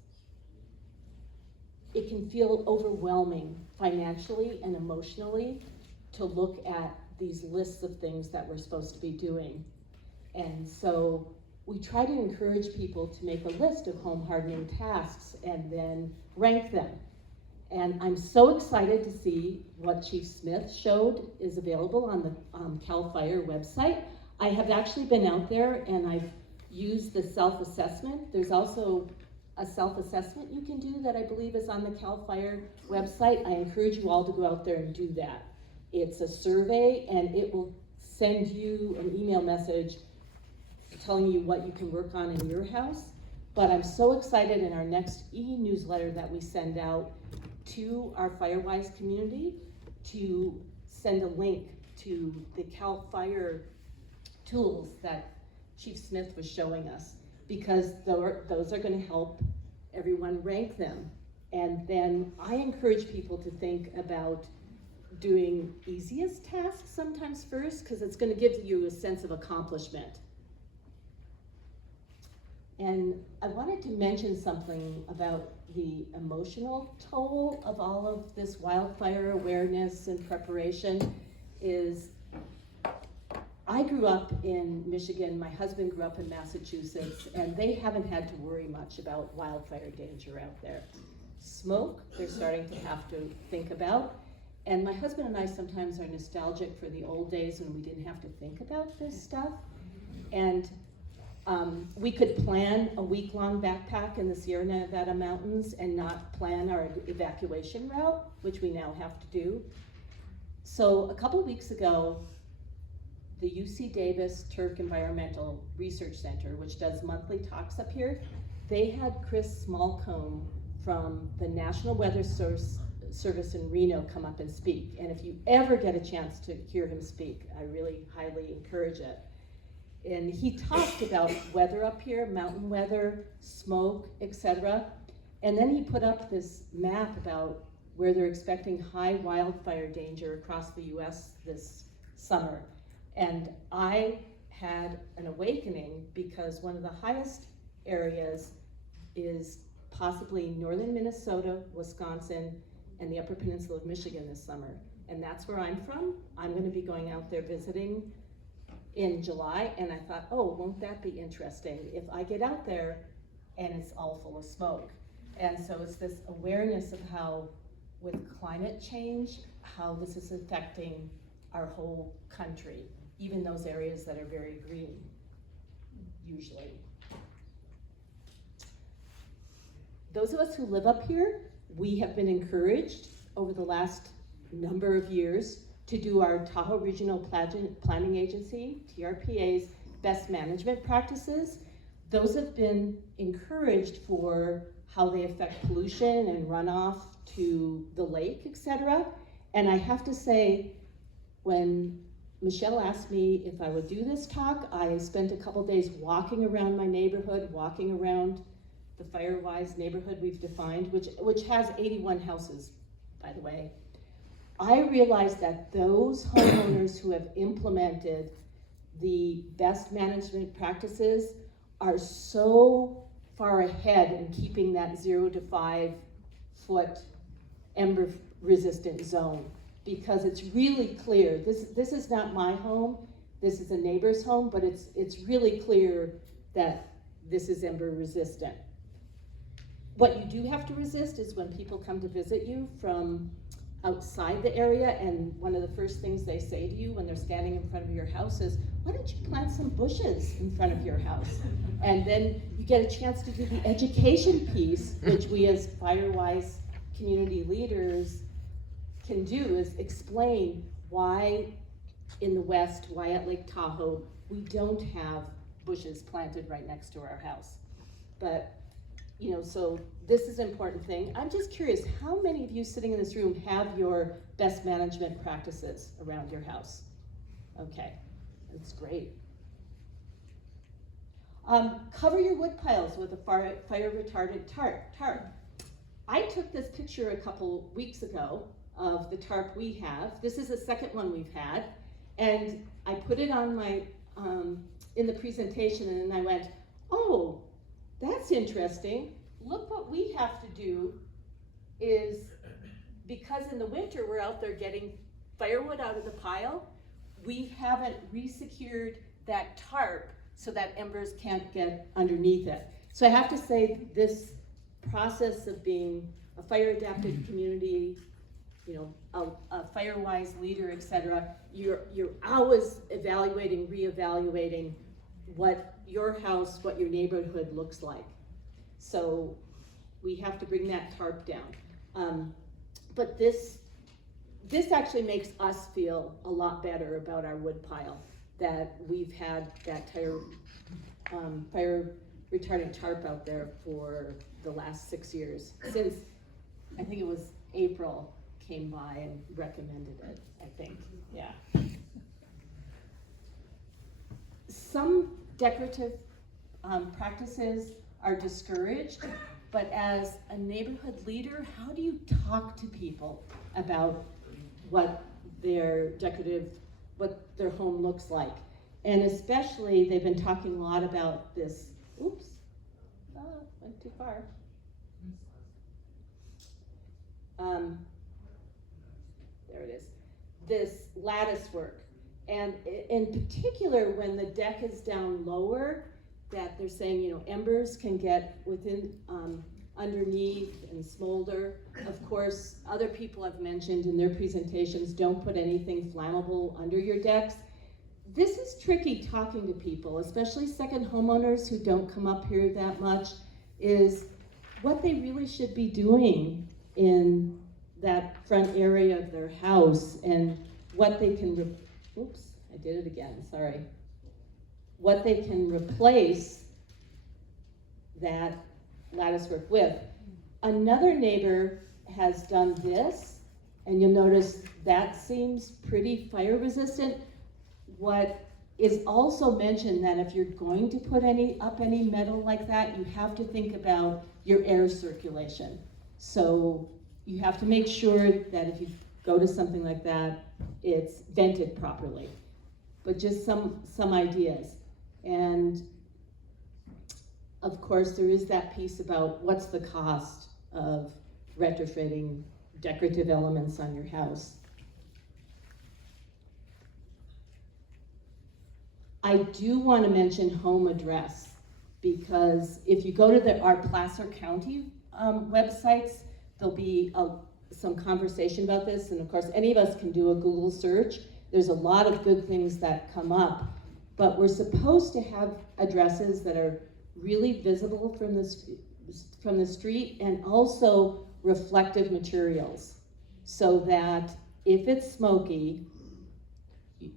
It can feel overwhelming financially and emotionally to look at these lists of things that we're supposed to be doing. And so we try to encourage people to make a list of home hardening tasks and then rank them. And I'm so excited to see what Chief Smith showed is available on the CAL FIRE website. I have actually been out there and I've used the self-assessment. There's also a self-assessment you can do that I believe is on the CAL FIRE website. I encourage you all to go out there and do that. It's a survey and it will send you an email message telling you what you can work on in your house. But I'm so excited in our next e-newsletter that we send out to our FireWise community to send a link to the CAL FIRE tools that Chief Smith was showing us, because those are going to help everyone rank them. And then I encourage people to think about doing easiest tasks sometimes first, because it's going to give you a sense of accomplishment. And I wanted to mention something about the emotional toll of all of this wildfire awareness and preparation. Is I grew up in Michigan, my husband grew up in Massachusetts, and they haven't had to worry much about wildfire danger out there. Smoke, they're starting to have to think about. And my husband and I sometimes are nostalgic for the old days when we didn't have to think about this stuff. And we could plan a week-long backpack in the Sierra Nevada mountains and not plan our evacuation route, which we now have to do. So a couple of weeks ago, the UC Davis Turk Environmental Research Center, which does monthly talks up here, they had Chris Smallcomb from the National Weather Service in Reno come up and speak. And if you ever get a chance to hear him speak, I really highly encourage it. And he talked about weather up here, mountain weather, smoke, etc. And then he put up this map about where they're expecting high wildfire danger across the US this summer. And I had an awakening because one of the highest areas is possibly northern Minnesota, Wisconsin, and the Upper Peninsula of Michigan this summer. And that's where I'm from. I'm going to be going out there visiting in July, and I thought, oh, won't that be interesting if I get out there and it's all full of smoke. And so it's this awareness of how, with climate change, how this is affecting our whole country, even those areas that are very green, usually. Those of us who live up here, we have been encouraged over the last number of years to do our Tahoe Regional Planning Agency, TRPA's best management practices. Those have been encouraged for how they affect pollution and runoff to the lake, etc. And I have to say, when Michelle asked me if I would do this talk, I spent a couple days walking around my neighborhood, walking around the FireWise neighborhood we've defined, which has 81 houses, by the way. I realized that those homeowners who have implemented the best management practices are so far ahead in keeping that 0 to 5 foot ember resistant zone, because it's really clear. This is not my home, this is a neighbor's home, but it's really clear that this is ember resistant. What you do have to resist is when people come to visit you from outside the area, and one of the first things they say to you when they're standing in front of your house is, why don't you plant some bushes in front of your house? And then you get a chance to do the education piece, which we as FireWise community leaders can do, is explain why in the West, why at Lake Tahoe, we don't have bushes planted right next to our house. But you know, so this is an important thing. I'm just curious, how many of you sitting in this room have your best management practices around your house? Okay, that's great. Cover your wood piles with a fire retardant tarp. I took this picture a couple weeks ago of the tarp we have. This is the second one we've had. And I put it on my, in the presentation, and I went, oh, that's interesting. Look what we have to do is, because in the winter we're out there getting firewood out of the pile, we haven't re-secured that tarp so that embers can't get underneath it. So I have to say, this process of being a fire adapted community, you know, a fire-wise leader, etc., you're always evaluating, reevaluating what your house, what your neighborhood looks like. So we have to bring that tarp down. But this actually makes us feel a lot better about our wood pile, that we've had that fire retardant tarp out there for the last 6 years, since I think it was April came by and recommended it, I think, yeah. Some decorative practices are discouraged, but as a neighborhood leader, how do you talk to people about what their home looks like? And especially, they've been talking a lot about this, oops, went too far. There it is, this lattice work. And in particular, when the deck is down lower, that they're saying, you know, embers can get within, underneath and smolder. Of course, other people have mentioned in their presentations, don't put anything flammable under your decks. This is tricky talking to people, especially second homeowners who don't come up here that much, is what they really should be doing in that front area of their house, and what they can, oops, I did it again, sorry. What they can replace that lattice work with. Another neighbor has done this, and you'll notice that seems pretty fire resistant. What is also mentioned, that if you're going to put any metal like that, you have to think about your air circulation. So you have to make sure that if you go to something like that, it's vented properly. But just some ideas. And of course, there is that piece about what's the cost of retrofitting decorative elements on your house. I do want to mention home address, because if you go to our Placer County websites, there'll be some conversation about this, and of course any of us can do a Google search. There's a lot of good things that come up, but we're supposed to have addresses that are really visible from the street, and also reflective materials, so that if it's smoky,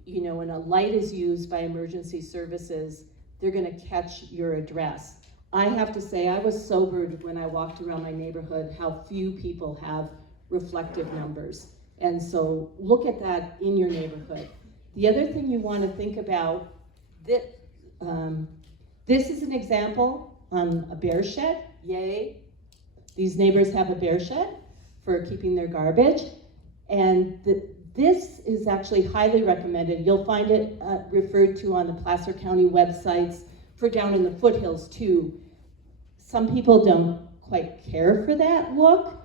you know, and a light is used by emergency services, they're gonna catch your address. I have to say, I was sobered when I walked around my neighborhood how few people have reflective numbers. And so look at that in your neighborhood. The other thing you want to think about, that this is an example on a bear shed, yay. These neighbors have a bear shed for keeping their garbage. And this is actually highly recommended. You'll find it referred to on the Placer County websites for down in the foothills too. Some people don't quite care for that look.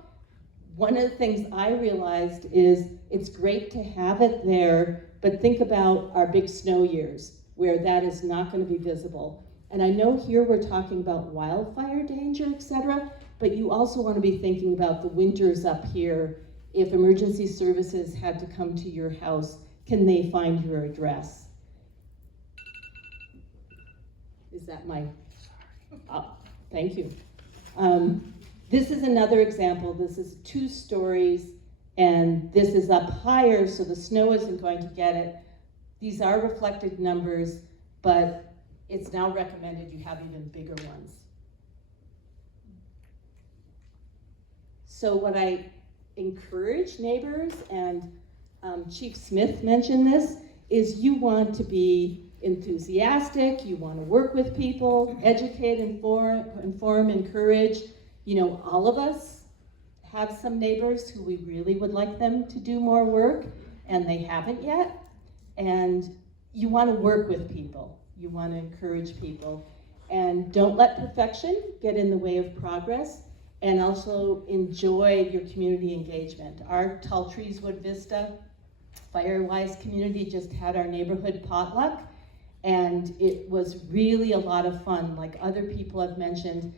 One of the things I realized is it's great to have it there, but think about our big snow years where that is not going to be visible. And I know here we're talking about wildfire danger, etc., but you also want to be thinking about the winters up here. If emergency services had to come to your house, can they find your address? Is that my, thank you. This is another example. This is 2 stories, and this is up higher, so the snow isn't going to get it. These are reflected numbers, but it's now recommended you have even bigger ones. So what I encourage neighbors, and Chief Smith mentioned this, is you want to be enthusiastic, you want to work with people, educate, inform, encourage. You know, all of us have some neighbors who we really would like them to do more work, and they haven't yet. And you want to work with people. You want to encourage people. And don't let perfection get in the way of progress. And also enjoy your community engagement. Our Tall Trees Wood Vista Firewise community just had our neighborhood potluck, And it was really a lot of fun. Like other people have mentioned,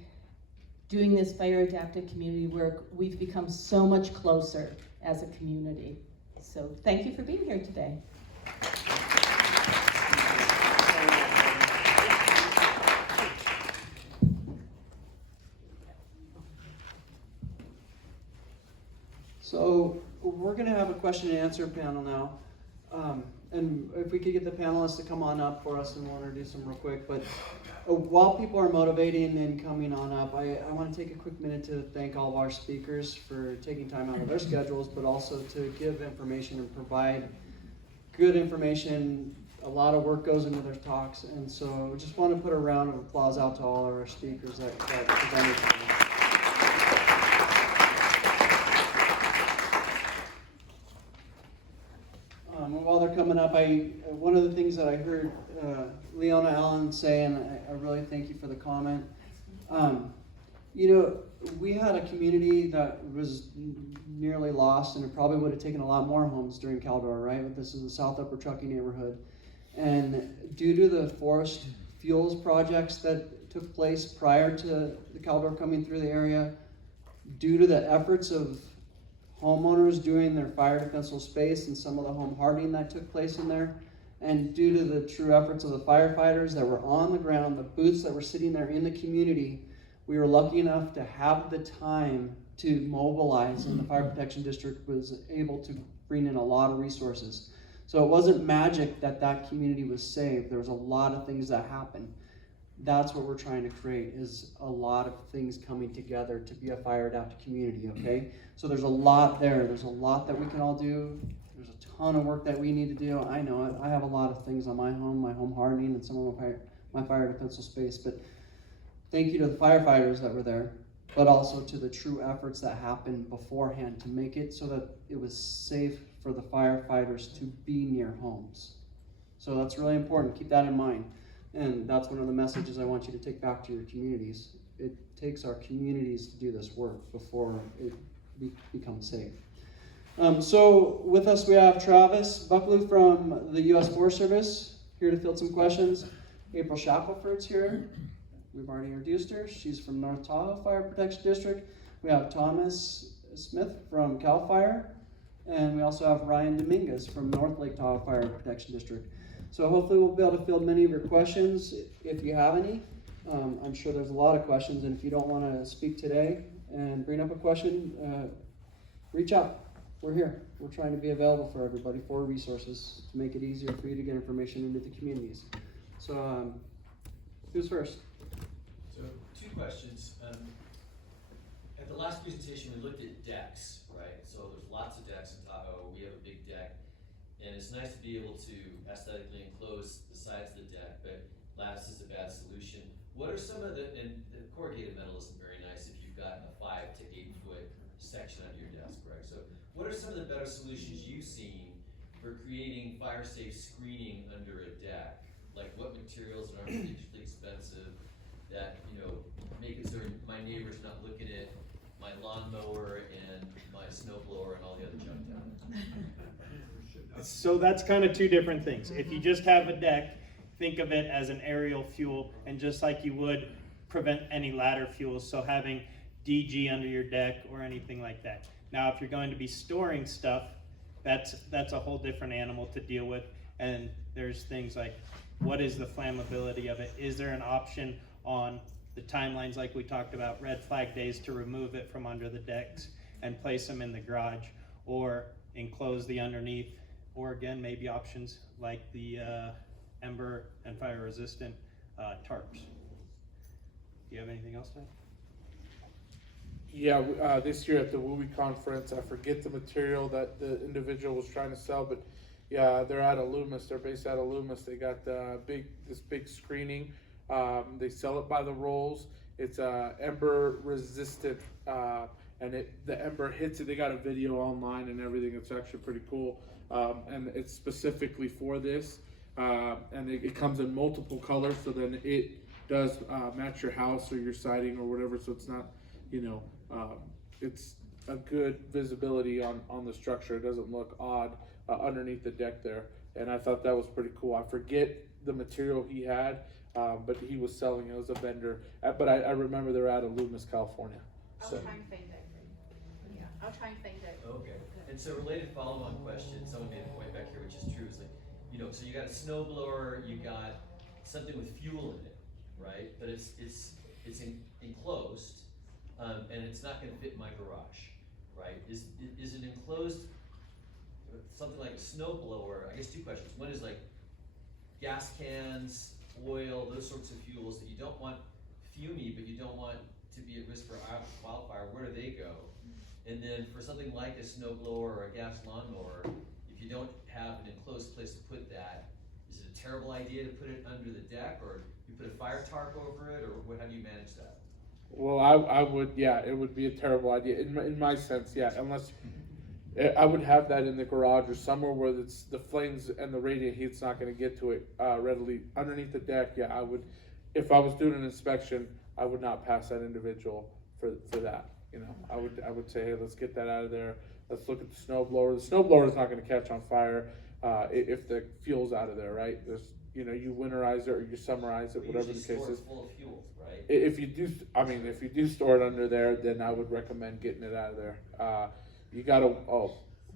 doing this fire adapted community work, we've become so much closer as a community. So thank you for being here today. So we're going to have a question and answer panel now. And if we could get the panelists to come on up for us, and we'll introduce them real quick. But while people are motivating and coming on up, I want to take a quick minute to thank all of our speakers for taking time out of their schedules, but also to give information and provide good information. A lot of work goes into their talks, and so I just want to put a round of applause out to all of our speakers that presented today. And while they're coming up, one of the things that I heard Leona Allen say, and I really thank you for the comment. You know, we had a community that was nearly lost, and it probably would have taken a lot more homes during Caldor, right? This is the South Upper Truckee neighborhood. And due to the forest fuels projects that took place prior to the Caldor coming through the area, due to the efforts of homeowners doing their fire defensible space and some of the home hardening that took place in there, and due to the true efforts of the firefighters that were on the ground, the boots that were sitting there in the community, we were lucky enough to have the time to mobilize, and the Fire Protection District was able to bring in a lot of resources. So it wasn't magic that that community was saved. There was a lot of things that happened. That's what we're trying to create, is a lot of things coming together to be a fire adapted community, okay? So there's a lot there. There's a lot that we can all do. There's a ton of work that we need to do. I know it. I have a lot of things on my home hardening, and some of my fire defensible space. But thank you to the firefighters that were there, but also to the true efforts that happened beforehand to make it so that it was safe for the firefighters to be near homes. So that's really important. Keep that in mind. And that's one of the messages I want you to take back to your communities. It takes our communities to do this work before it becomes safe. So with us we have Travis Bucklew from the U.S. Forest Service, here to field some questions. April Shackelford's here. We've already introduced her. She's from North Tahoe Fire Protection District. We have Thomas Smith from CAL FIRE. And we also have Ryan Dominguez from North Lake Tahoe Fire Protection District. So hopefully we'll be able to field many of your questions if you have any. I'm sure there's a lot of questions, and if you don't want to speak today and bring up a question, reach out. We're here. We're trying to be available for everybody for resources to make it easier for you to get information into the communities. So who's first? So 2 questions. At the last presentation we looked at decks, right? So there's lots of decks in Tahoe. We have a big deck. And it's nice to be able to aesthetically enclose the sides of the deck, but lattice is a bad solution. What are some of and the corrugated metal isn't very nice if you've got a 5 to 8 foot section under your desk, right? So what are some of the better solutions you've seen for creating fire safe screening under a deck? Like what materials that aren't particularly expensive that, you know, make it so my neighbor's not looking at my lawnmower and my snowblower and all the other junk down there? So that's kind of 2 different things. If you just have a deck, think of it as an aerial fuel, and just like you would prevent any ladder fuels, so having DG under your deck or anything like that. Now, if you're going to be storing stuff, that's a whole different animal to deal with, and there's things like, what is the flammability of it? Is there an option on the timelines like we talked about, red flag days, to remove it from under the decks and place them in the garage, or enclose the underneath? Or again, maybe options like the ember and fire resistant tarps. Do you have anything else to add? Yeah, this year at the WUWI conference, I forget the material that the individual was trying to sell, but yeah, they're out of Loomis. They're based out of Loomis. They got this big screening. They sell it by the rolls. It's ember resistant, and the ember hits it. They got a video online and everything. It's actually pretty cool. And it's specifically for this, and it comes in multiple colors, so then it does match your house or your siding or whatever, so it's not, you know, it's a good visibility on the structure. It doesn't look odd underneath the deck there. and I thought that was pretty cool. I forget the material he had, but he was selling it as a vendor. But I remember they're out of Loomis, California. I'll So. try and find out. Yeah, I'll try and find out. Okay, and so related follow-on question, someone made a point back here, which is true, is like, you know, so you got a snow blower, you got something with fuel in it, right? But it's enclosed, and it's not gonna fit my garage, right? Is an enclosed, something like a snow blower, I guess two questions. One is like gas cans, oil, those sorts of fuels that you don't want fumey, but you don't want to be at risk for wildfire, where do they go? And then for something like a snow blower or a gas lawnmower, if you don't have an enclosed place to put that, is it a terrible idea to put it under the deck, or you put a fire tarp over it, or how do you manage that? Well, I would, yeah, it would be a terrible idea in my sense, yeah, unless I would have that in the garage or somewhere where it's the flames and the radiant heat's not going to get to it readily. Underneath the deck, yeah, I would, if I was doing an inspection, I would not pass that individual for that. You know, I would say, hey, let's get that out of there. Let's look at the snow blower. The snow blower is not going to catch on fire if the fuel's out of there, right? There's, you know, you winterize it or you summerize it, whatever the case is. Full of fuel, right? If you do store it under there, then I would recommend getting it out of there. You got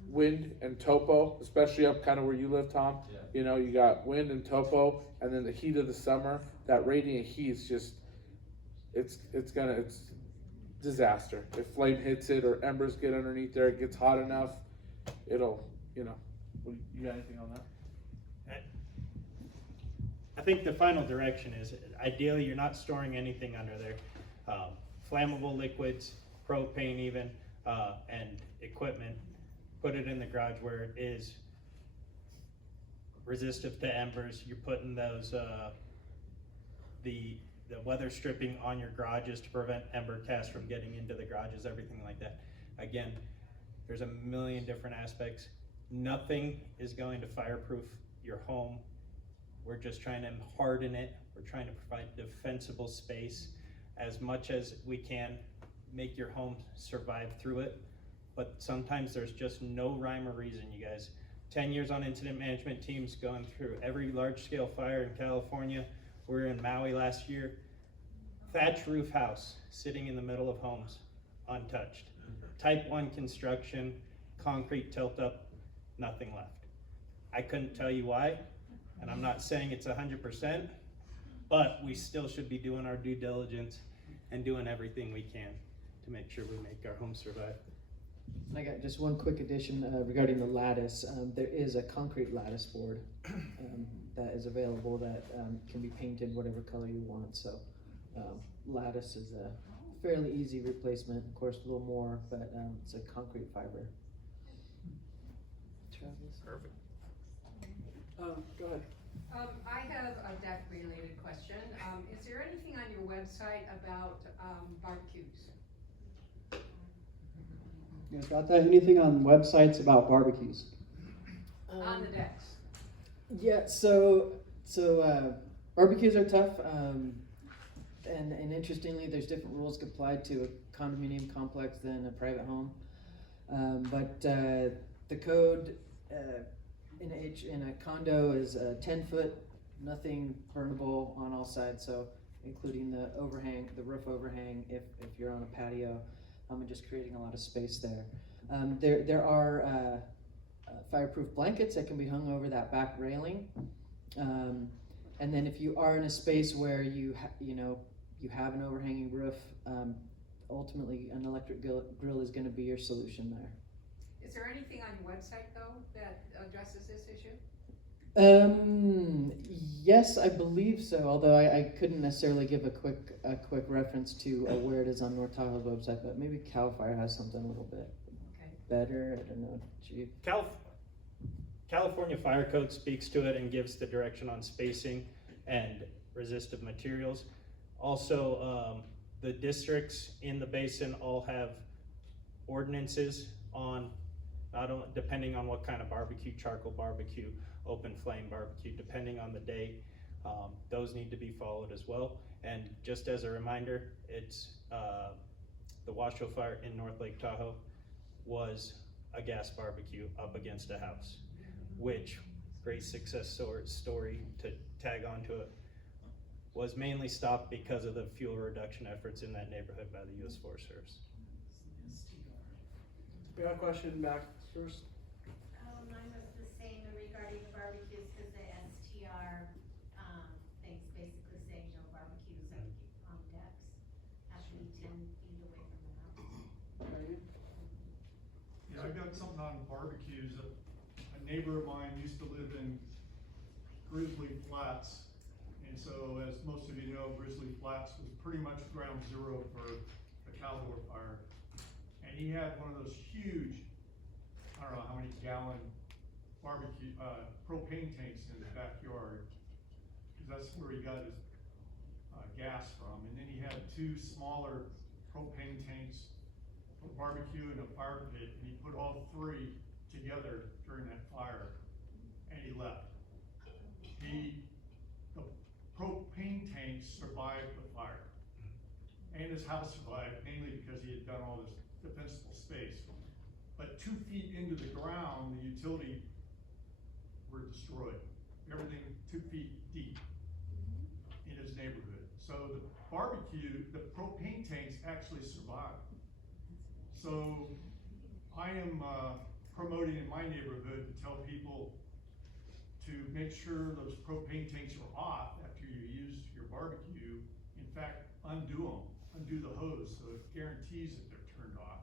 wind and topo, especially up kind of where you live, Tom. Yeah. You know, you got wind and topo, and then the heat of the summer. That radiant heat's just, it's disaster. If flame hits it or embers get underneath there, it gets hot enough, it'll, you know. You got anything on that? I think the final direction is, ideally, you're not storing anything under there. Flammable liquids, propane even, and equipment, put it in the garage where it is resistive to embers. You're putting those, the weather stripping on your garages to prevent ember cast from getting into the garages, everything like that. Again, there's a million different aspects. Nothing is going to fireproof your home. We're just trying to harden it. We're trying to provide defensible space as much as we can, make your home survive through it. But sometimes there's just no rhyme or reason, you guys. 10 years on incident management teams, going through every large scale fire in California. We were in Maui last year. Thatch roof house sitting in the middle of homes, untouched. Type 1 construction, concrete tilt up, nothing left. I couldn't tell you why, and I'm not saying it's 100%, but we still should be doing our due diligence and doing everything we can to make sure we make our homes survive. I got just one quick addition regarding the lattice. There is a concrete lattice board that is available that can be painted whatever color you want. So lattice is a fairly easy replacement, of course a little more, but it's a concrete fiber. Travis? Perfect. Go ahead. I have a deck related question. Is there anything on your website about barbecues? You guys got that? Anything on websites about barbecues? On the decks? Yeah, so barbecues are tough, and interestingly, there's different rules applied to a condominium complex than a private home. But the code in a condo is 10 foot, nothing burnable on all sides, so including the overhang, the roof overhang, if you're on a patio, and just creating a lot of space there. There are fireproof blankets that can be hung over that back railing, and then if you are in a space where you have an overhanging roof, ultimately an electric grill is going to be your solution there. Is there anything on your website though that addresses this issue? Yes, I believe so. Although I couldn't necessarily give a quick reference to where it is on North Tahoe's website, but maybe Cal Fire has something a little bit better. I don't know. Chief. California Fire Code speaks to it and gives the direction on spacing and resistive materials. Also, the districts in the basin all have ordinances on, not only depending on what kind of barbecue, charcoal barbecue, open flame barbecue, depending on the day, those need to be followed as well. And just as a reminder, it's the Washoe Fire in North Lake Tahoe was a gas barbecue up against a house, which great success story to tag onto it, was mainly stopped because of the fuel reduction efforts in that neighborhood by the U.S. Forest Service. We got a question back first. Mine was the same regarding the barbecues, because the STR, things basically saying no barbecues on decks, have to be 10 feet away from the house. Yeah, I got something on barbecues. A neighbor of mine used to live in Grizzly Flats. And so, as most of you know, Grizzly Flats was pretty much ground zero for the Caldor fire. And he had one of those huge, I don't know how many gallon barbecue, propane tanks in his backyard. Because that's where he got his gas from. And then he had two smaller propane tanks for barbecue and a fire pit. And he put all three together during that fire. And he left. The propane tanks survived the fire. And his house survived, mainly because he had done all this defensible space. But 2 feet into the ground, the utility were destroyed. Everything 2 feet deep in his neighborhood. So the barbecue, the propane tanks actually survived. So I am promoting in my neighborhood to tell people to make sure those propane tanks are off after you use your barbecue. In fact, undo them, undo the hose so it guarantees that they're turned off.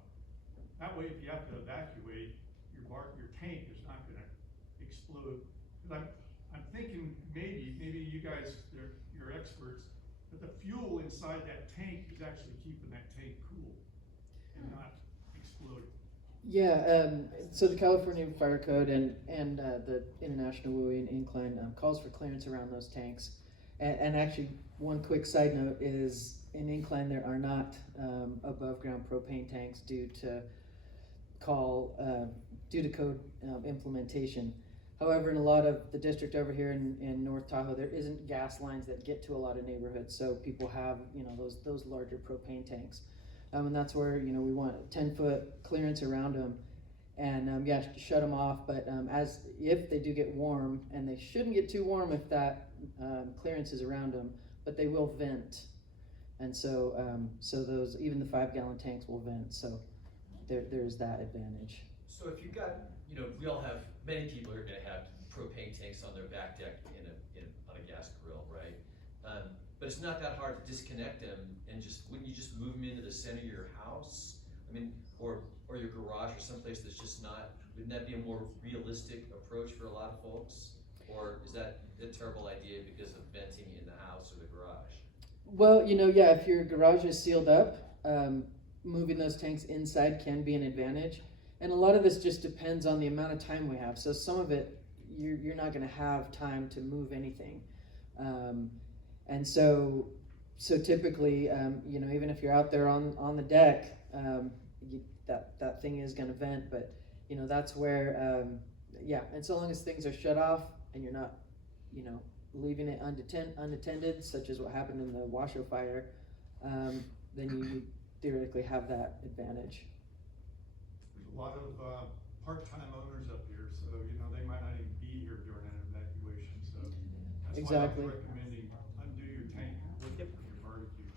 That way, if you have to evacuate, your tank is not gonna explode. Because I'm thinking maybe you guys, you're experts, but the fuel inside that tank is actually keeping that tank cool and not exploding. Yeah, so the California Fire Code and the International WUI and Incline calls for clearance around those tanks. And actually, one quick side note is in Incline there are not above ground propane tanks due to code implemenation. However, in a lot of the district over here in North Tahoe, there isn't gas lines that get to a lot of neighborhoods, so people have those larger propane tanks. And that's where, we want a 10-foot clearance around them and, shut them off. But if they do get warm, and they shouldn't get too warm if that clearance is around them, but they will vent. And so, those, even the 5-gallon tanks will vent. So there's that advantage. So if you've got, many people are gonna have propane tanks on their back deck on a gas grill, right? But it's not that hard to disconnect them and wouldn't you just move them into the center of your house? I mean, or your garage or someplace that's just not, wouldn't that be a more realistic approach for a lot of folks? Or is that a terrible idea because of venting in the house or the garage? Well, if your garage is sealed up, moving those tanks inside can be an advantage. And a lot of this just depends on the amount of time we have. So some of it, you're not gonna have time to move anything. And so typically, even if you're out there on the deck, that thing is going to vent. But that's where, and so long as things are shut off and you're not, leaving it unattended, such as what happened in the Washoe fire, then you theoretically have that advantage. There's a lot of part-time owners up here, so they might not even be here during an evacuation. So that's Exactly. why I'm recommending undo your tank with your barbecue.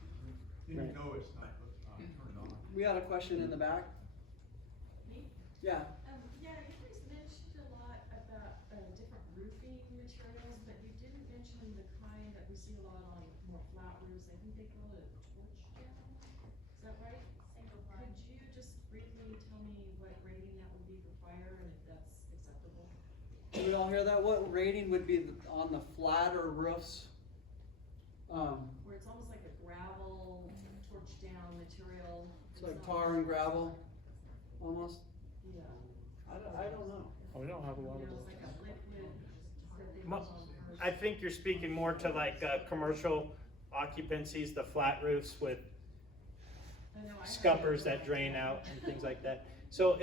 Then you know it's not turned on. We had a question in the back. Me? Yeah. Yeah, you guys mentioned a lot about different roofing materials, but you didn't mention the kind that we see a lot on more flat roofs. I think they call it a torch down. Is that right? Single ply. Could you just briefly tell me what rating that would be for fire and if that's acceptable? Did we all hear that? What rating would be on the flatter roofs? Where it's almost like a gravel, torch down material. It's like tar and gravel, almost. Yeah. I don't know. Oh, we don't have a lot of It's those. like a liquid that they Mo- put on first. I think you're speaking more to like commercial occupancies, the flat roofs with I know, I have scuppers that drain out and things like that. So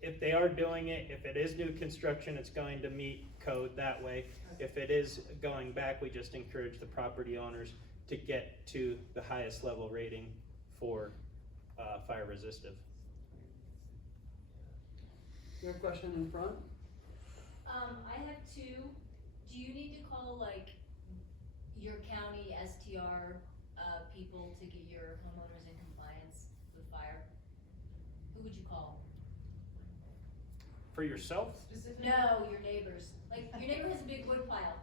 if they are doing it, if it is new construction, it's going to meet code that way. If it is going back, we just encourage the property owners to get to the highest level rating for fire resistive. You have a question in front? I have two. Do you need to call like your county STR people to get your homeowners in compliance with fire? Who would you call? For yourself? No, your neighbors. Like your neighbor has a big wood pile.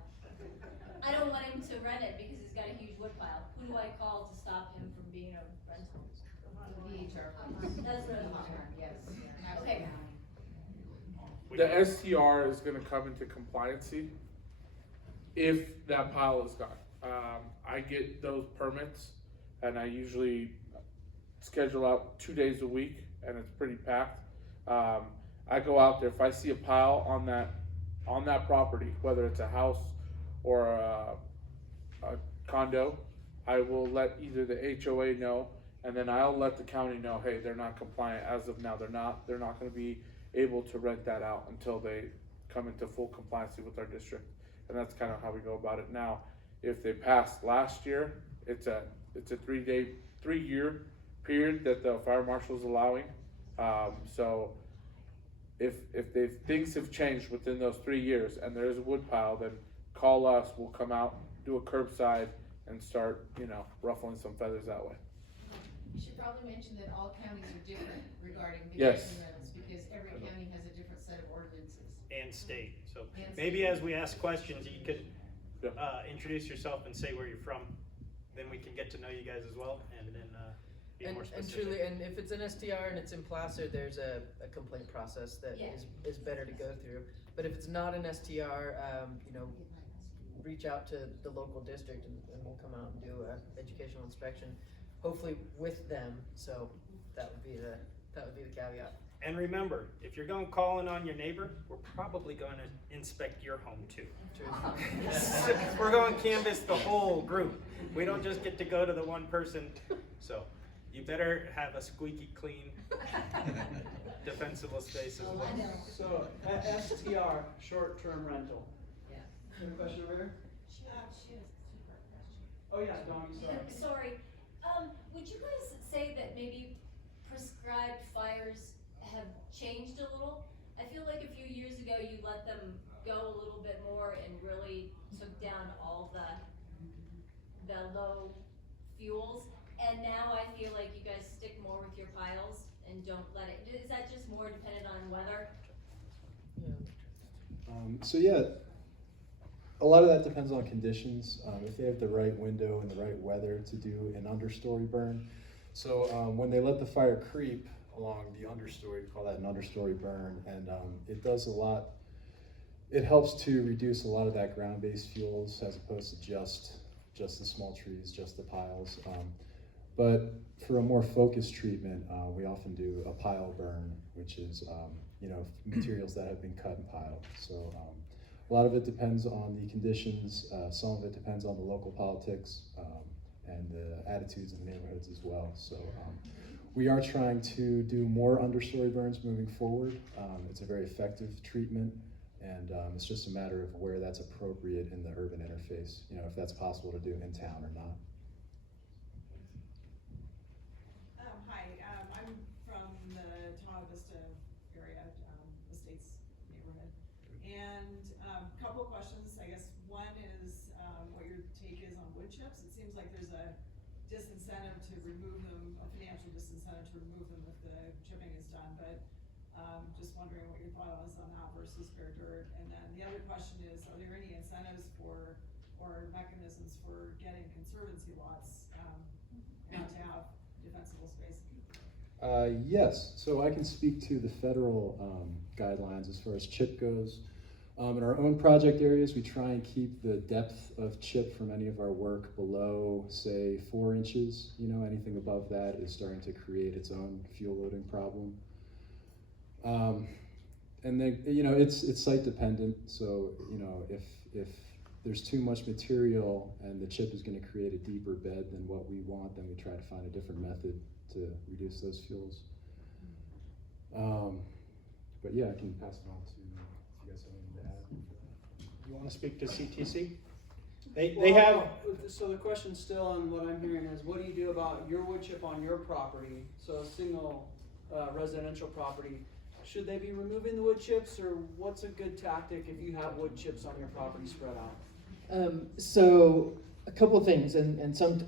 I don't want him to rent it because he's got a huge wood pile. Who do I call to stop him from being a rental? VHR. That's what I'm Yes. Okay. The STR is gonna come into compliancy if that pile is gone. I get those permits and I usually schedule out 2 days a week and it's pretty packed. I go out there, if I see a pile on that property, whether it's a house or a condo, I will let either the HOA know, and then I'll let the county know, hey, they're not compliant as of now. They're not gonna be able to rent that out until they come into full compliance with our district. And that's kind of how we go about it now. If they passed last year, it's a 3-year period that the fire marshal is allowing. So if things have changed within those 3 years and there is a wood pile, then call us, we'll come out, do a curbside and start, ruffling some feathers that way. You should probably mention that all counties are different regarding Yes. vacation rentals, because every county has a different set of ordinances. And state. So And maybe state. as we ask questions, you could introduce yourself and say where you're from. Then we can get to know you guys as well, and then be more And specific. truly, and if it's an STR and it's in Placer, there's a complaint process that Yeah. is better to go through. But if it's not an STR, reach out to the local district and we'll come out and do a educational inspection, hopefully with them. So that would be the caveat. And remember, if you're going calling on your neighbor, we're probably going to inspect your home too. True. We're going to canvass the whole group. We don't just get to go to the one person. So you better have a squeaky clean, defensible space as well. So, STR, short-term rental. Yeah. Is there a question over here? Oh yeah, Dawn, sorry. Sorry. Would you guys say that maybe prescribed fires have changed a little? I feel like a few years ago you let them go a little bit more and really took down all the low fuels. And now I feel like you guys stick more with your piles and don't let it. Is that just more dependent on weather? So yeah, a lot of that depends on conditions. If they have the right window and the right weather to do an understory burn. So when they let the fire creep along the understory, we call that an understory burn, and it does a lot. It helps to reduce a lot of that ground-based fuels as opposed to just the small trees, just the piles. But for a more focused treatment, we often do a pile burn, which is materials that have been cut and piled. So a lot of it depends on the conditions. Some of it depends on the local politics and the attitudes of the neighborhoods as well. So we are trying to do more understory burns moving forward. It's a very effective treatment, and it's just a matter of where that's appropriate in the urban interface. If that's possible to do in town or not. Hi, I'm from the Tahoe Vista area, Estates neighborhood. And a couple of questions, I guess. One is what your take is on wood chips. It seems like there's a disincentive to remove them, a financial disincentive to remove them if the chipping is done, but just wondering what your thought was on that versus bare dirt. And then the other question is, are there any incentives or mechanisms for getting conservancy lots not to have defensible space? Yes, so I can speak to the federal guidelines as far as chip goes. In our own project areas, we try and keep the depth of chip from any of our work below, say, 4 inches. Anything above that is starting to create its own fuel loading problem. And then, it's site dependent. So, if there's too much material and the chip is going to create a deeper bed than what we want, then we try to find a different method to reduce those fuels. But yeah, I can pass it on to you guys have anything to add. You want to speak to CTC? They have. So the question still, on what I'm hearing, is what do you do about your wood chip on your property? So a single residential property. should they be removing the wood chips, or what's a good tactic if you have wood chips on your property spread out? So a couple things, and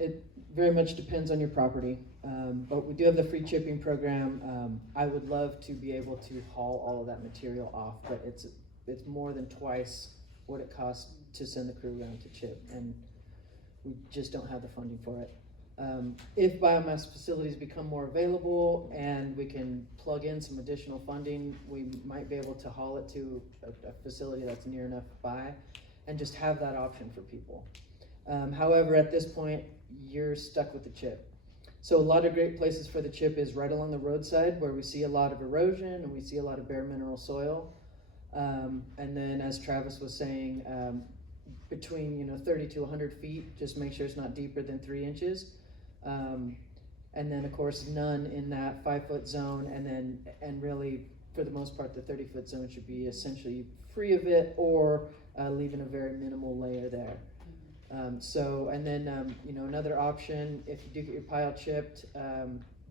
it very much depends on your property. But we do have the free chipping program. I would love to be able to haul all of that material off, but it's more than twice what it costs to send the crew around to chip, and we just don't have the funding for it. If biomass facilities become more available and we can plug in some additional funding, we might be able to haul it to a facility that's near enough by and just have that option for people. However, at this point, you're stuck with the chip. So a lot of great places for the chip is right along the roadside where we see a lot of erosion and we see a lot of bare mineral soil. And then as Travis was saying, between 30 to 100 feet, just make sure it's not deeper than 3 inches. And then of course none in that 5-foot zone, and really for the most part the 30-foot zone should be essentially free of it, or leaving a very minimal layer there. Another option, if you do get your pile chipped,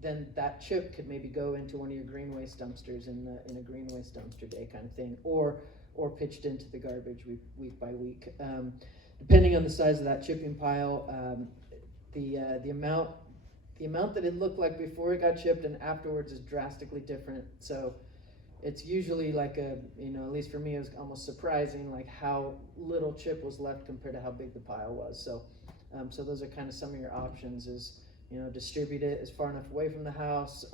then that chip could maybe go into one of your green waste dumpsters in a green waste dumpster day kind of thing, or pitched into the garbage week by week. Depending on the size of that chipping pile, the amount that it looked like before it got chipped and afterwards is drastically different. So it's usually like at least for me, it was almost surprising like how little chip was left compared to how big the pile was. So those are kind of some of your options, is distribute it as far enough away from the house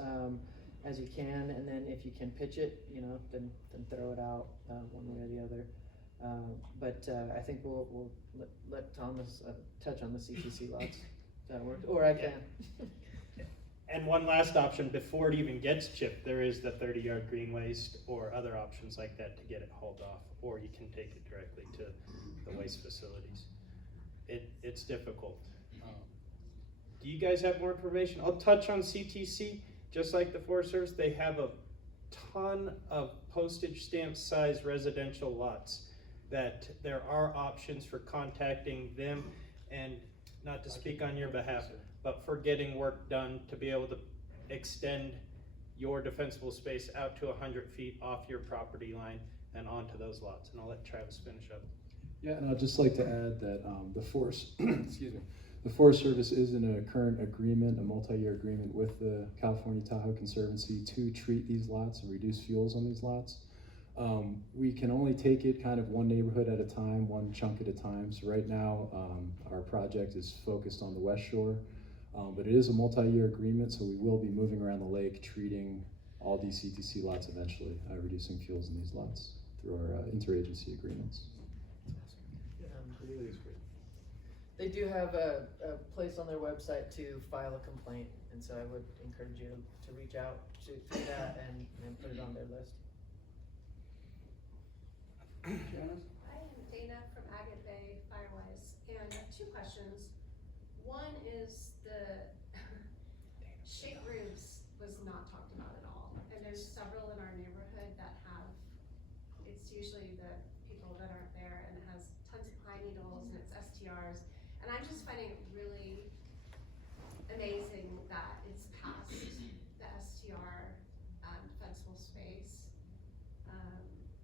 as you can, and then if you can pitch it, then throw it out one way or the other. But I think we'll let Thomas touch on the CTC lots. That works, or I can. And one last option, before it even gets chipped, there is the 30-yard green waste or other options like that to get it hauled off, or you can take it directly to the waste facilities. It's difficult. Do you guys have more information? I'll touch on CTC. Just like the Forest Service, they have a ton of postage stamp size residential lots that there are options for contacting them, and not to speak on your behalf, but for getting work done to be able to extend your defensible space out to 100 feet off your property line and onto those lots. And I'll let Travis finish up. Yeah, and I'd just like to add that the Forest, excuse me, the Forest Service is in a current agreement, a multi-year agreement with the California Tahoe Conservancy to treat these lots and reduce fuels on these lots. We can only take it kind of one neighborhood at a time, one chunk at a time. So right now, our project is focused on the West Shore, but it is a multi-year agreement, so we will be moving around the lake, treating all these CTC lots eventually, reducing fuels in these lots through our interagency agreements. They do have a place on their website to file a complaint, and so I would encourage you to reach out to that and put it on their list. Janice? I am Dana from Agate Bay Firewise, and I have 2 questions. One is the shake roofs was not talked about at all, and there's several in our neighborhood that have, it's usually the people that aren't there, and it has tons of pine needles and it's STRs, and I'm just finding it really amazing that it's past the STR defensible space.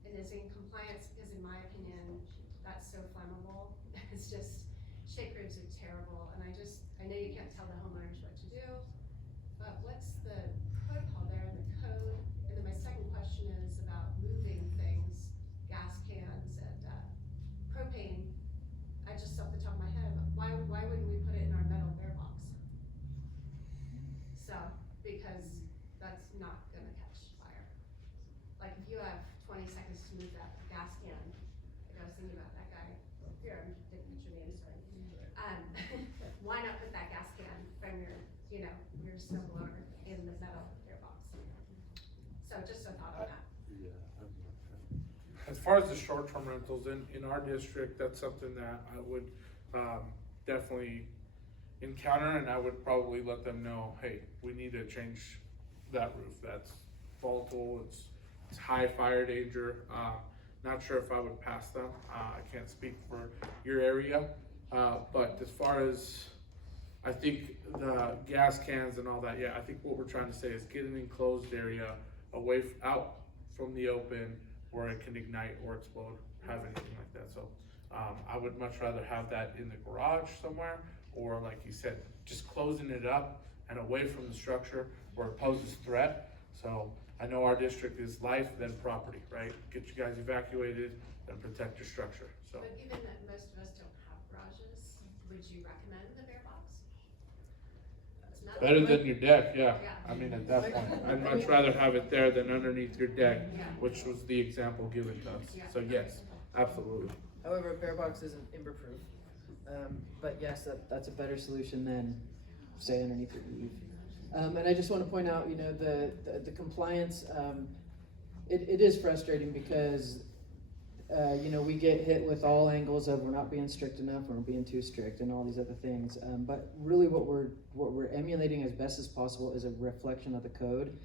It is in compliance because in my opinion, that's so flammable. It's just, shake roofs are terrible, and I know you can't tell the homeowners what to do, but what's the protocol there in the code? And then my second question is about moving things, gas cans and propane. I just off the top of my head, why wouldn't we put it in our metal bear box? So, because that's not gonna catch fire. Like if you have 20 seconds to move that gas can, like I was thinking about that guy, here, I didn't mention your name, sorry. Why not put that gas can from your snow blower in the metal bear box? So just a thought on that. As far as the short-term rentals in our district, that's something that I would definitely encounter, and I would probably let them know, hey, we need to change that roof. That's volatile, it's high fire danger. Not sure if I would pass them. I can't speak for your area, but as far as I think the gas cans and all that, yeah, I think what we're trying to say is get an enclosed area out from the open where it can ignite or explode, have anything like that. So I would much rather have that in the garage somewhere, or like you said, just closing it up and away from the structure where it poses threat. So I know our district is life, then property, right? Get you guys evacuated, then protect your structure, so. But given that most of us don't have garages, would you recommend the bear box? It's not Better than your deck, yeah. Yeah. I mean, at that point, I'd much rather have it there than underneath your deck, which was the example given to us. So yes, absolutely. However, a bear box isn't imber-proof. But yes, that's a better solution than stay underneath your eave. And I just want to point out, you know, the compliance, it is frustrating because, you know, we get hit with all angles of we're not being strict enough, we're being too strict, and all these other things. But really, what we're emulating as best as possible is a reflection of the code.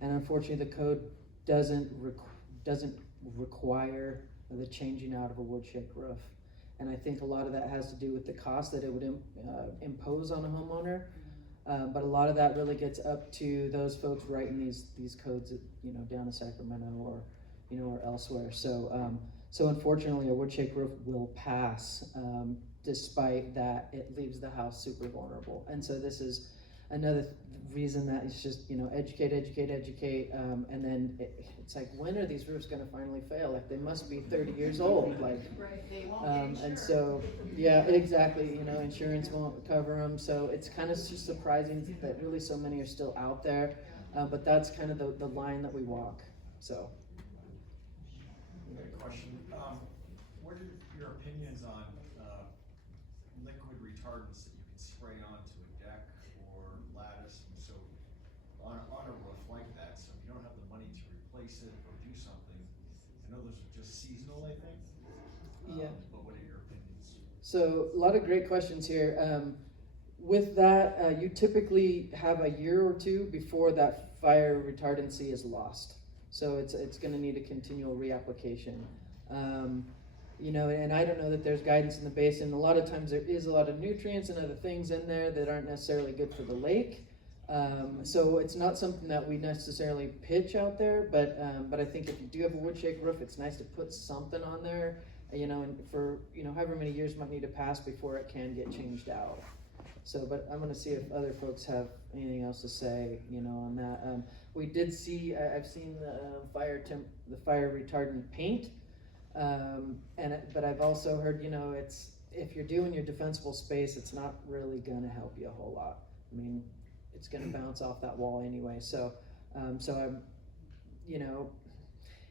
And unfortunately, the code doesn't require the changing out of a wood shake roof. And I think a lot of that has to do with the cost that it would impose on a homeowner. But a lot of that really gets up to those folks writing these codes, you know, down in Sacramento or, you know, or elsewhere. So, so unfortunately, a wood shake roof will pass, despite that it leaves the house super vulnerable. And so this is another reason that it's just, you know, educate, and then it's like, when are these roofs going to finally fail? Like, they must be 30 years old. Like, and so, yeah, exactly. You know, insurance won't cover them. So it's kind of just surprising that really so many are still out there. But that's kind of the line that we walk. So. I got a question. What are your opinions on liquid retardants that you can spray onto a deck or lattice, and so on a roof like that, so if you don't have the money to replace it or do something, I know those are just seasonal, I think. Yeah. But what are your opinions? So a lot of great questions here. With that, you typically have a year or two before that fire retardancy is lost. So it's going to need a continual reapplication. You know, and I don't know that there's guidance in the basin. A lot of times there is a lot of nutrients and other things in there that aren't necessarily good for the lake. So it's not something that we necessarily pitch out there, but I think if you do have a wood shake roof, it's nice to put something on there, you know, and for, you know, however many years might need to pass before it can get changed out. So, but I'm going to see if other folks have anything else to say, you know, on that. We did see, I've seen the fire retardant paint, but I've also heard, you know, it's, if you're doing your defensible space, it's not really going to help you a whole lot. I mean, it's going to bounce off that wall anyway. So, so I'm, you know,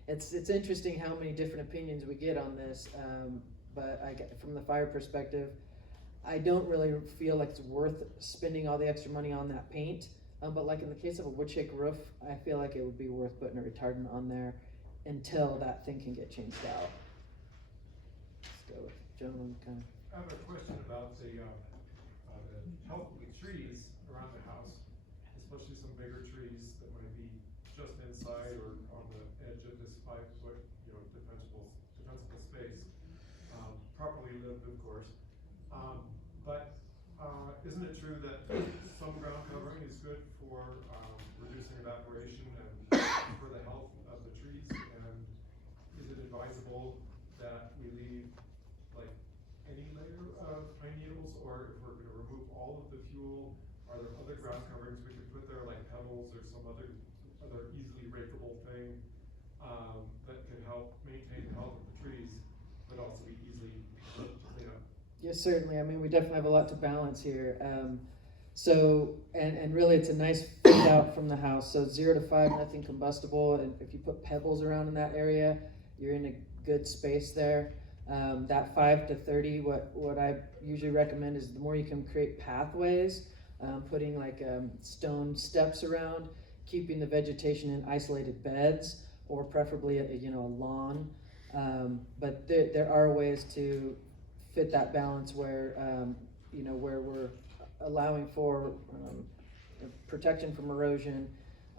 it's interesting how many different opinions we get on this. But I get, from the fire perspective, I don't really feel like it's worth spending all the extra money on that paint. But like in the case of a wood shake roof, I feel like it would be worth putting a retardant on there until that thing can get changed out. Let's go with gentleman kind of. I have a question about the help with trees around the house, especially some bigger trees that might be just inside or on the edge of this 5-foot, you know, defensible space, properly lived, of course. But isn't it true that some ground covering is good for reducing evaporation and for the health of the trees? And is it advisable that we leave like any layer of pine needles, or if we're going to remove all of the fuel, are there other ground coverings we could put there, like pebbles or some other easily rakeable thing that could help maintain the health of the trees, but also be easily to clean up? Yes, certainly. I mean, we definitely have a lot to balance here. So, and really it's a nice fit out from the house. So 0 to 5, nothing combustible. And if you put pebbles around in that area, you're in a good space there. That 5 to 30, what I usually recommend is the more you can create pathways, putting like stone steps around, keeping the vegetation in isolated beds, or preferably a lawn. But there are ways to fit that balance where where we're allowing for protection from erosion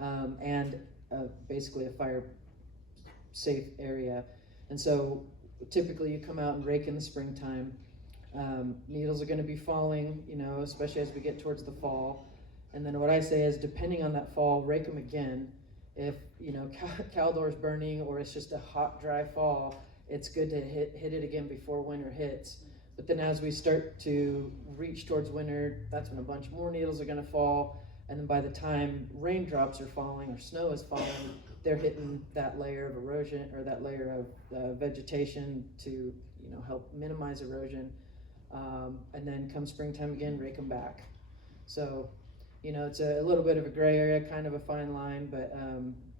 and basically a fire safe area. And so typically you come out and rake in the springtime. Needles are going to be falling, especially as we get towards the fall. And then what I say is, depending on that fall, rake them again. if, you know, Caldor's burning or it's just a hot, dry fall, it's good to hit it again before winter hits. But then as we start to reach towards winter, that's when a bunch more needles are gonna fall. And then by the time raindrops are falling or snow is falling, they're hitting that layer of erosion or that layer of vegetation to, you know, help minimize erosion. And then come springtime again, rake them back. So, you know, it's a little bit of a gray area, kind of a fine line, but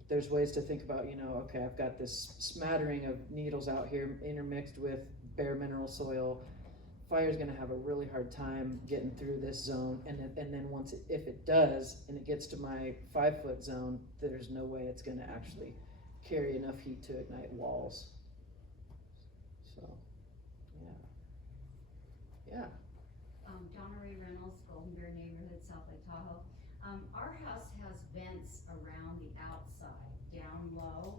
there's ways to think about, you know, okay, I've got this smattering of needles out here intermixed with bare mineral soil. Fire's gonna have a really hard time getting through this zone, and then once if it does, and it gets to my 5-foot zone, there's no way it's gonna actually carry enough heat to ignite walls. So, yeah. Donna Ray Reynolds, Golden Bear neighborhood, South Lake Tahoe. Our house has vents around the outside, down low,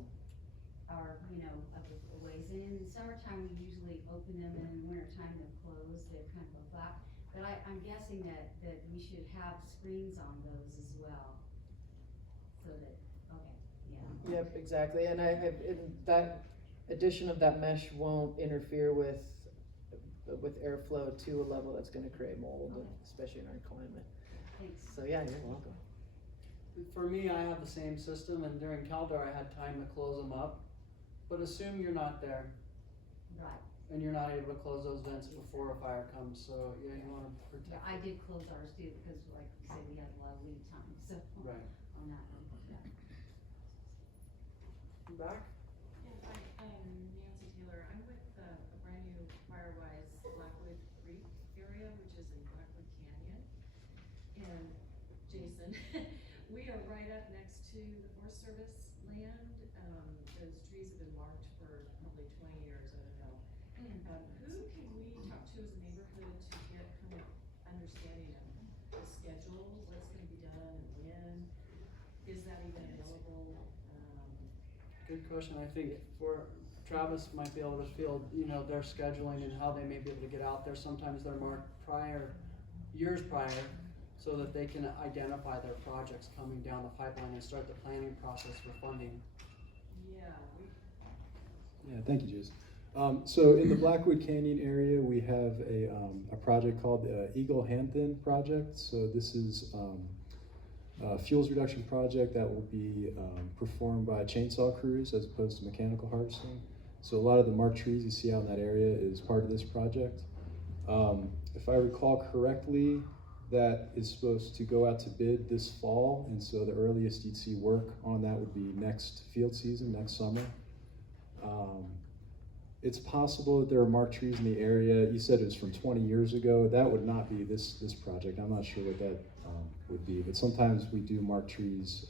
or, you know, up a ways. And in the summertime, we usually open them, and in the wintertime, they're closed, they're kind of a flap. But I'm guessing that we should have screens on those as well. So that, okay, yeah. Yep, exactly. And that addition of that mesh won't interfere with airflow to a level that's going to create mold, especially in our climate. Thanks. So yeah, you're welcome. For me, I have the same system, and during Caldor, I had time to close them up. But assume you're not there. Right. And you're not able to close those vents before a fire comes, so yeah, you want to protect. Yeah, I did close ours too, because like you said, we had a lot of lead time, so. Right. On that one, yeah. Back? Yeah, I'm Nancy Taylor. I'm with a brand new Firewise Blackwood Creek area, which is in Blackwood Canyon. And Jason, we are right up next to the Forest Service land. Those trees have been marked for probably 20 years, I don't know. Who can we talk to as a neighborhood to get kind of understanding of the schedule, what's gonna be done and when? Is that even available? Good question. I think for Travis might be able to feel, you know, their scheduling and how they may be able to get out there. Sometimes they're marked years prior, so that they can identify their projects coming down the pipeline and start the planning process for funding. Yeah, thank you, Jason. So in the Blackwood Canyon area, we have a project called the Eagle Hampton project. So this is a fuels reduction project that will be performed by chainsaw crews as opposed to mechanical harvesting. So a lot of the marked trees you see out in that area is part of this project. If I recall correctly, that is supposed to go out to bid this fall, and so the earliest you'd see work on that would be next field season, next summer. It's possible that there are marked trees in the area. You said it was from 20 years ago. That would not be this project. I'm not sure what that would be, but sometimes we do mark trees,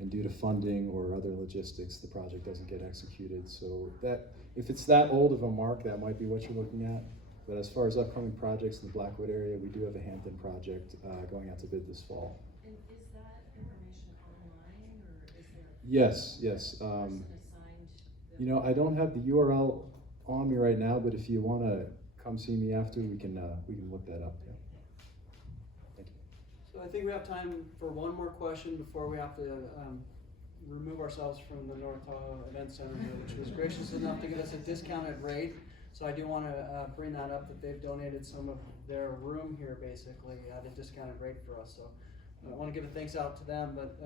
and due to funding or other logistics, the project doesn't get executed. So that, if it's that old of a mark, that might be what you're looking at. But as far as upcoming projects in the Blackwood area, we do have a Hampton project going out to bid this fall. And is that information online, or is there? Yes. Person assigned? You know, I don't have the URL on me right now, but if you want to come see me after, we can look that up. Yeah. Thank you. So I think we have time for one more question before we have to remove ourselves from the North Tahoe Event Center here, which was gracious enough to give us a discounted rate. So I do want to bring that up, that they've donated some of their room here basically at a discounted rate for us. So I want to give a thanks out to them, but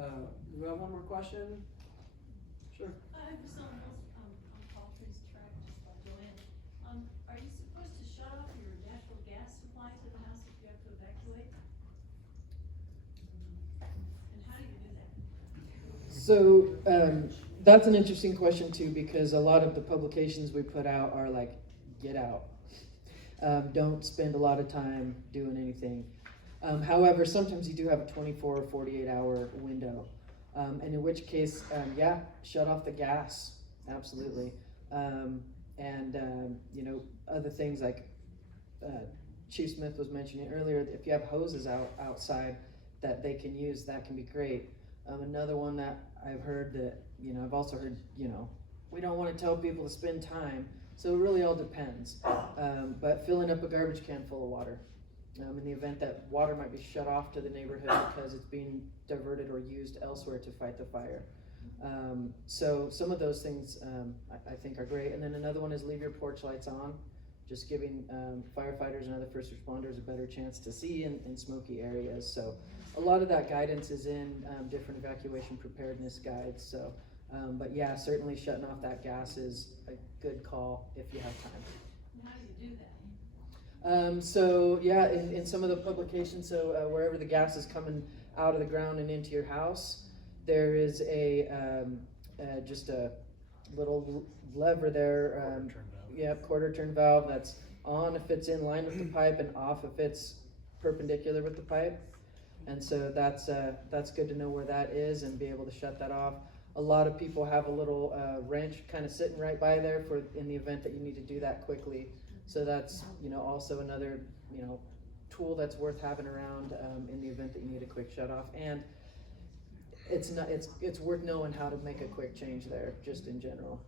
do we have one more question? Sure. I was on Paultry's track, just like Joanne. Are you supposed to shut off your natural gas supply to the house if you have to evacuate? And how do you do that? So that's an interesting question too, because a lot of the publications we put out are like, get out. Don't spend a lot of time doing anything. However, sometimes you do have a 24 or 48 hour window. And in which case, yeah, shut off the gas, absolutely. You know, other things like Chief Smith was mentioning earlier, if you have hoses outside that they can use, that can be great. Another one that I've heard that, you know, I've also heard, you know, we don't want to tell people to spend time, so it really all depends. But filling up a garbage can full of water. In the event that water might be shut off to the neighborhood because it's being diverted or used elsewhere to fight the fire. So some of those things I think are great. And then another one is leave your porch lights on, just giving firefighters and other first responders a better chance to see in smoky areas. So a lot of that guidance is in different evacuation preparedness guides. So, but yeah, certainly shutting off that gas is a good call if you have time. How do you do that? So yeah, in some of the publications, so wherever the gas is coming out of the ground and into your house, there is just a little lever there. Quarter turn valve that's on if it's in line with the pipe and off if it's perpendicular with the pipe. And so that's good to know where that is and be able to shut that off. A lot of people have a little wrench kind of sitting right by there for in the event that you need to do that quickly. So that's also another tool that's worth having around in the event that you need a quick shut off. And it's worth knowing how to make a quick change there, just in general.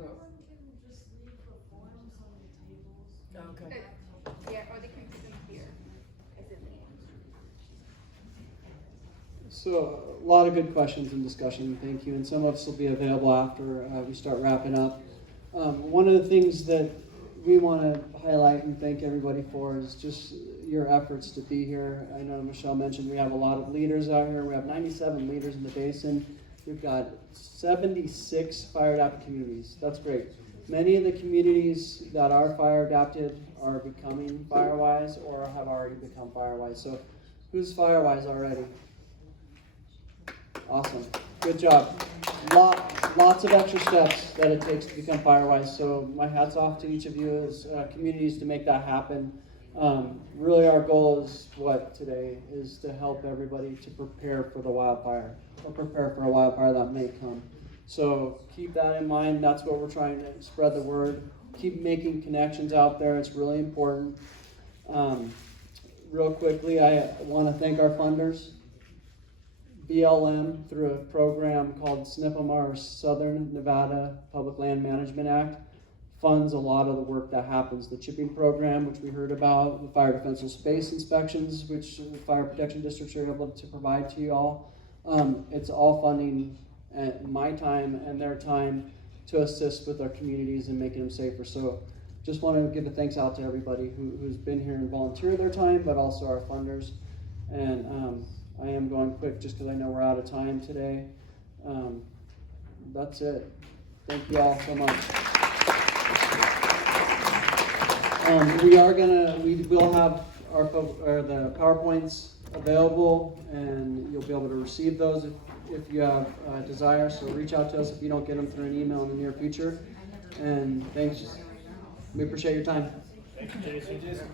And everyone can just leave the forms on the tables. Okay. Yeah, or they can put them here, as in the So a lot of good questions and discussion, thank you, and some of us will be available after we start wrapping up. One of the things that we want to highlight and thank everybody for is just your efforts to be here. I know Michelle mentioned we have a lot of leaders out here. We have 97 leaders in the basin. We've got 76 fire adapted communities. That's great. Many of the communities that are fire adapted are becoming Firewise or have already become Firewise. So who's Firewise already? Awesome. Good job. Lots of extra steps that it takes to become Firewise. So my hat's off to each of you as communities to make that happen. Really our goal is today is to help everybody to prepare for the wildfire or prepare for a wildfire that may come. So keep that in mind. That's what we're trying to spread the word. Keep making connections out there. It's really important. Real quickly, I want to thank our funders. BLM, through a program called SNPM, or Southern Nevada Public Land Management Act, funds a lot of the work that happens. The chipping program, which we heard about, the fire defensive space inspections, which the fire protection districts are able to provide to you all. It's all funding at my time and their time to assist with our communities and making them safer. So just want to give a thanks out to everybody who's been here and volunteered their time, but also our funders. And I am going quick just because I know we're out of time today. That's it. Thank you all so much. We will have the PowerPoints available, and you'll be able to receive those if you have desire. So reach out to us if you don't get them through an email in the near future. And thanks. We appreciate your time. Thank you, Jason.